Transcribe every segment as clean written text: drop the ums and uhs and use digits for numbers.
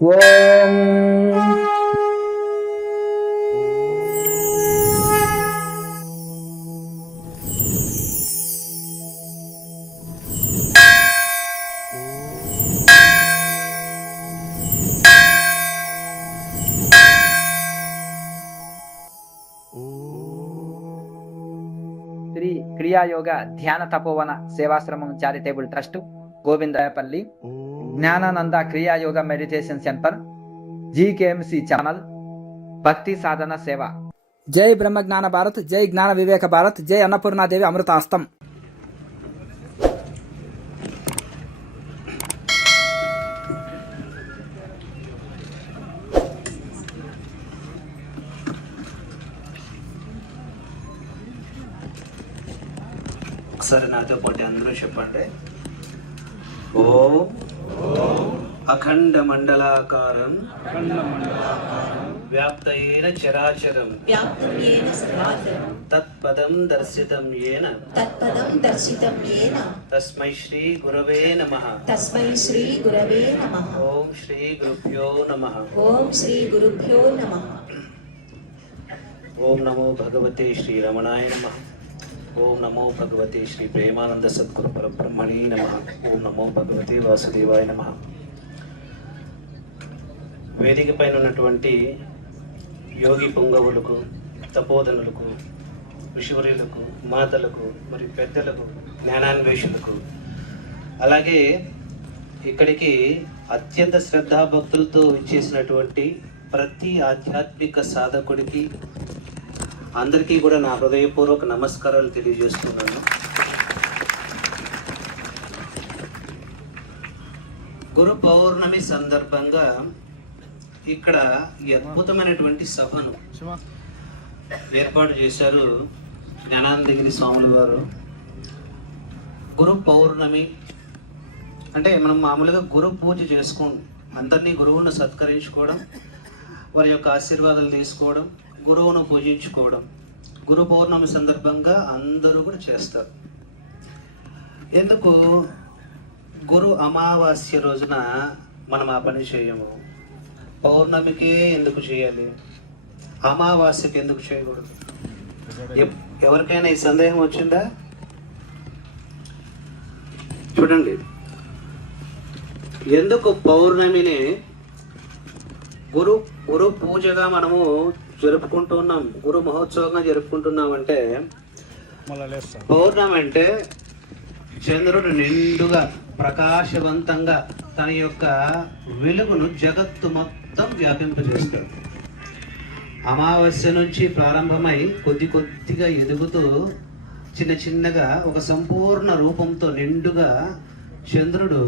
ఓం Sri Kriyayoga Dhyana Tapovana Sevashramam charitable trust Govindarayapalli Jnanananda Kriyayoga meditation centre GKMC channel భక్తి సాధన సేవ. జై బ్రహ్మ జ్ఞాన భారత్, జై జ్ఞాన వివేక భారత్, జై అన్నపూర్ణాదేవి అమృతాస్తం. ఒకసారి నాతో పాటు అందరూ చెప్పండి. ఓం అఖండ మండలాకారం వ్యాప్తయేన చరాచరం తత్పదం దర్శితం యేన తస్మై శ్రీ గురవే నమః. ఓం శ్రీ గురుభ్యో నమః. ఓం నమో భగవతే శ్రీ రమణాయ నమః. ఓం నమో భగవతే శ్రీ ప్రేమానంద సద్గురు పరబ్రహ్మణే నమః. ఓం నమో భగవతే వాసుదేవాయ నమః. వేదిక పైన ఉన్నటువంటి యోగి పొంగవులకు, తపోధనులకు, ఋషివర్యులకు, మాతలకు, మరియు పెద్దలకు, జ్ఞానాన్వేషులకు, అలాగే ఇక్కడికి అత్యంత శ్రద్ధాభక్తులతో ఇచ్చేసినటువంటి ప్రతి ఆధ్యాత్మిక సాధకుడికి అందరికీ కూడా నా హృదయపూర్వక నమస్కారాలు తెలియజేస్తున్నాను. గురు పౌర్ణమి సందర్భంగా ఇక్కడ ఈ అద్భుతమైనటువంటి సభను ఏర్పాటు చేశారు జ్ఞానానందగిరి స్వాముల వారు. గురు పౌర్ణమి అంటే మనం మామూలుగా గురు పూజ చేసుకోండి, అందరినీ గురువును సత్కరించుకోవడం, వారి యొక్క ఆశీర్వాదాలు తీసుకోవడం, గురువును పూజించుకోవడం గురు పౌర్ణమి సందర్భంగా అందరూ కూడా చేస్తారు. ఎందుకు గురు అమావాస్య రోజున మనం ఆ పని చేయము? పౌర్ణమికే ఎందుకు చేయాలి, అమావాస్యకి ఎందుకు చేయకూడదు? ఎవరికైనా ఈ సందేహం వచ్చిందా? చూడండి, ఎందుకు పౌర్ణమిని గురు పూజగా మనము జరుపుకుంటున్నాం, గురు మహోత్సవంగా జరుపుకుంటున్నాం అంటే, పౌర్ణమి అంటే చంద్రుడు నిండుగా ప్రకాశవంతంగా తన యొక్క వెలుగును జగత్తు మొత్తం వ్యాపింపజేస్తాడు. అమావాస్య నుంచి ప్రారంభమై కొద్ది కొద్దిగా ఎదుగుతూ చిన్న చిన్నగా ఒక సంపూర్ణ రూపంతో నిండుగా చంద్రుడు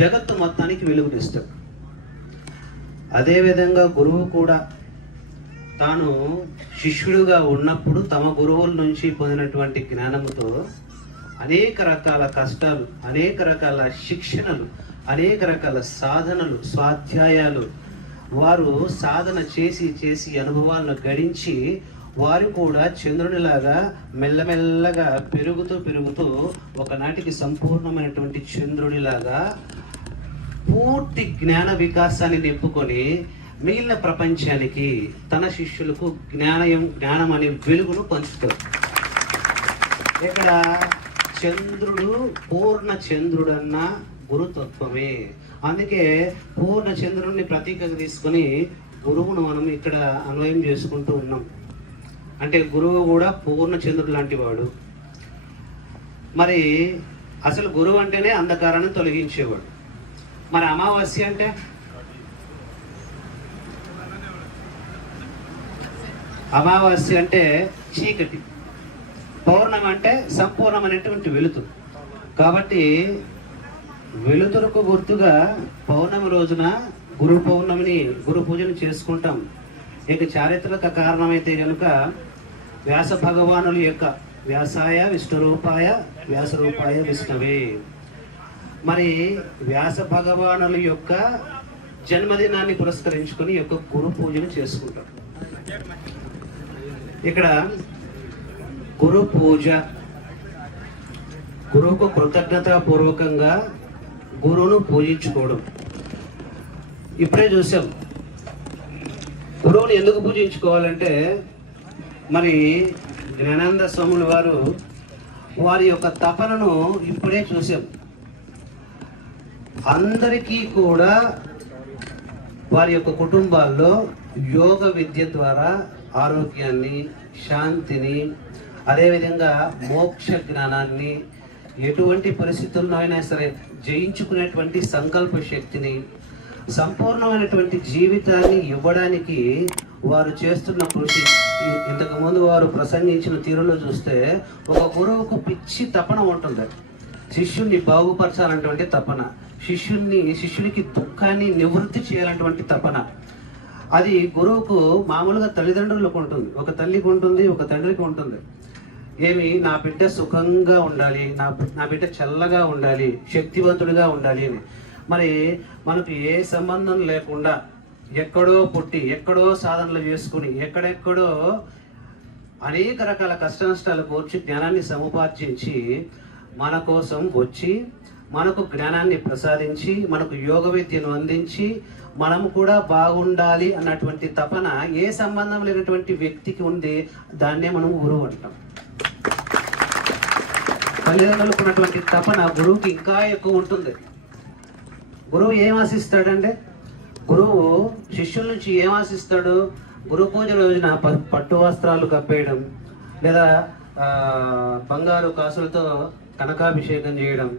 జగత్తు మొత్తానికి వెలుగునిస్తాడు. అదేవిధంగా గురువు కూడా తాను శిష్యుడుగా ఉన్నప్పుడు తమ గురువుల నుంచి పొందినటువంటి జ్ఞానముతో అనేక రకాల కష్టాలు, అనేక రకాల శిక్షణలు, అనేక రకాల సాధనలు, స్వాధ్యాయాలు వారు సాధన చేసి చేసి అనుభవాలను గడించి వారు కూడా చంద్రునిలాగా మెల్లమెల్లగా పెరుగుతూ పెరుగుతూ ఒకనాటికి సంపూర్ణమైనటువంటి చంద్రునిలాగా పూర్తి జ్ఞాన వికాసాన్ని నింపుకొని మిగిలిన ప్రపంచానికి తన శిష్యులకు జ్ఞానం అనే వెలుగును పంచుతారు. ఇక్కడ చంద్రుడు పూర్ణ చంద్రుడన్న గురుతత్వమే. అందుకే పూర్ణ చంద్రుడిని ప్రతీకగా తీసుకొని గురువును మనం ఇక్కడ అన్వయం చేసుకుంటూ ఉన్నాం. అంటే గురువు కూడా పూర్ణ చంద్రుడు లాంటి వాడు. మరి అసలు గురువు అంటేనే అంధకారాన్ని తొలగించేవాడు. మరి అమావాస్య అంటే చీకటి, పౌర్ణమి అంటే సంపూర్ణమైనటువంటి వెలుతురు. కాబట్టి వెలుతురుకు గుర్తుగా పౌర్ణమి రోజున గురు పౌర్ణమిని, గురు పూజను చేసుకుంటాం. ఇక చారిత్రక కారణమైతే కనుక వ్యాస భగవానుల యొక్క వ్యాసాయ విష్ణురూపాయ వ్యాసరూపాయ విష్ణవే, మరి వ్యాస భగవానుల యొక్క జన్మదినాన్ని పురస్కరించుకొని యొక్క గురు పూజను చేసుకుంటాం. ఇక్కడ గురు పూజ, గురువుకు కృతజ్ఞతాపూర్వకంగా గురువును పూజించుకోవడం. ఇప్పుడే చూసాం. గురువుని ఎందుకు పూజించుకోవాలంటే మరి జ్ఞానానంద స్వాముల వారు వారి యొక్క తపనను ఇప్పుడే చూసాం. అందరికీ కూడా వారి యొక్క కుటుంబాల్లో యోగ విద్య ద్వారా ఆరోగ్యాన్ని, శాంతిని, అదేవిధంగా మోక్ష జ్ఞానాన్ని, ఎటువంటి పరిస్థితుల్లో అయినా సరే జయించుకునేటువంటి సంకల్ప శక్తిని, సంపూర్ణమైనటువంటి జీవితాన్ని ఇవ్వడానికి వారు చేస్తున్న కృషి. ఇంతకుముందు వారు ప్రసంగించిన తీరులో చూస్తే ఒక గురువుకు పిచ్చి తపన ఉంటుంది. శిష్యుణ్ణి బాగుపరచాలన్నటువంటి తపన, శిష్యునికి దుఃఖాన్ని నివృత్తి చేయాలన్నటువంటి తపన. అది గురువుకు మామూలుగా తల్లిదండ్రులకు ఉంటుంది, ఒక తల్లికి ఉంటుంది, ఒక తండ్రికి ఉంటుంది. ఏమి, నా బిడ్డ సుఖంగా ఉండాలి, నా బిడ్డ చల్లగా ఉండాలి, శక్తివంతుడిగా ఉండాలి అని. మరి మనకు ఏ సంబంధం లేకుండా ఎక్కడో పుట్టి, ఎక్కడో సాధనలు చేసుకుని, ఎక్కడెక్కడో అనేక రకాల కష్ట నష్టాలు కోర్చి జ్ఞానాన్ని సముపార్జించి మన కోసం వచ్చి మనకు జ్ఞానాన్ని ప్రసాదించి మనకు యోగ విద్యను అందించి మనము కూడా బాగుండాలి అన్నటువంటి తపన ఏ సంబంధం లేనటువంటి వ్యక్తికి ఉంది. దాన్నే మనం గురువు అంటాం. తల్లిదండ్రులకు ఉన్నటువంటి తపన గురువుకి ఇంకా ఎక్కువ ఉంటుంది. గురువు ఏం ఆశిస్తాడంటే, గురువు శిష్యుల నుంచి ఏం ఆశిస్తాడు? గురు పూజ రోజున పట్టు వస్త్రాలు కప్పేయడం, లేదా బంగారు కాసులతో కనకాభిషేకం చేయడం,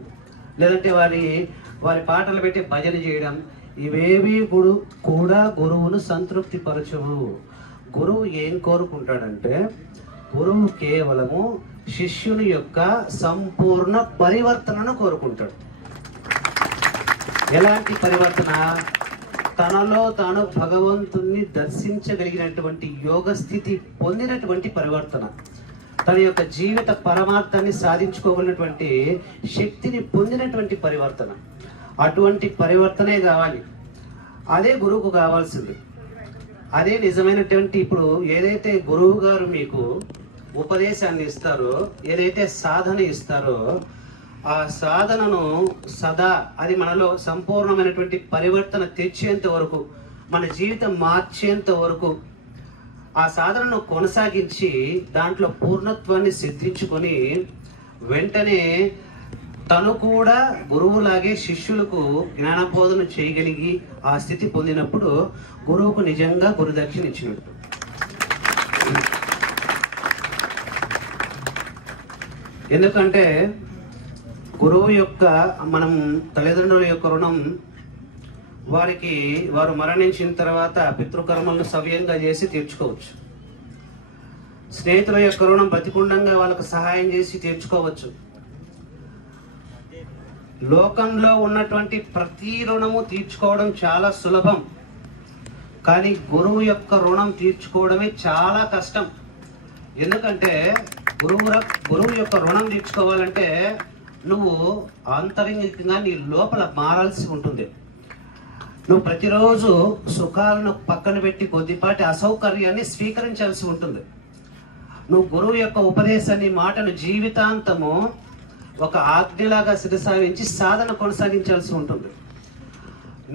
లేదంటే వారి పాటలు పెట్టి భజన చేయడం, ఇవేవి కూడా గురువును సంతృప్తి పరచవు. గురువు ఏం కోరుకుంటాడంటే, గురువు కేవలము శిష్యుని యొక్క సంపూర్ణ పరివర్తనను కోరుకుంటాడు. ఎలాంటి పరివర్తన? తనలో తాను భగవంతుణ్ణి దర్శించగలిగినటువంటి యోగ స్థితి పొందినటువంటి పరివర్తన, తన యొక్క జీవిత పరమార్థాన్ని సాధించుకోగలిగినటువంటి శక్తిని పొందినటువంటి పరివర్తన. అటువంటి పరివర్తనే కావాలి. అదే గురువుకు కావాల్సింది. అదే నిజమైనటువంటి, ఇప్పుడు ఏదైతే గురువు గారు మీకు ఉపదేశాన్ని ఇస్తారో, ఏదైతే సాధన ఇస్తారో, ఆ సాధనను సదా అది మనలో సంపూర్ణమైనటువంటి పరివర్తన తెచ్చేంత వరకు, మన జీవితం మార్చేంత వరకు ఆ సాధనను కొనసాగించి దాంట్లో పూర్ణత్వాన్ని సిద్ధించుకొని వెంటనే తను కూడా గురువులాగే శిష్యులకు జ్ఞానబోధన చేయగలిగి ఆ స్థితి పొందినప్పుడు గురువుకు నిజంగా గురుదక్షిణ ఇచ్చినట్టు. ఎందుకంటే గురువు యొక్క, మనం తల్లిదండ్రుల యొక్క రుణం వారు మరణించిన తర్వాత పితృకర్మలను సవ్యంగా చేసి తీర్చుకోవచ్చు. స్నేహితుల యొక్క రుణం ప్రతికుండంగా వాళ్ళకు సహాయం చేసి తీర్చుకోవచ్చు. లోకంలో ఉన్నటువంటి ప్రతి రుణము తీర్చుకోవడం చాలా సులభం, కానీ గురువు యొక్క రుణం తీర్చుకోవడమే చాలా కష్టం. ఎందుకంటే గురువు యొక్క రుణం తీర్చుకోవాలంటే నువ్వు ఆంతరంగికంగా నీ లోపల మారాల్సి ఉంటుంది. నువ్వు ప్రతిరోజు సుఖాలను పక్కన పెట్టి కొద్దిపాటి అసౌకర్యాన్ని స్వీకరించాల్సి ఉంటుంది. నువ్వు గురువు యొక్క ఉపదేశాన్ని, మాటను జీవితాంతము ఒక ఆజ్ఞలాగా శిరసావించి సాధన కొనసాగించాల్సి ఉంటుంది.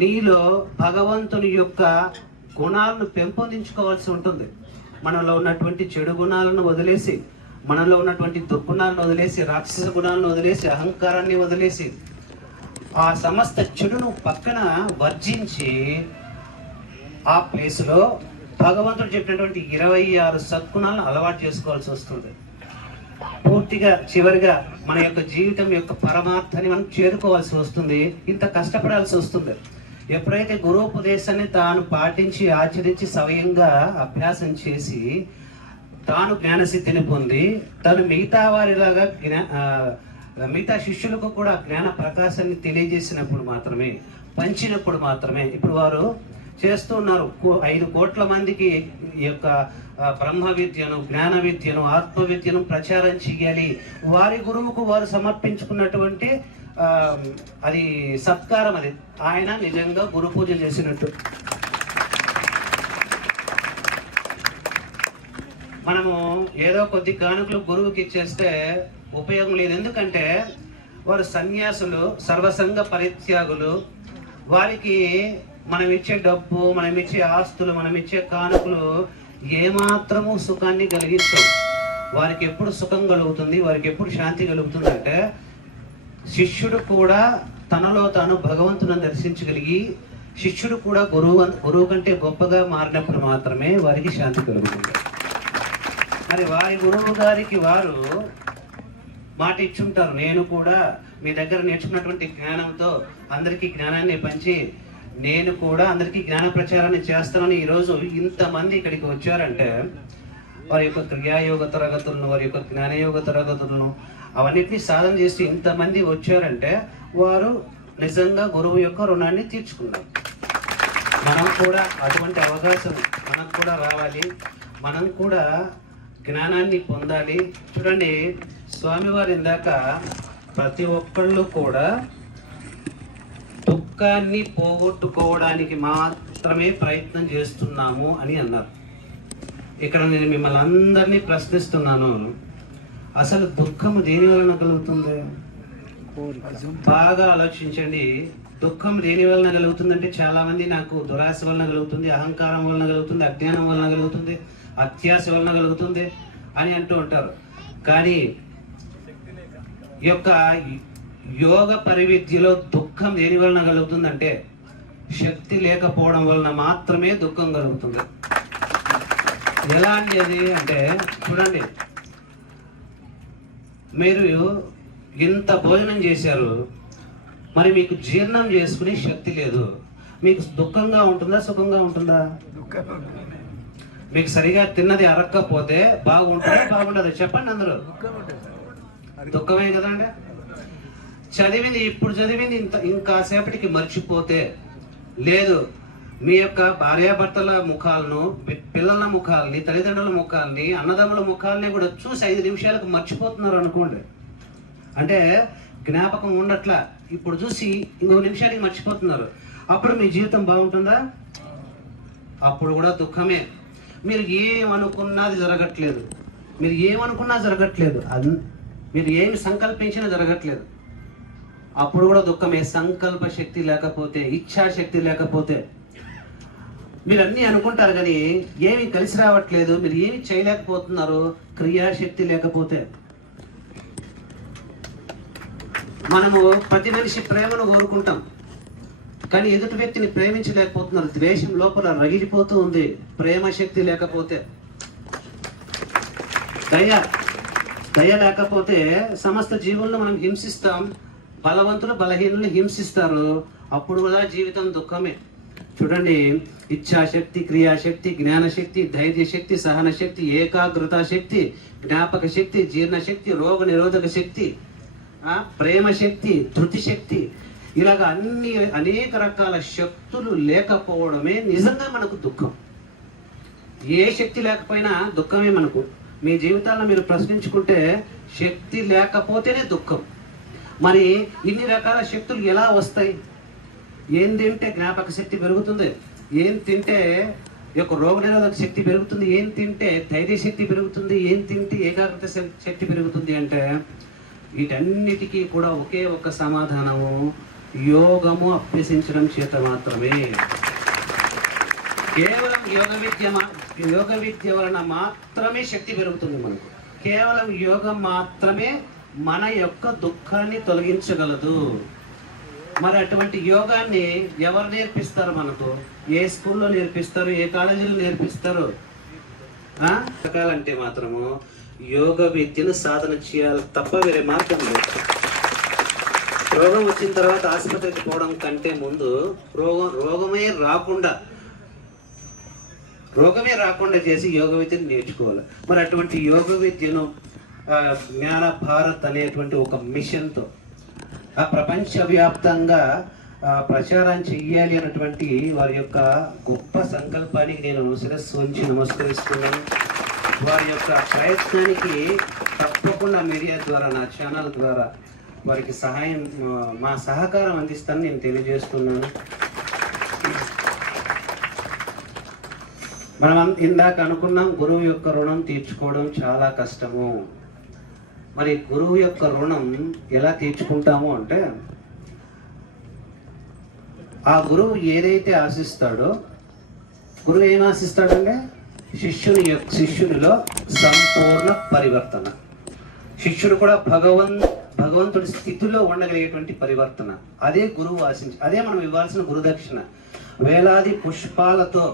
నీలో భగవంతుని యొక్క గుణాలను పెంపొందించుకోవాల్సి ఉంటుంది. మనలో ఉన్నటువంటి చెడు గుణాలను వదిలేసి, మనలో ఉన్నటువంటి దుర్గుణాలను వదిలేసి, రాక్షస గుణాలను వదిలేసి, అహంకారాన్ని వదిలేసి, ఆ సమస్త చెడును పక్కన వర్జించి ఆ ప్లేస్లో భగవంతుడు చెప్పినటువంటి 26 సద్గుణాలను అలవాటు చేసుకోవాల్సి వస్తుంది. పూర్తిగా చివరిగా మన యొక్క జీవితం యొక్క పరమార్థాన్ని మనం చేరుకోవాల్సి వస్తుంది. ఇంత కష్టపడాల్సి వస్తుంది. ఎప్పుడైతే గురువుపదేశాన్ని తాను పాటించి ఆచరించి స్వయంగా అభ్యాసం చేసి తాను జ్ఞానసిద్ధిని పొంది తను మిగతా వారిలాగా మిగతా శిష్యులకు కూడా జ్ఞాన ప్రకాశాన్ని తెలియజేసినప్పుడు మాత్రమే, పంచినప్పుడు మాత్రమే, ఇప్పుడు వారు చేస్తున్నారు 5 కోట్ల మందికి ఈ యొక్క బ్రహ్మ విద్యను, జ్ఞాన విద్యను, ఆత్మ విద్యను ప్రచారం చేయాలి. వారి గురువుకు వారు సమర్పించుకున్నటువంటి అది సత్కారం. అది ఆయన నిజంగా గురు పూజ చేసినట్టు. మనము ఏదో కొద్ది కానుకలు గురువుకి ఇచ్చేస్తే ఉపయోగం లేదు. ఎందుకంటే వారు సన్యాసులు, సర్వసంగ పరిత్యాగులు. వారికి మనం ఇచ్చే డబ్బు, మనం ఇచ్చే ఆస్తులు, మనం ఇచ్చే కానుకలు ఏమాత్రము సుఖాన్ని కలిగించవు. వారికి ఎప్పుడు సుఖం కలుగుతుంది, వారికి ఎప్పుడు శాంతి కలుగుతుంది అంటే శిష్యుడు కూడా తనలో తాను భగవంతుని దర్శించగలిగి, శిష్యుడు కూడా గురువు కంటే గొప్పగా మారినప్పుడు మాత్రమే వారికి శాంతి కలుగుతుంది. మరి వారి గురువు గారికి వారు మాట ఇచ్చుంటారు, నేను కూడా మీ దగ్గర నేర్చుకున్నటువంటి జ్ఞానంతో అందరికీ జ్ఞానాన్ని పంచి నేను కూడా అందరికీ జ్ఞాన ప్రచారాన్ని చేస్తానని ఈరోజు ఇంతమంది ఇక్కడికి వచ్చారంటే వారి యొక్క క్రియాయోగ తరగతులను, వారి యొక్క జ్ఞానయోగ తరగతులను అవన్నిటిని సాధన చేసి ఇంతమంది వచ్చారంటే వారు నిజంగా గురువు యొక్క రుణాన్ని తీర్చుకున్నారు. మనం కూడా అటువంటి అవకాశం మనకు కూడా రావాలి, మనం కూడా జ్ఞానాన్ని పొందాలి. చూడండి, స్వామివారు ఇందాక ప్రతి ఒక్కళ్ళు కూడా దుఃఖాన్ని పోగొట్టుకోవడానికి మాత్రమే ప్రయత్నం చేస్తున్నాము అని అన్నారు. ఇక్కడ నేను మిమ్మల్ని అందరినీ ప్రశ్నిస్తున్నాను, అసలు దుఃఖము దేని వలన కలుగుతుంది? బాగా ఆలోచించండి. దుఃఖం దేని వలన కలుగుతుందంటే చాలా మంది నాకు దురాశ వలన కలుగుతుంది, అహంకారం వలన కలుగుతుంది, అజ్ఞానం వలన కలుగుతుంది, అత్యాశ వలన కలుగుతుంది అని అంటూ ఉంటారు. కానీ ఈ యొక్క యోగ పరివిద్యలో దుఃఖం దేని వలన కలుగుతుందంటే శక్తి లేకపోవడం వలన మాత్రమే దుఃఖం కలుగుతుంది. ఎలాంటిది అంటే చూడండి, మీరు ఇంత భోజనం చేశారు, మరి మీకు జీర్ణం చేసుకునే శక్తి లేదు, మీకు దుఃఖంగా ఉంటుందా సుఖంగా ఉంటుందా? మీకు సరిగా తిన్నది అరక్కపోతే బాగుంటుందా బాగుంటుందా? చెప్పండి అందరూ. దుఃఖమే కదండి. చదివింది ఇప్పుడు చదివింది ఇంకాసేపటికి మర్చిపోతే, లేదు మీ యొక్క భార్యాభర్తల ముఖాలను, పిల్లల ముఖాలని, తల్లిదండ్రుల ముఖాలని, అన్నదమ్ముల ముఖాలని కూడా చూసి 5 నిమిషాలకు మర్చిపోతున్నారు అనుకోండి, అంటే జ్ఞాపకం ఉండట్లా. ఇప్పుడు చూసి ఇంకో నిమిషానికి మర్చిపోతున్నారు, అప్పుడు మీ జీవితం బాగుంటుందా? అప్పుడు కూడా దుఃఖమే. మీరు ఏమనుకున్నది జరగట్లేదు, మీరు ఏమనుకున్నా జరగట్లేదు, మీరు ఏమి సంకల్పించినా జరగట్లేదు, అప్పుడు కూడా దుఃఖమే. సంకల్ప శక్తి లేకపోతే, ఇచ్ఛాశక్తి లేకపోతే మీరు అన్నీ అనుకుంటారు కానీ ఏమి కలిసి రావట్లేదు, మీరు ఏమి చేయలేకపోతున్నారు, క్రియాశక్తి లేకపోతే. మనము ప్రతి మనిషి ప్రేమను కోరుకుంటాం కానీ ఎదుటి వ్యక్తిని ప్రేమించలేకపోతున్నారు, ద్వేషం లోపల రగిలిపోతూ ఉంది, ప్రేమ శక్తి లేకపోతే. దయ లేకపోతే సమస్త జీవులను మనం హింసిస్తాం, బలవంతులు బలహీనులు హింసిస్తారు, అప్పుడు కూడా జీవితం దుఃఖమే. చూడండి, ఇచ్ఛాశక్తి, క్రియాశక్తి, జ్ఞానశక్తి, ధైర్యశక్తి, సహన శక్తి, ఏకాగ్రత శక్తి, జ్ఞాపక శక్తి, జీర్ణశక్తి, రోగ నిరోధక శక్తి, ప్రేమ శక్తి, ధృతి శక్తి, ఇలాగ అన్ని అనేక రకాల శక్తులు లేకపోవడమే నిజంగా మనకు దుఃఖం. ఏ శక్తి లేకపోయినా దుఃఖమే మనకు. మీ జీవితాల్లో మీరు ప్రశ్నించుకుంటే శక్తి లేకపోతేనే దుఃఖం. మరి ఇన్ని రకాల శక్తులు ఎలా వస్తాయి? ఏం తింటే జ్ఞాపక శక్తి పెరుగుతుంది, ఏం తింటే యొక్క రోగనిరోధక శక్తి పెరుగుతుంది, ఏం తింటే ధైర్య శక్తి పెరుగుతుంది, ఏం తింటే ఏకాగ్రత శక్తి పెరుగుతుంది అంటే వీటన్నిటికీ కూడా ఒకే ఒక సమాధానము, యోగము అభ్యసించడం చేత మాత్రమే. కేవలం యోగ విద్య వలన మాత్రమే శక్తి పెరుగుతుంది మనకు. కేవలం యోగం మాత్రమే మన యొక్క దుఃఖాన్ని తొలగించగలదు. మరి అటువంటి యోగాన్ని ఎవరు నేర్పిస్తారు మనకు? ఏ స్కూల్లో నేర్పిస్తారు, ఏ కాలేజీలో నేర్పిస్తారు? అంటే మాత్రము యోగ విద్యను సాధన చేయాలి తప్ప వేరే మార్గం లేదు. రోగం వచ్చిన తర్వాత ఆసుపత్రికి పోవడం కంటే ముందు రోగమే రాకుండా చేసి యోగ విద్యను నేర్చుకోవాలి. మరి అటువంటి యోగ విద్యను జ్ఞాన భారత్ అనేటువంటి ఒక మిషన్తో ప్రపంచవ్యాప్తంగా ప్రచారం చెయ్యాలి అన్నటువంటి వారి యొక్క గొప్ప సంకల్పానికి నేను శిరస్సు ఉంచి నమస్కరిస్తున్నాను. వారి యొక్క ప్రయత్నానికి తప్పకుండా మీడియా ద్వారా, నా ఛానల్ ద్వారా వారికి మా సహకారం అందిస్తానని నేను తెలియజేస్తున్నాను. మనం ఇందాక అనుకున్నాం, గురువు యొక్క రుణం తీర్చుకోవడం చాలా కష్టము. మరి గురువు యొక్క రుణం ఎలా తీర్చుకుంటాము అంటే ఆ గురువు ఏదైతే ఆశిస్తాడో, గురువు ఏం ఆశిస్తాడంటే శిష్యునిలో సంపూర్ణ పరివర్తన. శిష్యుడు కూడా భగవంతుడి స్థితిలో ఉండగలిగేటువంటి పరివర్తన. అదే గురువు అదే మనం ఇవ్వాల్సిన గురుదక్షిణ. వేలాది పుష్పాలతో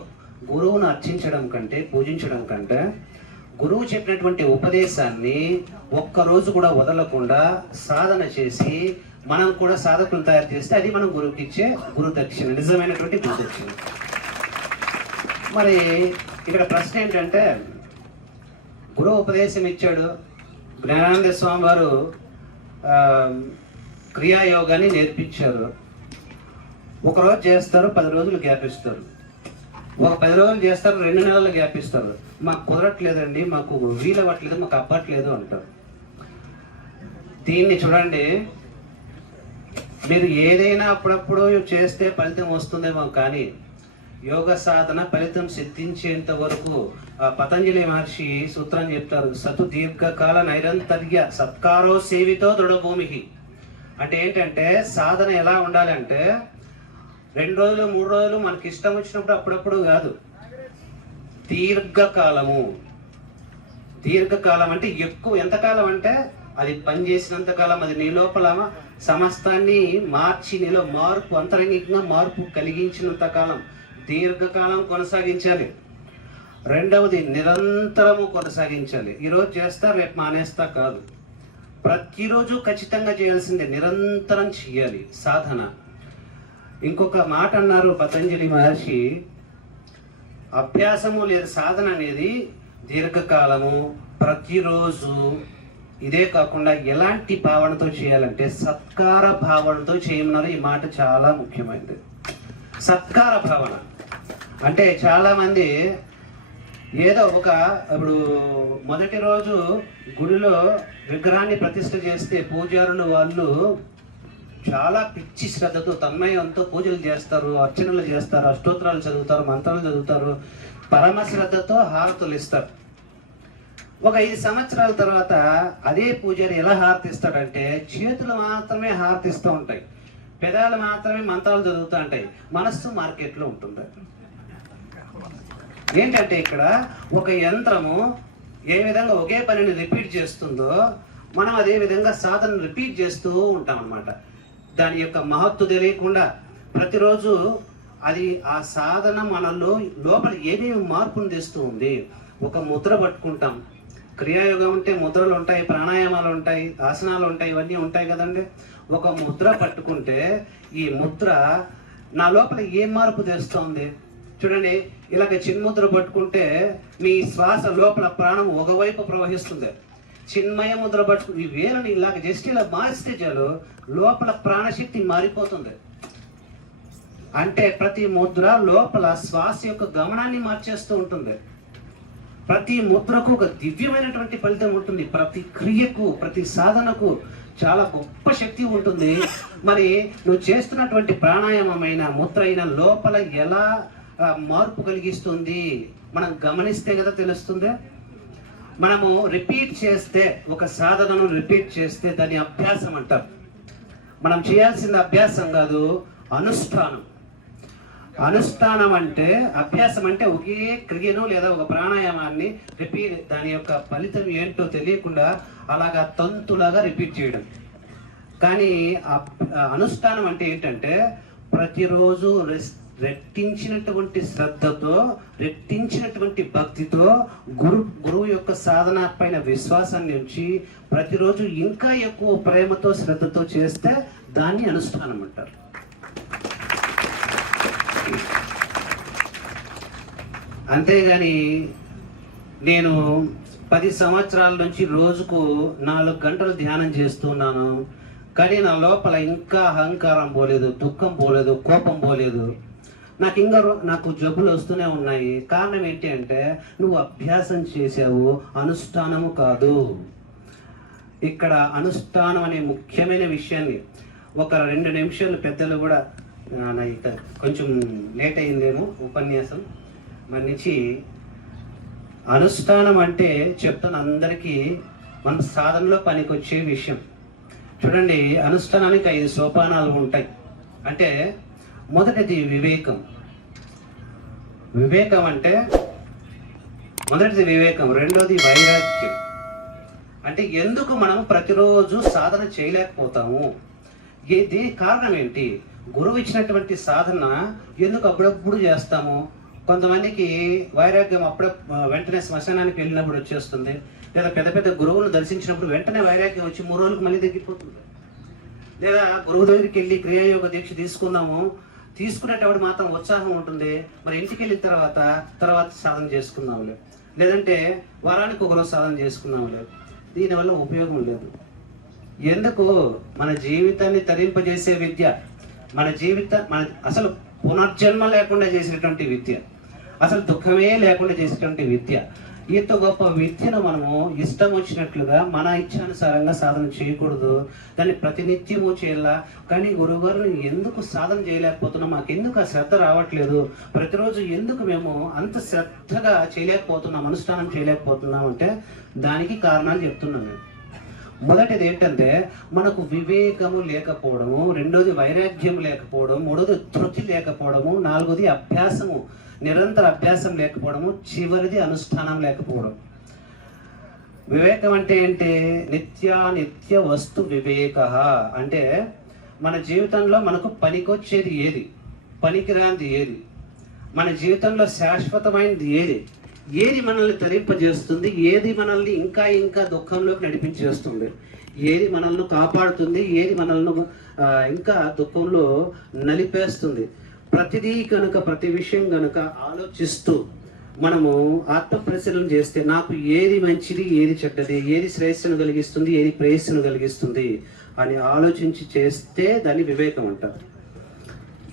గురువును అర్చించడం కంటే, పూజించడం కంటే, గురువు చెప్పినటువంటి ఉపదేశాన్ని ఒక్కరోజు కూడా వదలకుండా సాధన చేసి మనం కూడా సాధకులు తయారు చేస్తే అది మనం గురువుకి ఇచ్చే గురుదక్షిణ, నిజమైనటువంటి గురుదక్షిణ. మరి ఇక్కడ ప్రశ్న ఏంటంటే, గురువు ఉపదేశం ఇచ్చాడు, జ్ఞానానంద స్వామి వారు క్రియాయోగాన్ని నేర్పించారు. ఒకరోజు చేస్తారు, 10 రోజులు గ్యాప్ ఇస్తారు. ఒక 10 రోజులు చేస్తారు, 2 నెలలు గ్యాప్ ఇస్తారు. మాకు కుదరట్లేదండి, మాకు వీలవ్వట్లేదు, మాకు అవ్వట్లేదు అంటారు. దీన్ని చూడండి, మీరు ఏదైనా అప్పుడప్పుడు చేస్తే ఫలితం వస్తుందేమో, కానీ యోగ సాధన ఫలితం సిద్ధించేంత వరకు పతంజలి మహర్షి సూత్రం చెప్తారు, సతు దీర్ఘకాల నైరంతర్య సత్కారో సేవితో దృఢభూమికి. అంటే ఏంటంటే సాధన ఎలా ఉండాలంటే 2 రోజులు 3 రోజులు మనకి ఇష్టం వచ్చినప్పుడు అప్పుడప్పుడు కాదు, దీర్ఘకాలము. దీర్ఘకాలం అంటే ఎక్కువ, ఎంతకాలం అంటే అది పనిచేసినంత కాలం, అది నీ లోపల సమస్తాన్ని మార్చి నీలో మార్పు, అంతరంగికంగా మార్పు కలిగించినంత కాలం దీర్ఘకాలం కొనసాగించాలి. రెండవది నిరంతరము కొనసాగించాలి. ఈరోజు చేస్తా రేపు మానేస్తా కాదు, ప్రతిరోజు ఖచ్చితంగా చేయాల్సిందే, నిరంతరం చేయాలి సాధన. ఇంకొక మాట అన్నారు పతంజలి మహర్షి, అభ్యాసము లేదా సాధన అనేది దీర్ఘకాలము, ప్రతిరోజు. ఇదే కాకుండా ఎలాంటి భావనతో చేయాలంటే సత్కార భావనతో చేయమన్నారు. ఈ మాట చాలా ముఖ్యమైనది. సత్కార భావన అంటే చాలా మంది ఏదో ఇప్పుడు మొదటి రోజు గుడిలో విగ్రహాన్ని ప్రతిష్ఠ చేస్తే పూజారులు వాళ్ళు చాలా పిచ్చి శ్రద్ధతో తన్మయంతో పూజలు చేస్తారు, అర్చనలు చేస్తారు, అష్టోత్తరాలు చదువుతారు, మంత్రాలు చదువుతారు, పరమ శ్రద్ధతో హారతులు ఇస్తారు. ఒక 5 సంవత్సరాల తర్వాత అదే పూజారి ఎలా హారతిస్తాడంటే చేతులు మాత్రమే హారతిస్తూ ఉంటాయి, పెదాలు మాత్రమే మంత్రాలు చదువుతూ ఉంటాయి, మనస్సు మార్కెట్లో ఉంటుంది. ఏంటంటే ఇక్కడ ఒక యంత్రము ఏ విధంగా ఒకే పనిని రిపీట్ చేస్తుందో మనం అదే విధంగా సాధన రిపీట్ చేస్తూ ఉంటాం అన్నమాట. దాని యొక్క మహత్తు తెలియకుండా ప్రతిరోజు అది ఆ సాధన మనలో లోపల ఏమేమి మార్పును తెస్తూ ఉంది. ఒక ముద్ర పట్టుకుంటాం, క్రియాయోగం ఉంటే ముద్రలు ఉంటాయి, ప్రాణాయామాలు ఉంటాయి, ఆసనాలు ఉంటాయి, ఇవన్నీ ఉంటాయి కదండి. ఒక ముద్ర పట్టుకుంటే ఈ ముద్ర నా లోపల ఏ మార్పు తెస్తుంది చూడండి. ఇలాగ చిన్ముద్ర పట్టుకుంటే మీ శ్వాస లోపల ప్రాణం ఒకవైపు ప్రవహిస్తుంది. చిన్మయ ముద్ర పట్టుకుని ఈ వేలని ఇలాగ జస్ట్ ఇలా మారిస్తే చాలు లోపల ప్రాణశక్తి మారిపోతుంది. అంటే ప్రతి ముద్ర లోపల శ్వాస యొక్క గమనాన్ని మార్చేస్తూ ఉంటుంది. ప్రతి ముద్రకు ఒక దివ్యమైనటువంటి ఫలితం ఉంటుంది. ప్రతి క్రియకు, ప్రతి సాధనకు చాలా గొప్ప శక్తి ఉంటుంది. మరి నువ్వు చేస్తున్నటువంటి ప్రాణాయామమైన ముద్ర అయిన లోపల ఎలా మార్పు కలిగిస్తుంది మనం గమనిస్తే కదా తెలుస్తుంది. మనము రిపీట్ చేస్తే, ఒక సాధనను రిపీట్ చేస్తే దాన్ని అభ్యాసం అంటారు. మనం చేయాల్సిన అభ్యాసం కాదు, అనుష్ఠానం. అనుష్ఠానం అంటే, అభ్యాసం అంటే ఒకే క్రియను లేదా ఒక ప్రాణాయామాన్ని రిపీట్, దాని యొక్క ఫలితం ఏంటో తెలియకుండా అలాగా తంతులాగా రిపీట్ చేయడం. కానీ అనుష్ఠానం అంటే ఏంటంటే ప్రతిరోజు రెట్టించినటువంటి శ్రద్ధతో, రెట్టించినటువంటి భక్తితో, గురువు యొక్క సాధన పైన విశ్వాసాన్ని ఉంచి ప్రతిరోజు ఇంకా ఎక్కువ ప్రేమతో, శ్రద్ధతో చేస్తే దాన్ని అనుష్ఠానం అంటారు. అంతేగాని నేను 10 సంవత్సరాల నుంచి రోజుకు 4 గంటలు ధ్యానం చేస్తున్నాను, కానీ నా లోపల ఇంకా అహంకారం పోలేదు, దుఃఖం పోలేదు, కోపం పోలేదు, నాకు జబ్బులు వస్తూనే ఉన్నాయి. కారణం ఏంటి అంటే నువ్వు అభ్యాసం చేసావు, అనుష్ఠానము కాదు. ఇక్కడ అనుష్ఠానం అనే ముఖ్యమైన విషయాన్ని ఒక 2 నిమిషాలు, పెద్దలు కూడా కొంచెం లేట్ అయిందేమో ఉపన్యాసం మన్నించి, అనుష్ఠానం అంటే చెప్తాను అందరికీ మన సాధనలో పనికొచ్చే విషయం. చూడండి, అనుష్ఠానానికి 5 సోపానాలు ఉంటాయి. అంటే మొదటిది వివేకం. వివేకం అంటే మొదటిది వివేకం, రెండోది వైరాగ్యం. అంటే ఎందుకు మనం ప్రతిరోజు సాధన చేయలేకపోతాము, దీనికి కారణం ఏంటి? గురువు ఇచ్చినటువంటి సాధన ఎందుకు అప్పుడప్పుడు చేస్తాము? కొంతమందికి వైరాగ్యం అప్పుడే వెంటనే శ్మశానానికి వెళ్ళినప్పుడు వచ్చేస్తుంది, లేదా పెద్ద పెద్ద గురువులను దర్శించినప్పుడు వెంటనే వైరాగ్యం వచ్చి 3 రోజులకు మళ్ళీ తగ్గిపోతుంది. లేదా గురువు దగ్గరికి వెళ్ళి క్రియాయోగ దీక్ష తీసుకునేటప్పుడు మాత్రం ఉత్సాహం ఉంటుంది, మరి ఇంటికి వెళ్ళిన తర్వాత సాధన చేసుకుందాంలే, లేదంటే వారానికి ఒకరోజు సాధన చేసుకుందాంలే. దీనివల్ల ఉపయోగం లేదు. ఎందుకు? మన జీవితాన్ని తరింపజేసే విద్య, మన అసలు పునర్జన్మ లేకుండా చేసేటువంటి విద్య, అసలు దుఃఖమే లేకుండా చేసేటువంటి విద్య. ఇంత గొప్ప విద్యను మనము ఇష్టం వచ్చినట్లుగా మన ఇచ్చానుసారంగా సాధన చేయకూడదు, దాన్ని ప్రతినిత్యము చేయాలా. కానీ గురువుగారు ఎందుకు సాధన చేయలేకపోతున్నాం, మాకెందుకు ఆ శ్రద్ధ రావట్లేదు, ప్రతిరోజు ఎందుకు మేము అంత శ్రద్ధగా చేయలేకపోతున్నాం, అనుష్ఠానం చేయలేకపోతున్నాం అంటే దానికి కారణాలు చెప్తున్నాను నేను. మొదటిది ఏంటంటే మనకు వివేకము లేకపోవడము, రెండోది వైరాగ్యం లేకపోవడం, మూడోది ధృతి లేకపోవడము, నాలుగోది అభ్యాసము, నిరంతర అభ్యాసం లేకపోవడము, చివరిది అనుష్ఠానం లేకపోవడం. వివేకం అంటే ఏంటి? నిత్య వస్తు వివేక. అంటే మన జీవితంలో మనకు పనికొచ్చేది ఏది, పనికిరానిది ఏది, మన జీవితంలో శాశ్వతమైనది ఏది మనల్ని తరింపజేస్తుంది, ఏది మనల్ని ఇంకా దుఃఖంలోకి నడిపించేస్తుంది, ఏది మనల్ని కాపాడుతుంది, ఏది మనల్ని ఇంకా దుఃఖంలో నలిపేస్తుంది. ప్రతి విషయం కనుక ఆలోచిస్తూ మనము ఆత్మ పరిశీలన చేస్తే నాకు ఏది మంచిది, ఏది చెడ్డది, ఏది శ్రేయస్సును కలిగిస్తుంది, ఏది ప్రేయస్సును కలిగిస్తుంది అని ఆలోచించి చేస్తే దాన్ని వివేకం అంటారు.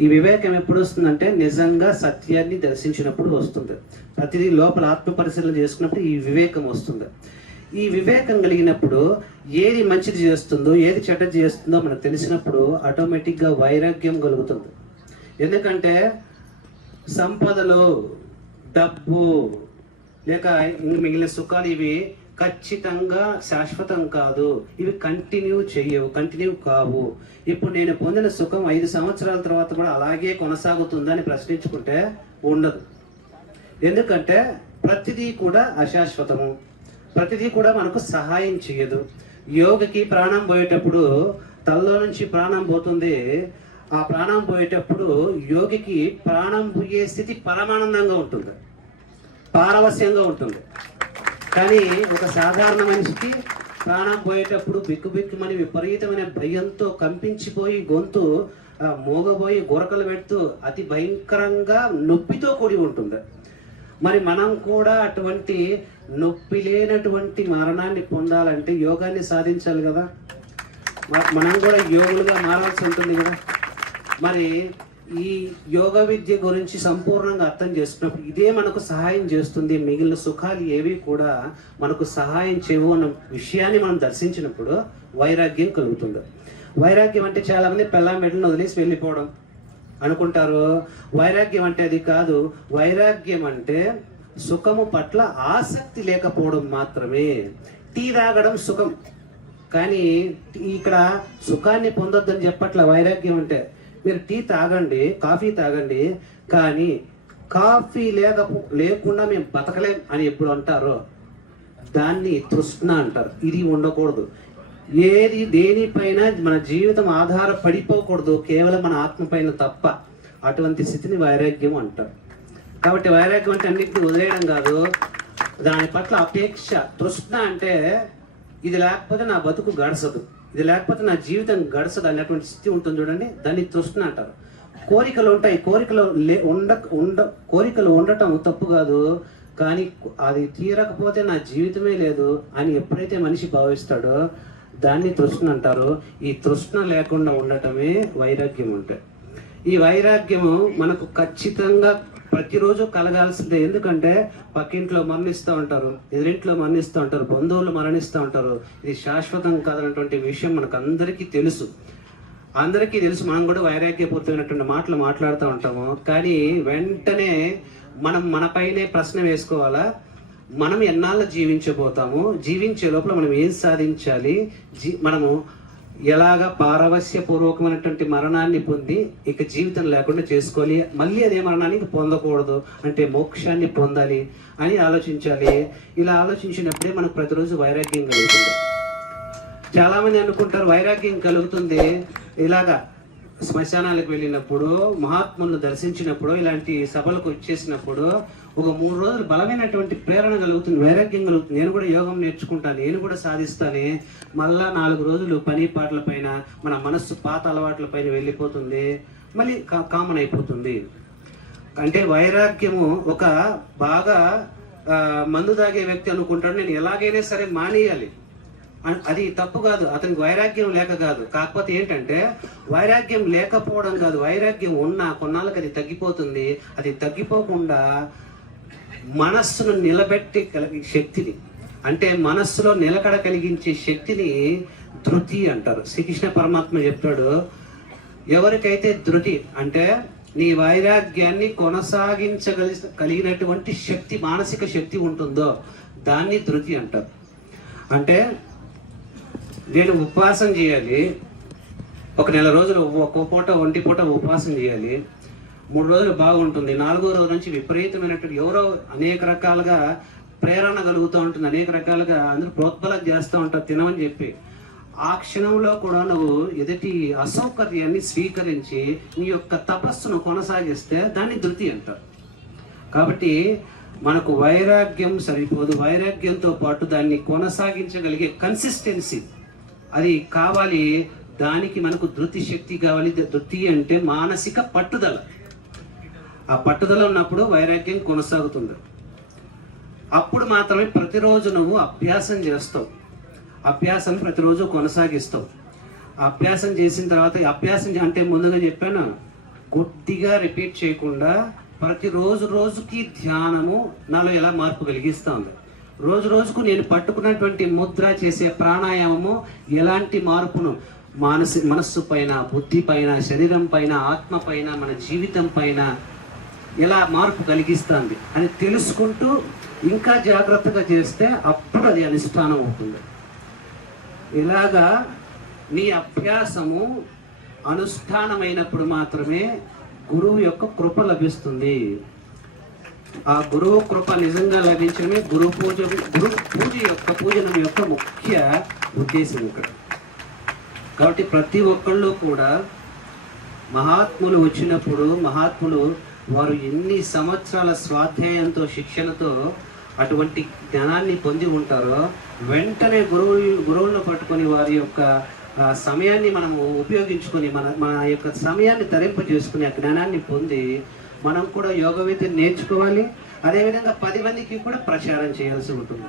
ఈ వివేకం ఎప్పుడు వస్తుందంటే నిజంగా సత్యాన్ని దర్శించినప్పుడు వస్తుంది. ప్రతిదీ లోపల ఆత్మ పరిశీలన చేసుకున్నప్పుడు ఈ వివేకం వస్తుంది. ఈ వివేకం కలిగినప్పుడు ఏది మంచిది చేస్తుందో, ఏది చెడ్డది చేస్తుందో మనకు తెలిసినప్పుడు ఆటోమేటిక్గా వైరాగ్యం కలుగుతుంది. ఎందుకంటే సంపదలు, డబ్బు లేక మిగిలిన సుఖాలు ఇవి ఖచ్చితంగా శాశ్వతం కాదు, ఇవి కంటిన్యూ కావు. ఇప్పుడు నేను పొందిన సుఖం 5 సంవత్సరాల తర్వాత కూడా అలాగే కొనసాగుతుందని ప్రశ్నించుకుంటే ఉండదు. ఎందుకంటే ప్రతిదీ కూడా అశాశ్వతము, ప్రతిదీ కూడా మనకు సహాయం చేయదు. యోగికి ప్రాణం పోయేటప్పుడు తలలో నుంచి ప్రాణం పోతుంది. ఆ ప్రాణం పోయేటప్పుడు యోగికి ప్రాణం పోయే స్థితి పరమానందంగా ఉంటుంది, పారవస్యంగా ఉంటుంది. కానీ ఒక సాధారణ మనిషికి ప్రాణం పోయేటప్పుడు బిక్కుమని విపరీతమైన భయంతో కంపించిపోయి గొంతు మోగబోయి గురకలు పెడుతూ అతి భయంకరంగా నొప్పితో కూడి ఉంటుంది. మరి మనం కూడా అటువంటి నొప్పి లేనటువంటి మరణాన్ని పొందాలంటే యోగాన్ని సాధించాలి కదా, మనం కూడా యోగులుగా మారాల్సి ఉంటుంది కదా. మరి ఈ యోగ విద్య గురించి సంపూర్ణంగా అర్థం చేసుకున్నప్పుడు ఇదే మనకు సహాయం చేస్తుంది, మిగిలిన సుఖాలు ఏవి కూడా మనకు సహాయం చేయవు అన్న విషయాన్ని మనం దర్శించినప్పుడు వైరాగ్యం కలుగుతుంది. వైరాగ్యం అంటే చాలామంది పెళ్ళాం మెడలను వదిలేసి వెళ్ళిపోవడం అనుకుంటారు. వైరాగ్యం అంటే అది కాదు. వైరాగ్యం అంటే సుఖము పట్ల ఆసక్తి లేకపోవడం మాత్రమే. టీ తాగడం సుఖం, కానీ ఇక్కడ సుఖాన్ని పొందొద్దని చెప్పట్ల. వైరాగ్యం అంటే మీరు టీ తాగండి, కాఫీ తాగండి, కానీ కాఫీ లేకుండా మేము బతకలేం అని ఎప్పుడు అంటారో దాన్ని తృష్ణ అంటారు. ఇది ఉండకూడదు. దేనిపైన మన జీవితం ఆధారపడిపోకూడదు, కేవలం మన ఆత్మ పైన తప్ప. అటువంటి స్థితిని వైరాగ్యం అంటారు. కాబట్టి వైరాగ్యం అంటే అన్నింటినీ వదిలేయడం కాదు, దాని పట్ల అపేక్ష. తృష్ణ అంటే ఇది లేకపోతే నా బతుకు గడసదు, ఇది లేకపోతే నా జీవితం గడసదు అనేటువంటి స్థితి ఉంటుంది చూడండి, దాన్ని తృష్ణ అంటారు. కోరికలు ఉంటాయి, కోరికలు ఉండటం తప్పు కాదు, కానీ అది తీరకపోతే నా జీవితమే లేదు అని ఎప్పుడైతే మనిషి భావిస్తాడో దాన్ని తృష్ణ అంటారు. ఈ తృష్ణ లేకుండా ఉండటమే వైరాగ్యం అంటే. ఈ వైరాగ్యము మనకు ఖచ్చితంగా ప్రతిరోజు కలగాల్సిందే. ఎందుకంటే పక్కింట్లో మరణిస్తూ ఉంటారు, ఎదురింట్లో మరణిస్తూ ఉంటారు, బంధువులు మరణిస్తూ ఉంటారు. ఇది శాశ్వతం కాదన్నటువంటి విషయం మనకు అందరికీ తెలుసు. మనం కూడా వైరాగ్యపూర్తమైనటువంటి మాటలు మాట్లాడుతూ ఉంటాము. కానీ వెంటనే మనం మనపైనే ప్రశ్న వేసుకోవాలా, మనం ఎన్నాళ్ళు జీవించబోతాము, జీవించే లోపల మనం ఏం సాధించాలి, మనము ఎలాగ పారవస్యపూర్వకమైనటువంటి మరణాన్ని పొంది ఇక జీవితం లేకుండా చేసుకోవాలి, మళ్ళీ అదే మరణాన్ని పొందకూడదు అంటే మోక్షాన్ని పొందాలి అని ఆలోచించాలి. ఇలా ఆలోచించినప్పుడే మనకు ప్రతిరోజు వైరాగ్యం కలుగుతుంది. చాలామంది అనుకుంటారు వైరాగ్యం కలుగుతుంది ఇలాగా శ్మశానాలకు వెళ్ళినప్పుడు, మహాత్ములను దర్శించినప్పుడు, ఇలాంటి సభలకు వచ్చేసినప్పుడు ఒక 3 రోజులు బలమైనటువంటి ప్రేరణ కలుగుతుంది, వైరాగ్యం కలుగుతుంది. నేను కూడా యోగం నేర్చుకుంటాను, నేను కూడా సాధిస్తాను. మళ్ళా 4 రోజులు పని పాటల పైన మన మనస్సు పాత అలవాట్ల పైన వెళ్ళిపోతుంది, మళ్ళీ కామన్ అయిపోతుంది. అంటే వైరాగ్యము ఒక బాగా మందు తాగే వ్యక్తి అనుకుంటాడు నేను ఎలాగైనా సరే మానేయాలి, అది తప్పు కాదు. అతనికి వైరాగ్యం లేక కాదు, కాకపోతే ఏంటంటే వైరాగ్యం లేకపోవడం కాదు, వైరాగ్యం ఉన్నా కొన్నాళ్ళకి అది తగ్గిపోతుంది. అది తగ్గిపోకుండా మనస్సును నిలబెట్టి కలిగే శక్తిని, అంటే మనస్సులో నిలకడ కలిగించే శక్తిని ధృతి అంటారు. శ్రీకృష్ణ పరమాత్మ చెప్తాడు, ఎవరికైతే ధృతి అంటే నీ వైరాగ్యాన్ని కలిగినటువంటి శక్తి, మానసిక శక్తి ఉంటుందో దాన్ని ధృతి అంటారు. అంటే నేను ఉపవాసం చేయాలి, ఒక 1 నెల రోజులు ఒక్క పూట ఒంటి పూట ఉపవాసం చేయాలి, 3 రోజులు బాగుంటుంది, 4వ రోజు నుంచి విపరీతమైనటువంటి ఎవరో అనేక రకాలుగా ప్రేరణ కలుగుతూ ఉంటుంది, అనేక రకాలుగా అందరూ ప్రోత్బలం చేస్తూ ఉంటారు తినమని చెప్పి. ఆ క్షణంలో కూడా నువ్వు ఎదుటి అసౌకర్యాన్ని స్వీకరించి నీ యొక్క తపస్సును కొనసాగిస్తే దాన్ని ధృతి అంటారు. కాబట్టి మనకు వైరాగ్యం సరిపోదు, వైరాగ్యంతో పాటు దాన్ని కొనసాగించగలిగే కన్సిస్టెన్సీ అది కావాలి. దానికి మనకు ధృతి శక్తి కావాలి. ధృతి అంటే మానసిక పట్టుదల. ఆ పట్టుదల ఉన్నప్పుడు వైరాగ్యం కొనసాగుతుంది. అప్పుడు మాత్రమే ప్రతిరోజు నువ్వు అభ్యాసం చేస్తావు, అభ్యాసం ప్రతిరోజు కొనసాగిస్తావు. అభ్యాసం చేసిన తర్వాత అభ్యాసం అంటే ముందుగా చెప్పాను, కొద్దిగా రిపీట్ చేయకుండా ప్రతిరోజు రోజుకి ధ్యానము నాలో ఎలా మార్పు కలిగిస్తూ ఉంది. రోజు రోజుకు నేను పట్టుకున్నటువంటి ముద్ర చేసే ప్రాణాయామము ఎలాంటి మార్పును మనస్సు పైన, బుద్ధి పైన, శరీరం పైన, ఆత్మ పైన, మన జీవితం పైన ఎలా మార్పు కలిగిస్తుంది అని తెలుసుకుంటూ ఇంకా జాగ్రత్తగా చేస్తే అప్పుడు అది అనుష్ఠానం అవుతుంది. ఇలాగా నీ అభ్యాసము అనుష్ఠానమైనప్పుడు మాత్రమే గురువు యొక్క కృప లభిస్తుంది. ఆ గురువు కృప నిజంగా లభించడమే గురు పూజనం యొక్క ముఖ్య ఉద్దేశం ఇక్కడ. కాబట్టి ప్రతి ఒక్కళ్ళు కూడా మహాత్ములు వచ్చినప్పుడు, మహాత్ములు వారు ఎన్ని సంవత్సరాల స్వాధ్యాయంతో, శిక్షణతో అటువంటి జ్ఞానాన్ని పొంది ఉంటారో వెంటనే గురువులను పట్టుకొని వారి యొక్క సమయాన్ని మనము ఉపయోగించుకొని మన యొక్క సమయాన్ని తరింపు చేసుకుని ఆ జ్ఞానాన్ని పొంది మనం కూడా యోగ విద్యను నేర్చుకోవాలి. అదేవిధంగా 10 మందికి కూడా ప్రచారం చేయాల్సి ఉంటుంది.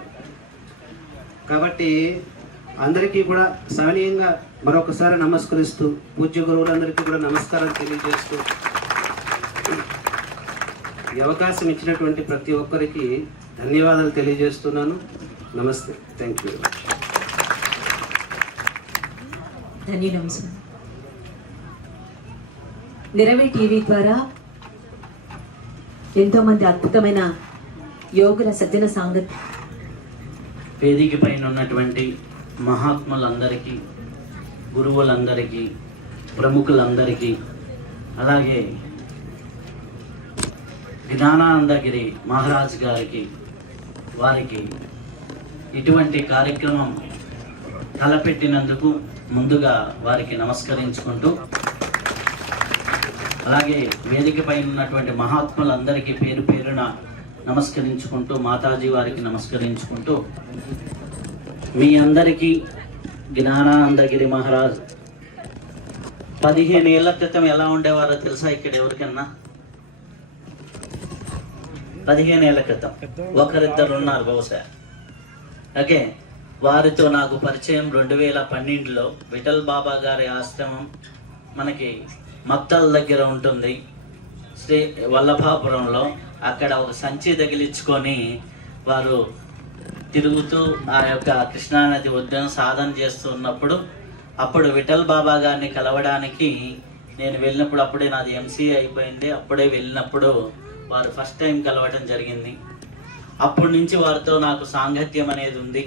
కాబట్టి అందరికీ కూడా సవినీయంగా మరొకసారి నమస్కరిస్తూ, పూజ్య గురువులందరికీ కూడా నమస్కారం తెలియజేస్తూ, ఈ అవకాశం ఇచ్చినటువంటి ప్రతి ఒక్కరికి ధన్యవాదాలు తెలియజేస్తున్నాను. నమస్తే, థ్యాంక్ యూ. ధన్యవాదాలు. నిరవి టీవీ ద్వారా ఎంతోమంది అద్భుతమైన యోగుల సజ్జన సాంగత్యం వేదిక పైన ఉన్నటువంటి మహాత్ములందరికీ, గురువులందరికీ, ప్రముఖులందరికీ, అలాగే జ్ఞానానందగిరి మహారాజ్ గారికి, వారికి ఇటువంటి కార్యక్రమం తలపెట్టినందుకు ముందుగా వారికి నమస్కరించుకుంటూ, అలాగే వేదికపై ఉన్నటువంటి మహాత్ములందరికీ పేరు పేరున నమస్కరించుకుంటూ, మాతాజీ వారికి నమస్కరించుకుంటూ, మీ అందరికీ జ్ఞానానందగిరి మహారాజ్ 15 ఏళ్ల క్రితం ఎలా ఉండేవారో తెలుసా? ఇక్కడ ఎవరికన్నా 15 ఏళ్ల క్రితం ఒకరిద్దరు ఉన్నారు బహుశా. ఓకే, వారితో నాకు పరిచయం 2012లో విఠల్ బాబా గారి ఆశ్రమం మనకి మక్తల్ దగ్గర ఉంటుంది, శ్రీ వల్లభాపురంలో. అక్కడ ఒక సంచి తగిలించుకొని వారు తిరుగుతూ ఆ యొక్క కృష్ణానది ఒడ్డున సాధన చేస్తూ ఉన్నప్పుడు, అప్పుడు విఠల్ బాబా గారిని కలవడానికి నేను వెళ్ళినప్పుడు, అప్పుడే నాది ఎంసీఏ అయిపోయింది, అప్పుడే వెళ్ళినప్పుడు వారు ఫస్ట్ టైం కలవటం జరిగింది. అప్పటి నుంచి వారితో నాకు సాంగత్యం అనేది ఉంది.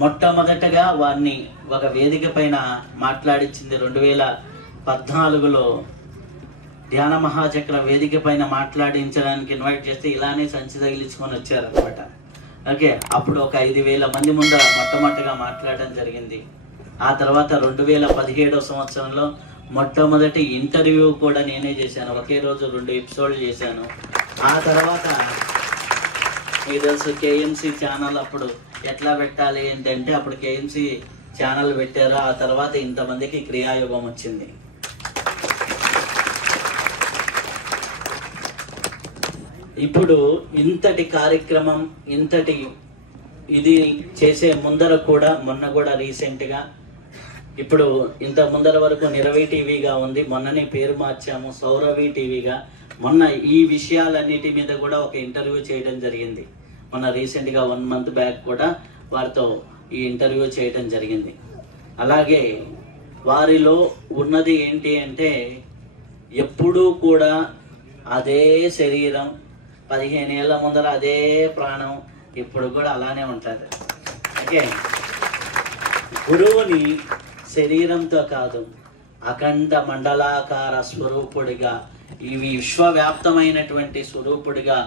మొట్టమొదటగా వారిని ఒక వేదిక పైన మాట్లాడించింది 2014లో ధ్యాన మహాచక్ర వేదిక పైన మాట్లాడించడానికి ఇన్వైట్ చేస్తే ఇలానే సంచి తగిలించుకొని వచ్చారనమాట. ఓకే, అప్పుడు ఒక 5,000 మంది ముందర మొట్టమొదటిగా మాట్లాడడం జరిగింది. ఆ తర్వాత 2017 సంవత్సరంలో మొట్టమొదటి ఇంటర్వ్యూ కూడా నేనే చేశాను. ఒకే రోజు 2 ఎపిసోడ్లు చేశాను. ఆ తర్వాత మీకు తెలుసు కేఎంసి ఛానల్ అప్పుడు ఎట్లా పెట్టాలి ఏంటంటే అప్పుడు కేఎంసి ఛానల్ పెట్టారు. ఆ తర్వాత ఇంతమందికి క్రియాయోగం వచ్చింది. ఇప్పుడు ఇంతటి కార్యక్రమం ఇంతటి ఇది చేసే ముందర కూడా మొన్న కూడా రీసెంట్గా ఇప్పుడు ఇంత ముందర వరకు నిరవి టీవీగా ఉంది, మొన్ననే పేరు మార్చాము సౌరవి టీవీగా. మొన్న ఈ విషయాలన్నిటి మీద కూడా ఒక ఇంటర్వ్యూ చేయడం జరిగింది. మొన్న రీసెంట్గా 1 మంత్ బ్యాక్ కూడా వారితో ఈ ఇంటర్వ్యూ చేయడం జరిగింది. అలాగే వారిలో ఉన్నది ఏంటి అంటే ఎప్పుడూ కూడా అదే శరీరం, 15 ఏళ్ళ ముందర అదే ప్రాణం, ఇప్పుడు కూడా అలానే ఉంటుంది. ఓకే, గురువుని శరీరంతో కాదు అఖండ మండలాకార స్వరూపుడిగా, ఈ విశ్వవ్యాప్తమైనటువంటి స్వరూపుడిగా,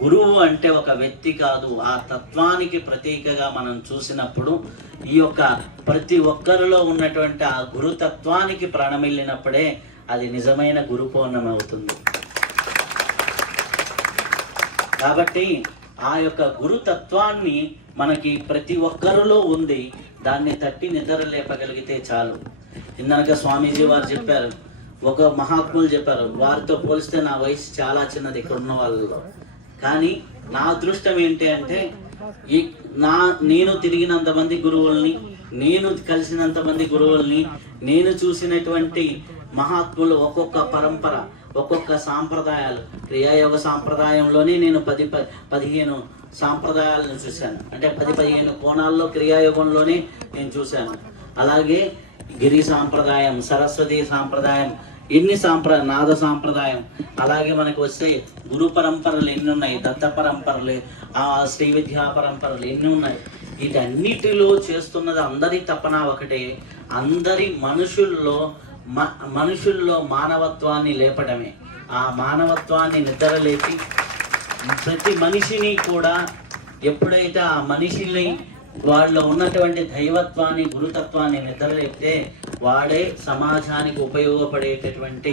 గురువు అంటే ఒక వ్యక్తి కాదు, ఆ తత్వానికి ప్రతీకగా మనం చూసినప్పుడు ఈ యొక్క ప్రతి ఒక్కరిలో ఉన్నటువంటి ఆ గురుతత్వానికి ప్రాణమిల్లినప్పుడే అది నిజమైన గురు పౌర్ణమి అవుతుంది. కాబట్టి ఆ యొక్క గురుతత్వాన్ని మనకి ప్రతి ఒక్కరిలో ఉంది. దాన్ని తట్టి నిద్ర లేపగలిగితే చాలు. ఇందాక స్వామీజీ వారు చెప్పారు, ఒక మహాత్ములు చెప్పారు, వారితో పోలిస్తే నా వయసు చాలా చిన్నది ఇక్కడ ఉన్న వాళ్ళలో. కానీ నా అదృష్టం ఏంటి అంటే నేను తిరిగినంత మంది గురువుల్ని, నేను కలిసినంత మంది గురువుల్ని, నేను చూసినటువంటి మహాత్ములు ఒక్కొక్క పరంపర, ఒక్కొక్క సాంప్రదాయాలు, క్రియాయోగ సాంప్రదాయంలోనే నేను 10-15 సాంప్రదాయాలను చూశాను. అంటే 10-15 కోణాల్లో క్రియాయోగంలోనే నేను చూశాను. అలాగే గిరి సాంప్రదాయం, సరస్వతి సాంప్రదాయం, ఎన్ని నాద సాంప్రదాయం, అలాగే మనకు వస్తే గురు పరంపరలు ఎన్ని ఉన్నాయి, దత్త పరంపరలు, శ్రీ విద్యా పరంపరలు ఎన్ని ఉన్నాయి. వీటన్నిటిలో చేస్తున్నది అందరి తపన ఒకటే, అందరి మనుషుల్లో మానవత్వాన్ని లేపడమే. ఆ మానవత్వాన్ని నిద్రలేపి ప్రతి మనిషిని కూడా ఎప్పుడైతే ఆ మనిషిని వాళ్ళలో ఉన్నటువంటి దైవత్వాన్ని, గురుతత్వాన్ని నిద్రలేపితే వాడే సమాజానికి ఉపయోగపడేటటువంటి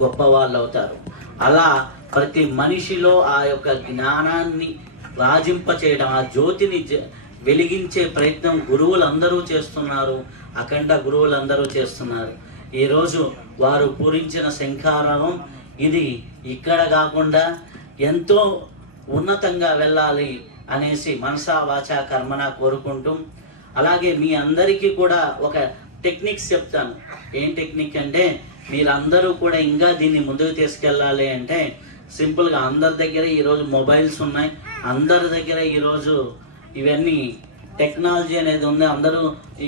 గొప్ప వాళ్ళు అవుతారు. అలా ప్రతి మనిషిలో ఆ యొక్క జ్ఞానాన్ని రాజింప చేయడం, ఆ జ్యోతిని వెలిగించే ప్రయత్నం గురువులందరూ చేస్తున్నారు, అఖండ గురువులందరూ చేస్తున్నారు. ఈరోజు వారు పూరించిన శంఖారావం ఇది ఇక్కడ కాకుండా ఎంతో ఉన్నతంగా వెళ్ళాలి అనేసి మనసా వాచా కర్మన కోరుకుంటూ, అలాగే మీ అందరికీ కూడా ఒక టెక్నిక్స్ చెప్తాను. ఏం టెక్నిక్ అంటే మీరందరూ కూడా ఇంకా దీన్ని ముందుకు తీసుకెళ్ళాలి అంటే సింపుల్గా అందరి దగ్గర ఈరోజు మొబైల్స్ ఉన్నాయి, అందరి దగ్గర ఈరోజు ఇవన్నీ టెక్నాలజీ అనేది ఉంది. అందరూ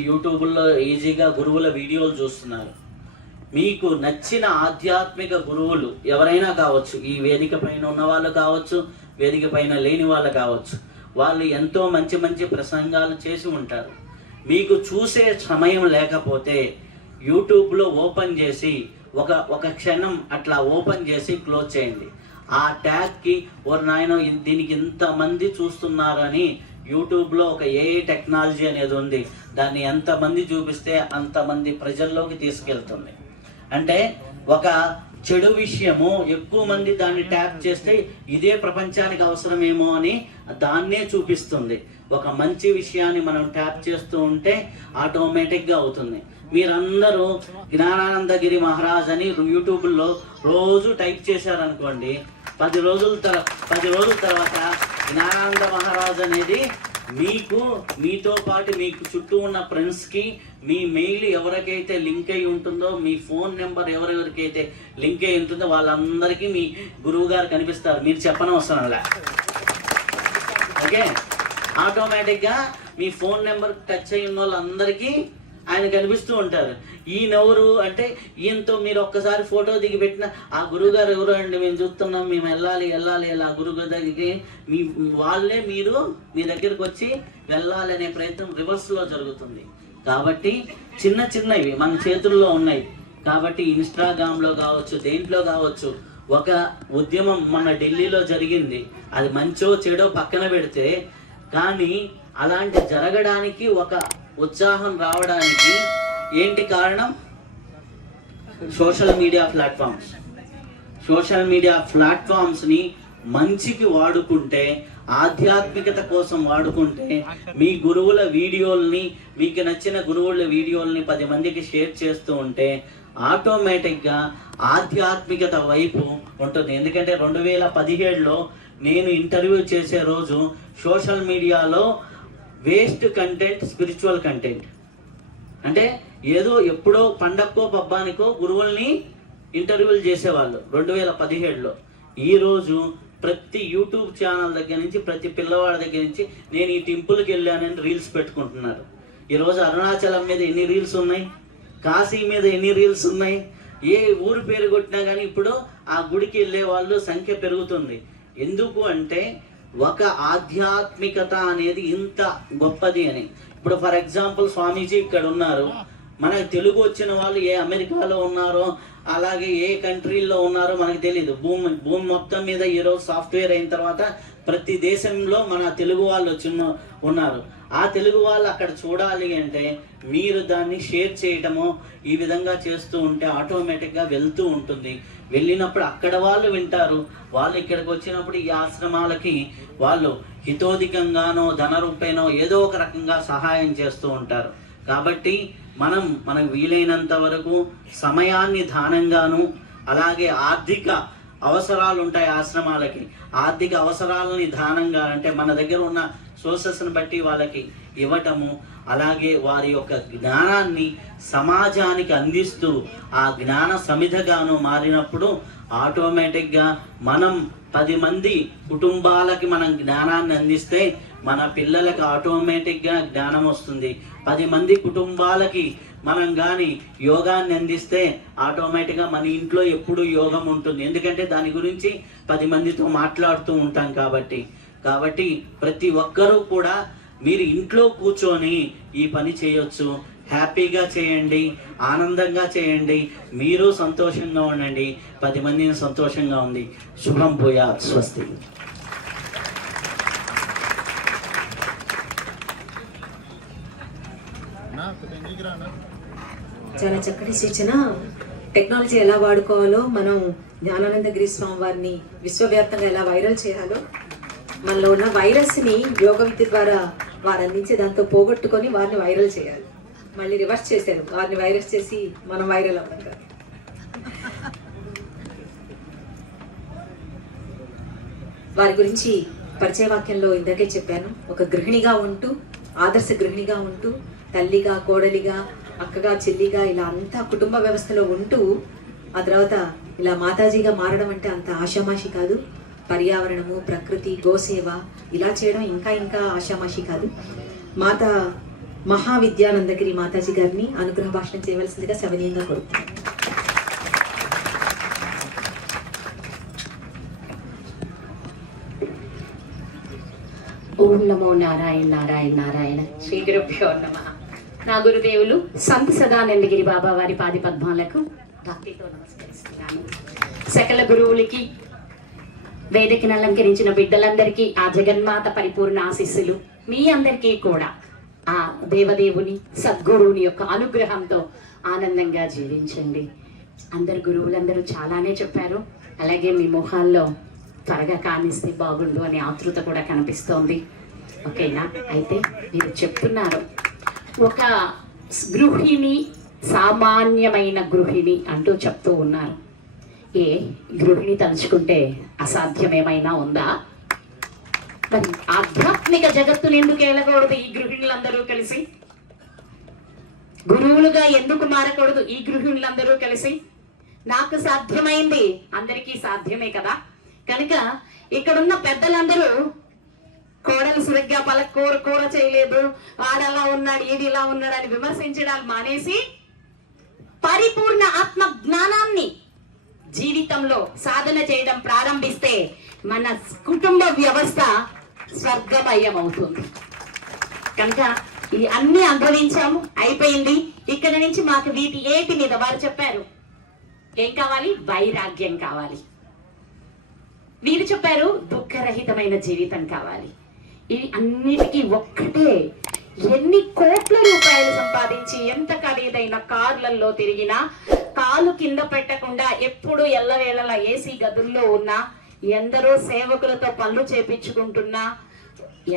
యూట్యూబ్లో ఈజీగా గురువుల వీడియోలు చూస్తున్నారు. మీకు నచ్చిన ఆధ్యాత్మిక గురువులు ఎవరైనా కావచ్చు, ఈ వేదిక పైన ఉన్న వాళ్ళు కావచ్చు, వేదిక పైన లేని వాళ్ళు కావచ్చు, వాళ్ళు ఎంతో మంచి మంచి ప్రసంగాలు చేసి ఉంటారు. మీకు చూసే సమయం లేకపోతే యూట్యూబ్లో ఓపెన్ చేసి ఒక క్షణం అట్లా ఓపెన్ చేసి క్లోజ్ చేయండి. ఆ ట్యాగ్కి ఓ నాయన దీనికి ఇంతమంది చూస్తున్నారని యూట్యూబ్లో ఒక ఏఐ టెక్నాలజీ అనేది ఉంది, దాన్ని ఎంతమంది చూపిస్తే అంతమంది ప్రజల్లోకి తీసుకెళ్తుంది. అంటే ఒక చెడు విషయము ఎక్కువ మంది దాన్ని ట్యాప్ చేస్తే ఇదే ప్రపంచానికి అవసరమేమో అని దాన్నే చూపిస్తుంది. ఒక మంచి విషయాన్ని మనం ట్యాప్ చేస్తూ ఉంటే ఆటోమేటిక్గా అవుతుంది. మీరందరూ జ్ఞానానందగిరి మహారాజ్ అని యూట్యూబ్లో రోజు టైప్ చేశారనుకోండి, 10 రోజుల తర్వాత జ్ఞానానంద మహారాజ్ అనేది మీతో పాటు మీకు చుట్టూ ఉన్న ఫ్రెండ్స్కి, మీ మెయిల్ ఎవరికైతే లింక్ అయి ఉంటుందో, మీ ఫోన్ నెంబర్ ఎవరెవరికైతే లింక్ అయి ఉంటుందో వాళ్ళందరికీ మీ గురువు గారు కనిపిస్తారు. మీరు చెప్పనవసరంలా. ఓకే, ఆటోమేటిక్గా మీ ఫోన్ నెంబర్ టచ్ అయి ఉన్న వాళ్ళందరికీ ఆయన కనిపిస్తూ ఉంటారు. ఈయనెవరు అంటే ఈయనతో మీరు ఒక్కసారి ఫోటో దిగి పెట్టిన ఆ గురువుగారు ఎవరు అండి, మేము చూస్తున్నాం, మేము వెళ్ళాలి ఇలా గురువుగారి దగ్గరికి వాళ్ళే మీ దగ్గరికి వచ్చి వెళ్ళాలి అనే ప్రయత్నం రివర్స్లో జరుగుతుంది. కాబట్టి చిన్నవి మన చేతుల్లో ఉన్నాయి. కాబట్టి ఇన్స్టాగ్రామ్లో కావచ్చు, దేంట్లో కావచ్చు, ఒక ఉద్యమం మన ఢిల్లీలో జరిగింది, అది మంచో చెడో పక్కన పెడితే, కానీ అలాంటి జరగడానికి ఒక ఉత్సాహం రావడానికి ఏంటి కారణం? సోషల్ మీడియా ప్లాట్ఫామ్స్ని మంచికి వాడుకుంటే, ఆధ్యాత్మికత కోసం వాడుకుంటే, మీ గురువుల వీడియోల్ని, మీకు నచ్చిన గురువుల వీడియోల్ని 10 మందికి షేర్ చేస్తూ ఉంటే ఆటోమేటిక్గా ఆధ్యాత్మికత వైపు ఉంటుంది. ఎందుకంటే 2017లో నేను ఇంటర్వ్యూ చేసే రోజు సోషల్ మీడియాలో వేస్ట్ కంటెంట్, స్పిరిచువల్ కంటెంట్ అంటే ఏదో ఎప్పుడో పండక్కో పబ్బానికో గురువుల్ని ఇంటర్వ్యూలు చేసేవాళ్ళు 2017లో. ఈరోజు ప్రతి యూట్యూబ్ ఛానల్ దగ్గర నుంచి, ప్రతి పిల్లవాడి దగ్గర నుంచి నేను ఈ టెంపుల్కి వెళ్ళానని రీల్స్ పెట్టుకుంటున్నారు. ఈరోజు అరుణాచలం మీద ఎన్ని రీల్స్ ఉన్నాయి, కాశీ మీద ఎన్ని రీల్స్ ఉన్నాయి, ఏ ఊరు పేరు కొట్టినా కానీ ఇప్పుడు ఆ గుడికి వెళ్ళే వాళ్ళు సంఖ్య పెరుగుతుంది. ఎందుకు అంటే ఒక ఆధ్యాత్మికత అనేది ఇంత గొప్పది అని. ఇప్పుడు ఫర్ ఎగ్జాంపుల్ స్వామీజీ ఇక్కడ ఉన్నారు, మనకు తెలుగు వచ్చిన వాళ్ళు ఏ అమెరికాలో ఉన్నారో, అలాగే ఏ కంట్రీల్లో ఉన్నారో మనకు తెలియదు. భూమి మొత్తం మీద ఈరోజు సాఫ్ట్వేర్ అయిన తర్వాత ప్రతి దేశంలో మన తెలుగు వాళ్ళు ఉన్నారు. ఆ తెలుగు వాళ్ళు అక్కడ చూడాలి అంటే మీరు దాన్ని షేర్ చేయటము ఈ విధంగా చేస్తూ ఉంటే ఆటోమేటిక్గా వెళ్తూ ఉంటుంది. వెళ్ళినప్పుడు అక్కడ వాళ్ళు వింటారు, వాళ్ళు ఇక్కడికి వచ్చినప్పుడు ఈ ఆశ్రమాలకి వాళ్ళు హితోధికంగానో ధన రూపేనో ఏదో ఒక రకంగా సహాయం చేస్తూ ఉంటారు. కాబట్టి మనకు వీలైనంత వరకు సమయాన్ని దానంగాను, అలాగే ఆర్థిక అవసరాలు ఉంటాయి ఆశ్రమాలకి, ఆర్థిక అవసరాలని దానంగా అంటే మన దగ్గర ఉన్న సోర్సెస్ని బట్టి వాళ్ళకి ఇవ్వటము, అలాగే వారి యొక్క జ్ఞానాన్ని సమాజానికి అందిస్తూ ఆ జ్ఞాన సమిధగాను మారినప్పుడు ఆటోమేటిక్గా మనం 10 మంది కుటుంబాలకి మనం జ్ఞానాన్ని అందిస్తే మన పిల్లలకి ఆటోమేటిక్గా జ్ఞానం వస్తుంది. 10 మంది కుటుంబాలకి మనం కానీ యోగాన్ని అందిస్తే ఆటోమేటిక్గా మన ఇంట్లో ఎప్పుడు యోగం ఉంటుంది. ఎందుకంటే దాని గురించి 10 మందితో మాట్లాడుతూ ఉంటాం కాబట్టి ప్రతి ఒక్కరూ కూడా మీరు ఇంట్లో కూర్చొని ఈ పని చేయొచ్చు. హ్యాపీగా చేయండి, ఆనందంగా చేయండి, మీరు సంతోషంగా ఉండండి, 10 మందిని సంతోషంగా ఉంది. శుభం పోయా, స్వస్తి. చాలా చక్కటి సూచన. టెక్నాలజీ ఎలా వాడుకోవాలో, మనం జ్ఞానానందగిరి స్వామి వారిని విశ్వవ్యాప్తంగా ఎలా వైరల్ చేయాలో, మనలో ఉన్న వైరస్ని యోగ విద్య ద్వారా వారు అందించే దాంతో పోగొట్టుకొని వారిని వైరల్ చేయాలి. మళ్ళీ రివర్స్ చేశారు, వారిని వైరస్ చేసి మనం వైరల్ అవ్వడం కాదు. వారి గురించి పరిచయ వాక్యంలో ఇందాకే చెప్పాను. ఒక గృహిణిగా ఉంటూ, ఆదర్శ గృహిణిగా ఉంటూ, తల్లిగా, కోడలిగా, అక్కగా, చెల్లిగా ఇలా అంతా కుటుంబ వ్యవస్థలో ఉంటూ ఆ తర్వాత ఇలా మాతాజీగా మారడం అంటే అంత ఆషామాషి కాదు. పర్యావరణము, ప్రకృతి, గోసేవ ఇలా చేయడం ఇంకా ఆషామాషి కాదు. మాతా మహావిద్యానందగిరి మాతాజీ గారిని అనుగ్రహ భాషణం చేయవలసిందిగా సవినయంగా కోరుతున్నాను. ఓం నమో నారాయణ నారాయణ నారాయణ. శ్రీ గురుభ్యో నమః. నా గురుదేవులు సంత్ సదానందగిరి బాబా వారి పాది పద్మాలకు భక్తితో నమస్కరిస్తున్నాను. సకల గురువులకి, వేదికను అలంకరించిన బిడ్డలందరికీ ఆ జగన్మాత పరిపూర్ణ ఆశీస్సులు మీ అందరికీ కూడా ఆ దేవదేవుని సద్గురువుని యొక్క అనుగ్రహంతో ఆనందంగా జీవించండి. అందరు గురువులందరూ చాలానే చెప్పారు. అలాగే మీ మొహాల్లో త్వరగా కానిస్తే బాగుండు అనే ఆతృత కూడా కనిపిస్తోంది. ఓకేనా? అయితే మీరు చెప్తున్నారు ఒక గృహిణి, సామాన్యమైన గృహిణి అంటూ చెప్తూ ఉన్నారు. ఏ గృహిణి తలుచుకుంటే అసాధ్యమేమైనా ఉందా? మరి ఆధ్యాత్మిక జగత్తును ఎందుకు వెళ్ళకూడదు ఈ గృహిణులందరూ కలిసి? గురువులుగా ఎందుకు మారకూడదు ఈ గృహిణులందరూ కలిసి? నాకు సాధ్యమైంది, అందరికీ సాధ్యమే కదా. కనుక ఇక్కడున్న పెద్దలందరూ కోడలు సరిగ్గా కూర చేయలేదు, వాడలా ఉన్నాడు, ఇది ఇలా ఉన్నాడు అని విమర్శించడాలు మానేసి పరిపూర్ణ ఆత్మ జ్ఞానాన్ని జీవితంలో సాధన చేయడం ప్రారంభిస్తే మన కుటుంబ వ్యవస్థ స్వర్గమయం అవుతుంది. కనుక ఈ అన్ని అనుభవించాము, అయిపోయింది. ఇక్కడ నుంచి మాకు ఏటి మీద వారు చెప్పారు ఏం కావాలి? వైరాగ్యం కావాలి. వీరు చెప్పారు దుఃఖరహితమైన జీవితం కావాలి. ఇవి అన్నిటికీ ఒక్కటే. ఎన్ని కోట్ల రూపాయలు సంపాదించి ఎంత ఖరీదైన కార్లలో తిరిగినా, కాలు కింద పెట్టకుండా ఎప్పుడు ఎల్లవేళలా ఏసీ గదుల్లో ఉన్నా, ఎందరో సేవకులతో పనులు చేపించుకుంటున్నా,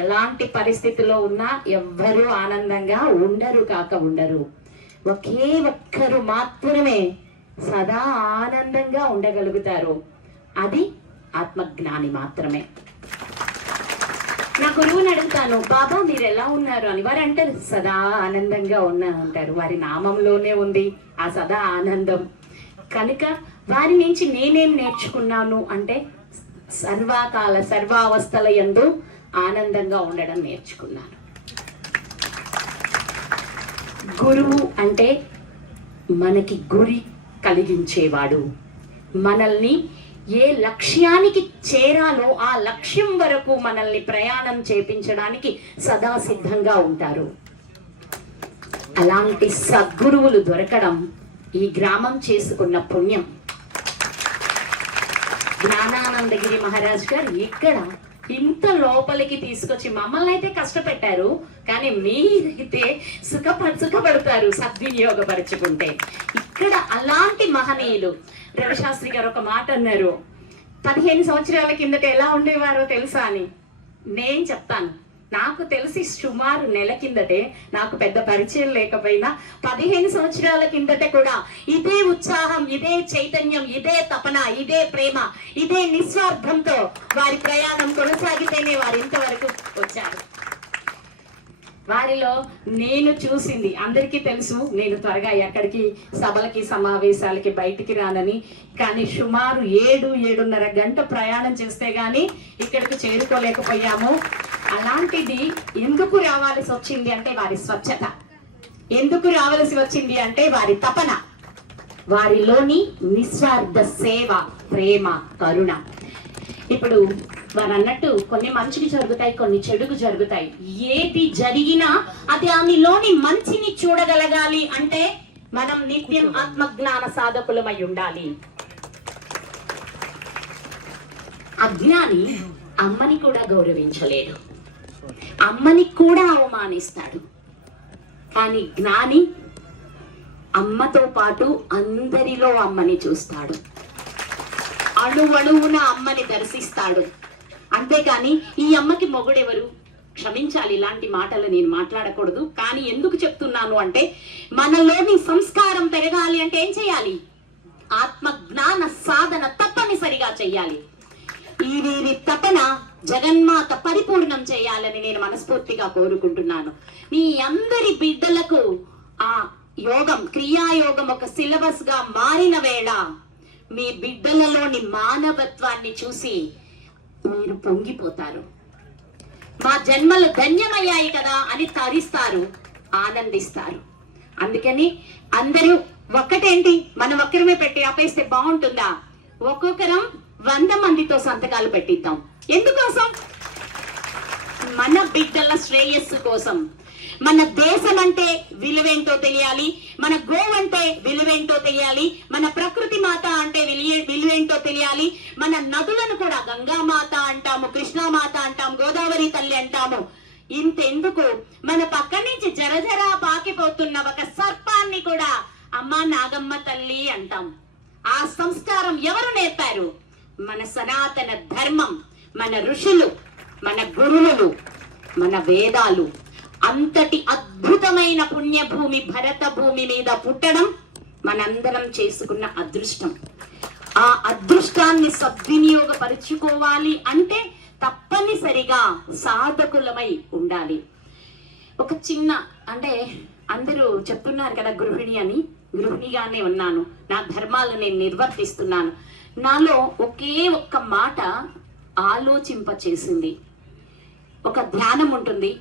ఎలాంటి పరిస్థితిలో ఉన్నా ఎవ్వరూ ఆనందంగా ఉండరు. ఒకే ఒక్కరు మాత్రమే సదా ఆనందంగా ఉండగలుగుతారు. అది ఆత్మజ్ఞాని మాత్రమే. నా గురువుని అడుగుతాను, బాబా మీరు ఎలా ఉన్నారు అని. వారు అంటారు సదా ఆనందంగా అంటారు. వారి నామంలోనే ఉంది ఆ సదా ఆనందం. కనుక వారి నుంచి నేనేం నేర్చుకున్నాను అంటే సర్వకాల సర్వావస్థల యందు ఆనందంగా ఉండడం నేర్చుకున్నాను. గురువు అంటే మనకి గురి కలిగించేవాడు. మనల్ని ఏ లక్ష్యానికి చేరాలో ఆ లక్ష్యం వరకు మనల్ని ప్రయాణం చేపించడానికి సదా సిద్ధంగా ఉంటారు. అలాంటి సద్గురువులు దొరకడం ఈ గ్రామం చేసుకున్న పుణ్యం. జ్ఞానానందగిరి మహారాజ్ గారు ఇక్కడ ఇంత లోపలికి తీసుకొచ్చి మమ్మల్ని అయితే కష్టపెట్టారు, కానీ మీరైతే సుఖపడతారు సద్వినియోగపరుచుకుంటే. ఇక్కడ అలాంటి మహనీయులు. రవిశాస్త్రి గారు ఒక మాట అన్నారు, 15 సంవత్సరాల కిందట ఎలా ఉండేవారో తెలుసా అని. నేను చెప్తాను, నాకు తెలిసి సుమారు నెల కిందటే, నాకు పెద్ద పరిచయం లేకపోయినా 15 సంవత్సరాల కిందట కూడా ఇదే ఉత్సాహం, ఇదే చైతన్యం, ఇదే తపన, ఇదే ప్రేమ, ఇదే నిస్వార్థంతో వారి ప్రయాణం కొనసాగితేనే వారు ఇంతవరకు వచ్చారు. వారిలో నేను చూసింది అందరికీ తెలుసు, నేను త్వరగా ఎక్కడికి సభలకి సమావేశాలకి బయటికి రానని. కానీ సుమారు 7-7:30 గంట ప్రయాణం చేస్తే గానీ ఇక్కడికి చేరుకోలేకపోయాము. అలాంటిది ఎందుకు రావాల్సి వచ్చింది అంటే వారి స్వచ్ఛత, ఎందుకు రావాల్సి వచ్చింది అంటే వారి తపన, వారిలోని నిస్వార్థ సేవ, ప్రేమ, కరుణ. ఇప్పుడు వారు అన్నట్టు కొన్ని మంచికి జరుగుతాయి, కొన్ని చెడుకు జరుగుతాయి. ఏది జరిగినా అది దానిలోని మంచిని చూడగలగాలి అంటే మనం నిత్యం ఆత్మజ్ఞాన సాధకులమై ఉండాలి. అజ్ఞాని అమ్మని కూడా గౌరవించలేడు, అమ్మని కూడా అవమానిస్తాడు. కానీ జ్ఞాని అమ్మతో పాటు అందరిలో అమ్మని చూస్తాడు, అణువణువున అమ్మని దర్శిస్తాడు. అంతేకాని ఈ అమ్మకి మొగుడెవరు, క్షమించాలి ఇలాంటి మాటలు నేను మాట్లాడకూడదు. కానీ ఎందుకు చెప్తున్నాను అంటే మనలోని సంస్కారం పెరగాలి అంటే ఏం చేయాలి? ఆత్మ జ్ఞాన సాధన తప్పనిసరిగా చెయ్యాలి. ఈ వీరి తపన జగన్మాత పరిపూర్ణం చేయాలని నేను మనస్ఫూర్తిగా కోరుకుంటున్నాను. మీ అందరి బిడ్డలకు ఆ యోగం, క్రియాయోగం ఒక సిలబస్ గా మారిన వేళ మీ బిడ్డలలోని మానవత్వాన్ని చూసి మీరు పొంగిపోతారు. మా జన్మలు ధన్యమయ్యాయి కదా అని తరిస్తారు, ఆనందిస్తారు. అందుకని అందరూ ఒక్కటేంటి, మనం ఒక్కరమే పెట్టి ఆపేస్తే బాగుంటుందా? ఒక్కొక్కరం 100 మందితో సంతకాలు పెట్టిద్దాం. ఎందుకోసం? మన బిడ్డల శ్రేయస్సు కోసం. మన దేశం అంటే విలువేంటో తెలియాలి, మన గోవు అంటే విలువేంటో తెలియాలి, మన ప్రకృతి మాత అంటే విలువేంటో తెలియాలి. మన నదులను కూడా గంగామాత అంటాము, కృష్ణామాత అంటాము, గోదావరి తల్లి అంటాము. ఇంతెందుకు మన పక్క నుంచి జరజరా పాకిపోతున్న ఒక సర్పాన్ని కూడా అమ్మా నాగమ్మ తల్లి అంటాం. ఆ సంస్కారం ఎవరు నేర్పారు? మన సనాతన ధర్మం, మన ఋషులు, మన గురువులు, మన వేదాలు. అంతటి అద్భుతమైన పుణ్యభూమి భరత భూమి మీద పుట్టడం మనందరం చేసుకున్న అదృష్టం. ఆ అదృష్టాన్ని సద్వినియోగపరుచుకోవాలి అంటే తప్పనిసరిగా సాధకులమై ఉండాలి. ఒక చిన్న అంటే అందరూ చెప్తున్నారు కదా గృహిణి అని, గృహిణిగానే ఉన్నాను, నా ధర్మాలు నేను నిర్వర్తిస్తున్నాను. నాలో ఒకే ఒక్క మాట ఆలోచింపచేసింది. ఒక ధ్యానం ఉంటుంది,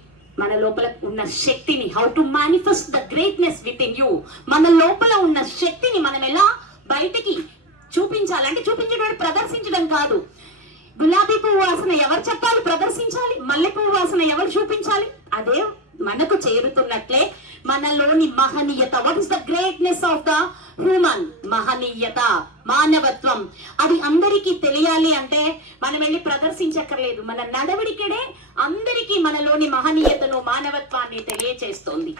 మన లోపల ఉన్న శక్తిని, how to manifest the greatness with in you, మన లోపల ఉన్న శక్తిని మనం ఎలా బయటికి చూపించాలంటే, చూపించడం ప్రదర్శించడం కాదు. గులాబీ పువ్వు వాసన ఎవరు చెప్పాలి ప్రదర్శించాలి, మల్లె పువ్వు వాసన ఎవరు చూపించాలి? అదే మనకు చేరుతున్నట్లే మనలోని మహనీయత. What is the greatness of the human? మహనీయత, మానవత్వం. అది అందరికీ తెలియాలి అంటే మనం వెళ్ళి ప్రదర్శించక్కర్లేదు. మన నడవడికడే అందరికీ మనలోని మహనీయతను, మానవత్వాన్ని తెలియచేస్తోంది.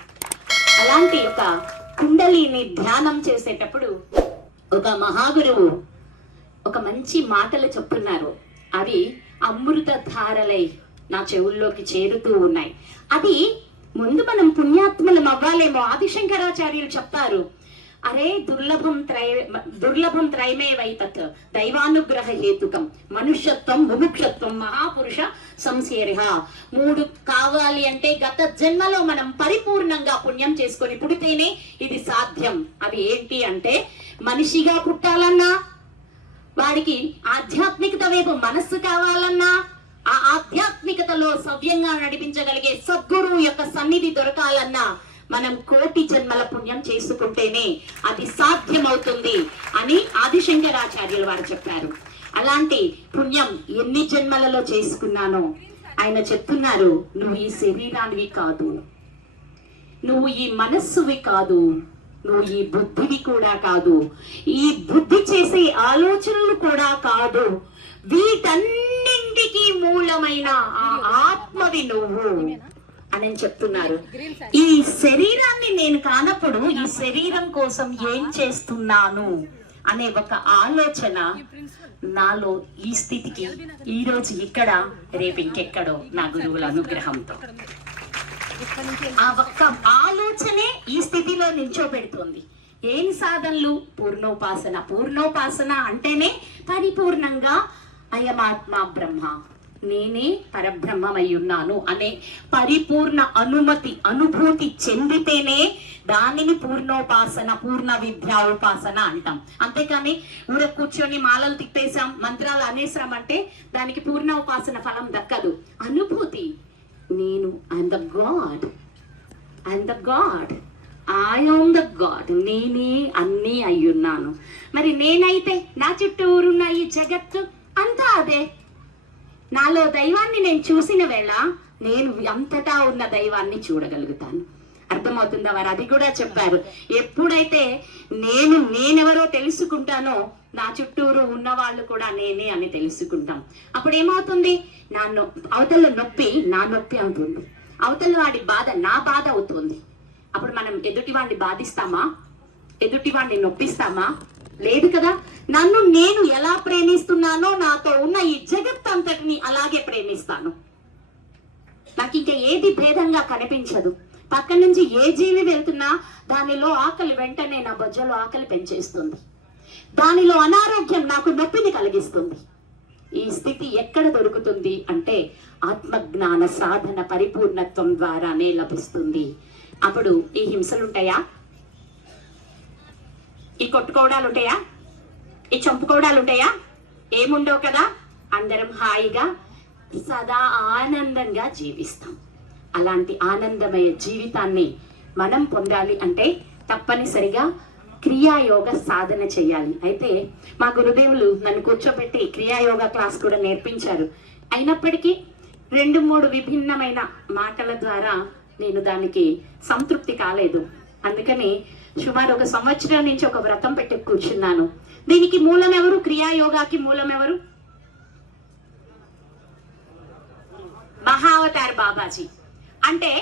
అలాంటి ఒక కుండలిని ధ్యానం చేసేటప్పుడు ఒక మహాగురువు ఒక మంచి మాటలు చెప్తున్నారు. అవి అమృత ధారలై నా చెవుల్లోకి చేరుతూ ఉన్నాయి. అది ముందు మనం పుణ్యాత్మలం అవ్వాలేమో. ఆదిశంకరాచార్యులు చెప్తారు, అరే దుర్లభం త్రైమే వైతత్ దైవానుగ్రహ హేతుకం మనుష్యత్వం ముముక్షత్వం మహాపురుష సంశేరిహ. 3 కావాలి అంటే గత జన్మలో మనం పరిపూర్ణంగా పుణ్యం చేసుకొని పుడితేనే ఇది సాధ్యం. అవి ఏంటి అంటే, మనిషిగా పుట్టాలన్నా, వాడికి ఆధ్యాత్మికత వైపు మనస్సు కావాలన్నా, ఆ ఆధ్యాత్మికతలో సవ్యంగా నడిపించగలిగే సద్గురువు యొక్క సన్నిధి దొరకాలన్నా మనం 1,000,000 జన్మల పుణ్యం చేసుకుంటేనే అది సాధ్యమవుతుంది అని ఆదిశంకరాచార్యులు వారు చెప్పారు. అలాంటి పుణ్యం ఎన్ని జన్మలలో చేసుకున్నానో ఆయన చెప్తున్నారు, నువ్వు ఈ శరీరానివి కాదు, నువ్వు ఈ మనస్సువి కాదు, నువ్వు ఈ బుద్ధివి కూడా కాదు, ఈ బుద్ధి చేసే ఆలోచనలు కూడా కాదు, వీటన్నింటికి మూలమైన ఆ ఆత్మవి నువ్వు అని చెప్తున్నారు. ఈ శరీరాన్ని నేను కానప్పుడు ఈ శరీరం కోసం ఏం చేస్తున్నాను అనే ఒక ఆలోచన నాలో ఈ స్థితికి ఈ రోజు ఇక్కడ, రేపు ఇంకెక్కడో నా గురువుల అనుగ్రహంతో ఆ ఒక్క ఆలోచనే ఈ స్థితిలో నిల్చోబెడుతుంది. ఏం సాధనలు? పూర్ణోపాసన. పూర్ణోపాసన అంటేనే పరిపూర్ణంగా అయమాత్మ బ్రహ్మ, నేనే పరబ్రహ్మమై ఉన్నాను అనే పరిపూర్ణ అనుభూతి చెందితేనే దానిని పూర్ణోపాసన, పూర్ణ విద్యా ఉపాసన అంటాం. అంతేకాని ఊర కూర్చొని మాలలు తిప్పేసాం, మంత్రాలు అనేసామంటే దానికి పూర్ణోపాసన ఫలం దక్కదు. అనుభూతి, నేను I'm the God, I'm the God, I am the God, నేనే అన్నీ అయ్యున్నాను. మరి నేనైతే నా చుట్టూరున్న ఈ జగత్తు అంతా అదే. నాలో దైవాన్ని నేను చూసిన వేళ నేను అంతటా ఉన్న దైవాన్ని చూడగలుగుతాను. అర్థమవుతుందా? వారు అది కూడా చెప్పారు. ఎప్పుడైతే నేనెవరో తెలుసుకుంటానో నా చుట్టూరు ఉన్న వాళ్ళు కూడా నేనే అని తెలుసుకుంటాం. అప్పుడు ఏమవుతుంది? అవతల నొప్పి నా నొప్పి అవుతుంది, అవతల వాడి బాధ నా బాధ అవుతుంది. అప్పుడు మనం ఎదుటి వాడిని బాధిస్తామా? ఎదుటి వాడిని నొప్పిస్తామా? లేదు కదా. నన్ను నేను ఎలా ప్రేమిస్తున్నానో నాతో ఉన్న ఈ జగత్ అంతటిని అలాగే ప్రేమిస్తాను. నాకు ఇంకా ఏది భేదంగా కనిపించదు. పక్క నుంచి ఏ జీవి వెళ్తున్నా దానిలో ఆకలి వెంటనే నా బొజ్జలో ఆకలి పెంచేస్తుంది, దానిలో అనారోగ్యం నాకు నొప్పిని కలిగిస్తుంది. ఈ స్థితి ఎక్కడ దొరుకుతుంది అంటే ఆత్మజ్ఞాన సాధన పరిపూర్ణత్వం ద్వారానే లభిస్తుంది. అప్పుడు ఈ హింసలుంటాయా? ఈ కొట్టుకోవడాలు ఉంటాయా? ఈ చంపుకోవడాలు ఉంటాయా? ఏముండవు కదా. అందరం హాయిగా సదా ఆనందంగా జీవిస్తాం. అలాంటి ఆనందమయ జీవితాన్ని మనం పొందాలి అంటే తప్పనిసరిగా క్రియాయోగ సాధన చేయాలి. అయితే మా గురుదేవులు నన్ను కూర్చోబెట్టి క్రియాయోగ క్లాస్ కూడా నేర్పించారు. అయినప్పటికీ 2-3 విభిన్నమైన మాటల ద్వారా నేను దానికి సంతృప్తి కాలేదు. అందుకని సుమారు 1 సంవత్సరం నుంచి ఒక వ్రతం పెట్టి కూర్చున్నాను. దీనికి మూలం ఎవరు? క్రియాయోగాకి మూలం ఎవరు? మహావతార్ బాబాజీ. అంటే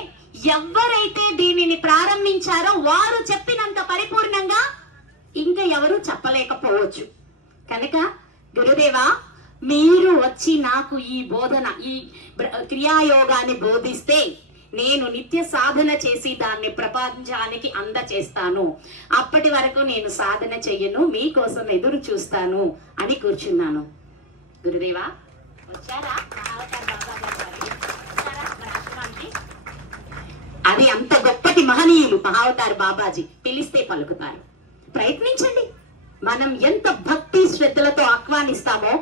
ఎవరైతే దీనిని ప్రారంభించారో వారు చెప్పినంత పరిపూర్ణంగా ఇంకా ఎవరు చెప్పలేకపోవచ్చు. కనుక గురుదేవా, మీరు వచ్చి నాకు ఈ బోధన, ఈ క్రియాయోగాన్ని బోధిస్తే నేను నిత్య సాధన చేసి దాన్ని ప్రపంచానికి అందచేస్తాను. అప్పటి వరకు నేను సాధన చెయ్యను, మీకోసం ఎదురు చూస్తాను అని కూర్చున్నాను. గురుదేవా వచ్చారా? అది అంత గొప్పటి మహనీయులు మహావతార్ బాబాజీ. పిలిస్తే పలుకుతారు. ప్రయత్నించండి. మనం ఎంత భక్తి శ్రద్ధలతో ఆహ్వానిస్తామో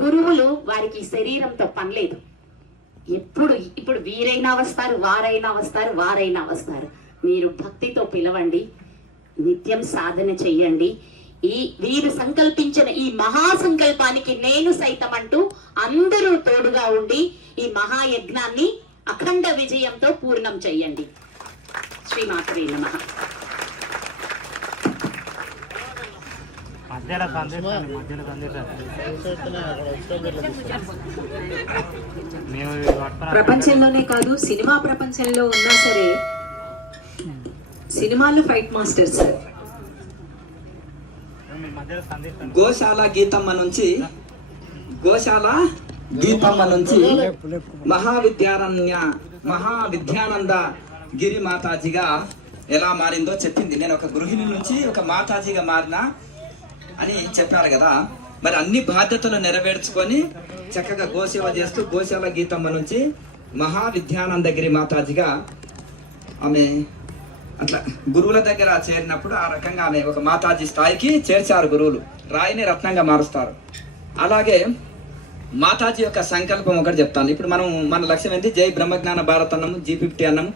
గురువులు వారికి శరీరంతో పనిలేదు. ఇప్పుడు వీరైనా వస్తారు, వారైనా వస్తారు, వారైనా వస్తారు. మీరు భక్తితో పిలవండి, నిత్యం సాధన చెయ్యండి. వీరు సంకల్పించిన ఈ మహాసంకల్పానికి నేను సైతం అంటూ అందరూ తోడుగా ఉండి ఈ మహాయజ్ఞాన్ని అఖండ విజయంతో పూర్ణం చెయ్యండి. శ్రీమాత్రే నమః. ప్రపంచంలోనే కాదు, సినిమా ప్రపంచంలో ఉన్నా సరే సినిమాల్లో ఫైట్ మాస్టర్స్. గోశాల గీతమ్మ నుంచి మహావిద్యానంద గిరి మాతాజీగా ఎలా మారిందో చెప్పింది. నేను ఒక గృహిణి నుంచి ఒక మాతాజీగా మారినా అని చెప్పారు కదా. మరి అన్ని బాధ్యతలు నెరవేర్చుకొని చక్కగా గోసేవ చేస్తూ గోశాల గీతమ్మ నుంచి మహావిద్యానందగిరి మాతాజీగా ఆమె అట్లా గురువుల దగ్గర చేరినప్పుడు ఆ రకంగా ఆమె ఒక మాతాజీ స్థాయికి చేర్చారు గురువులు. రాయిని రత్నంగా మారుస్తారు. అలాగే మాతాజీ యొక్క సంకల్పం ఒకటి చెప్తాను. ఇప్పుడు మన లక్ష్యం ఏంటి? జై బ్రహ్మజ్ఞాన భారత్ అన్నము, G50 అన్నము.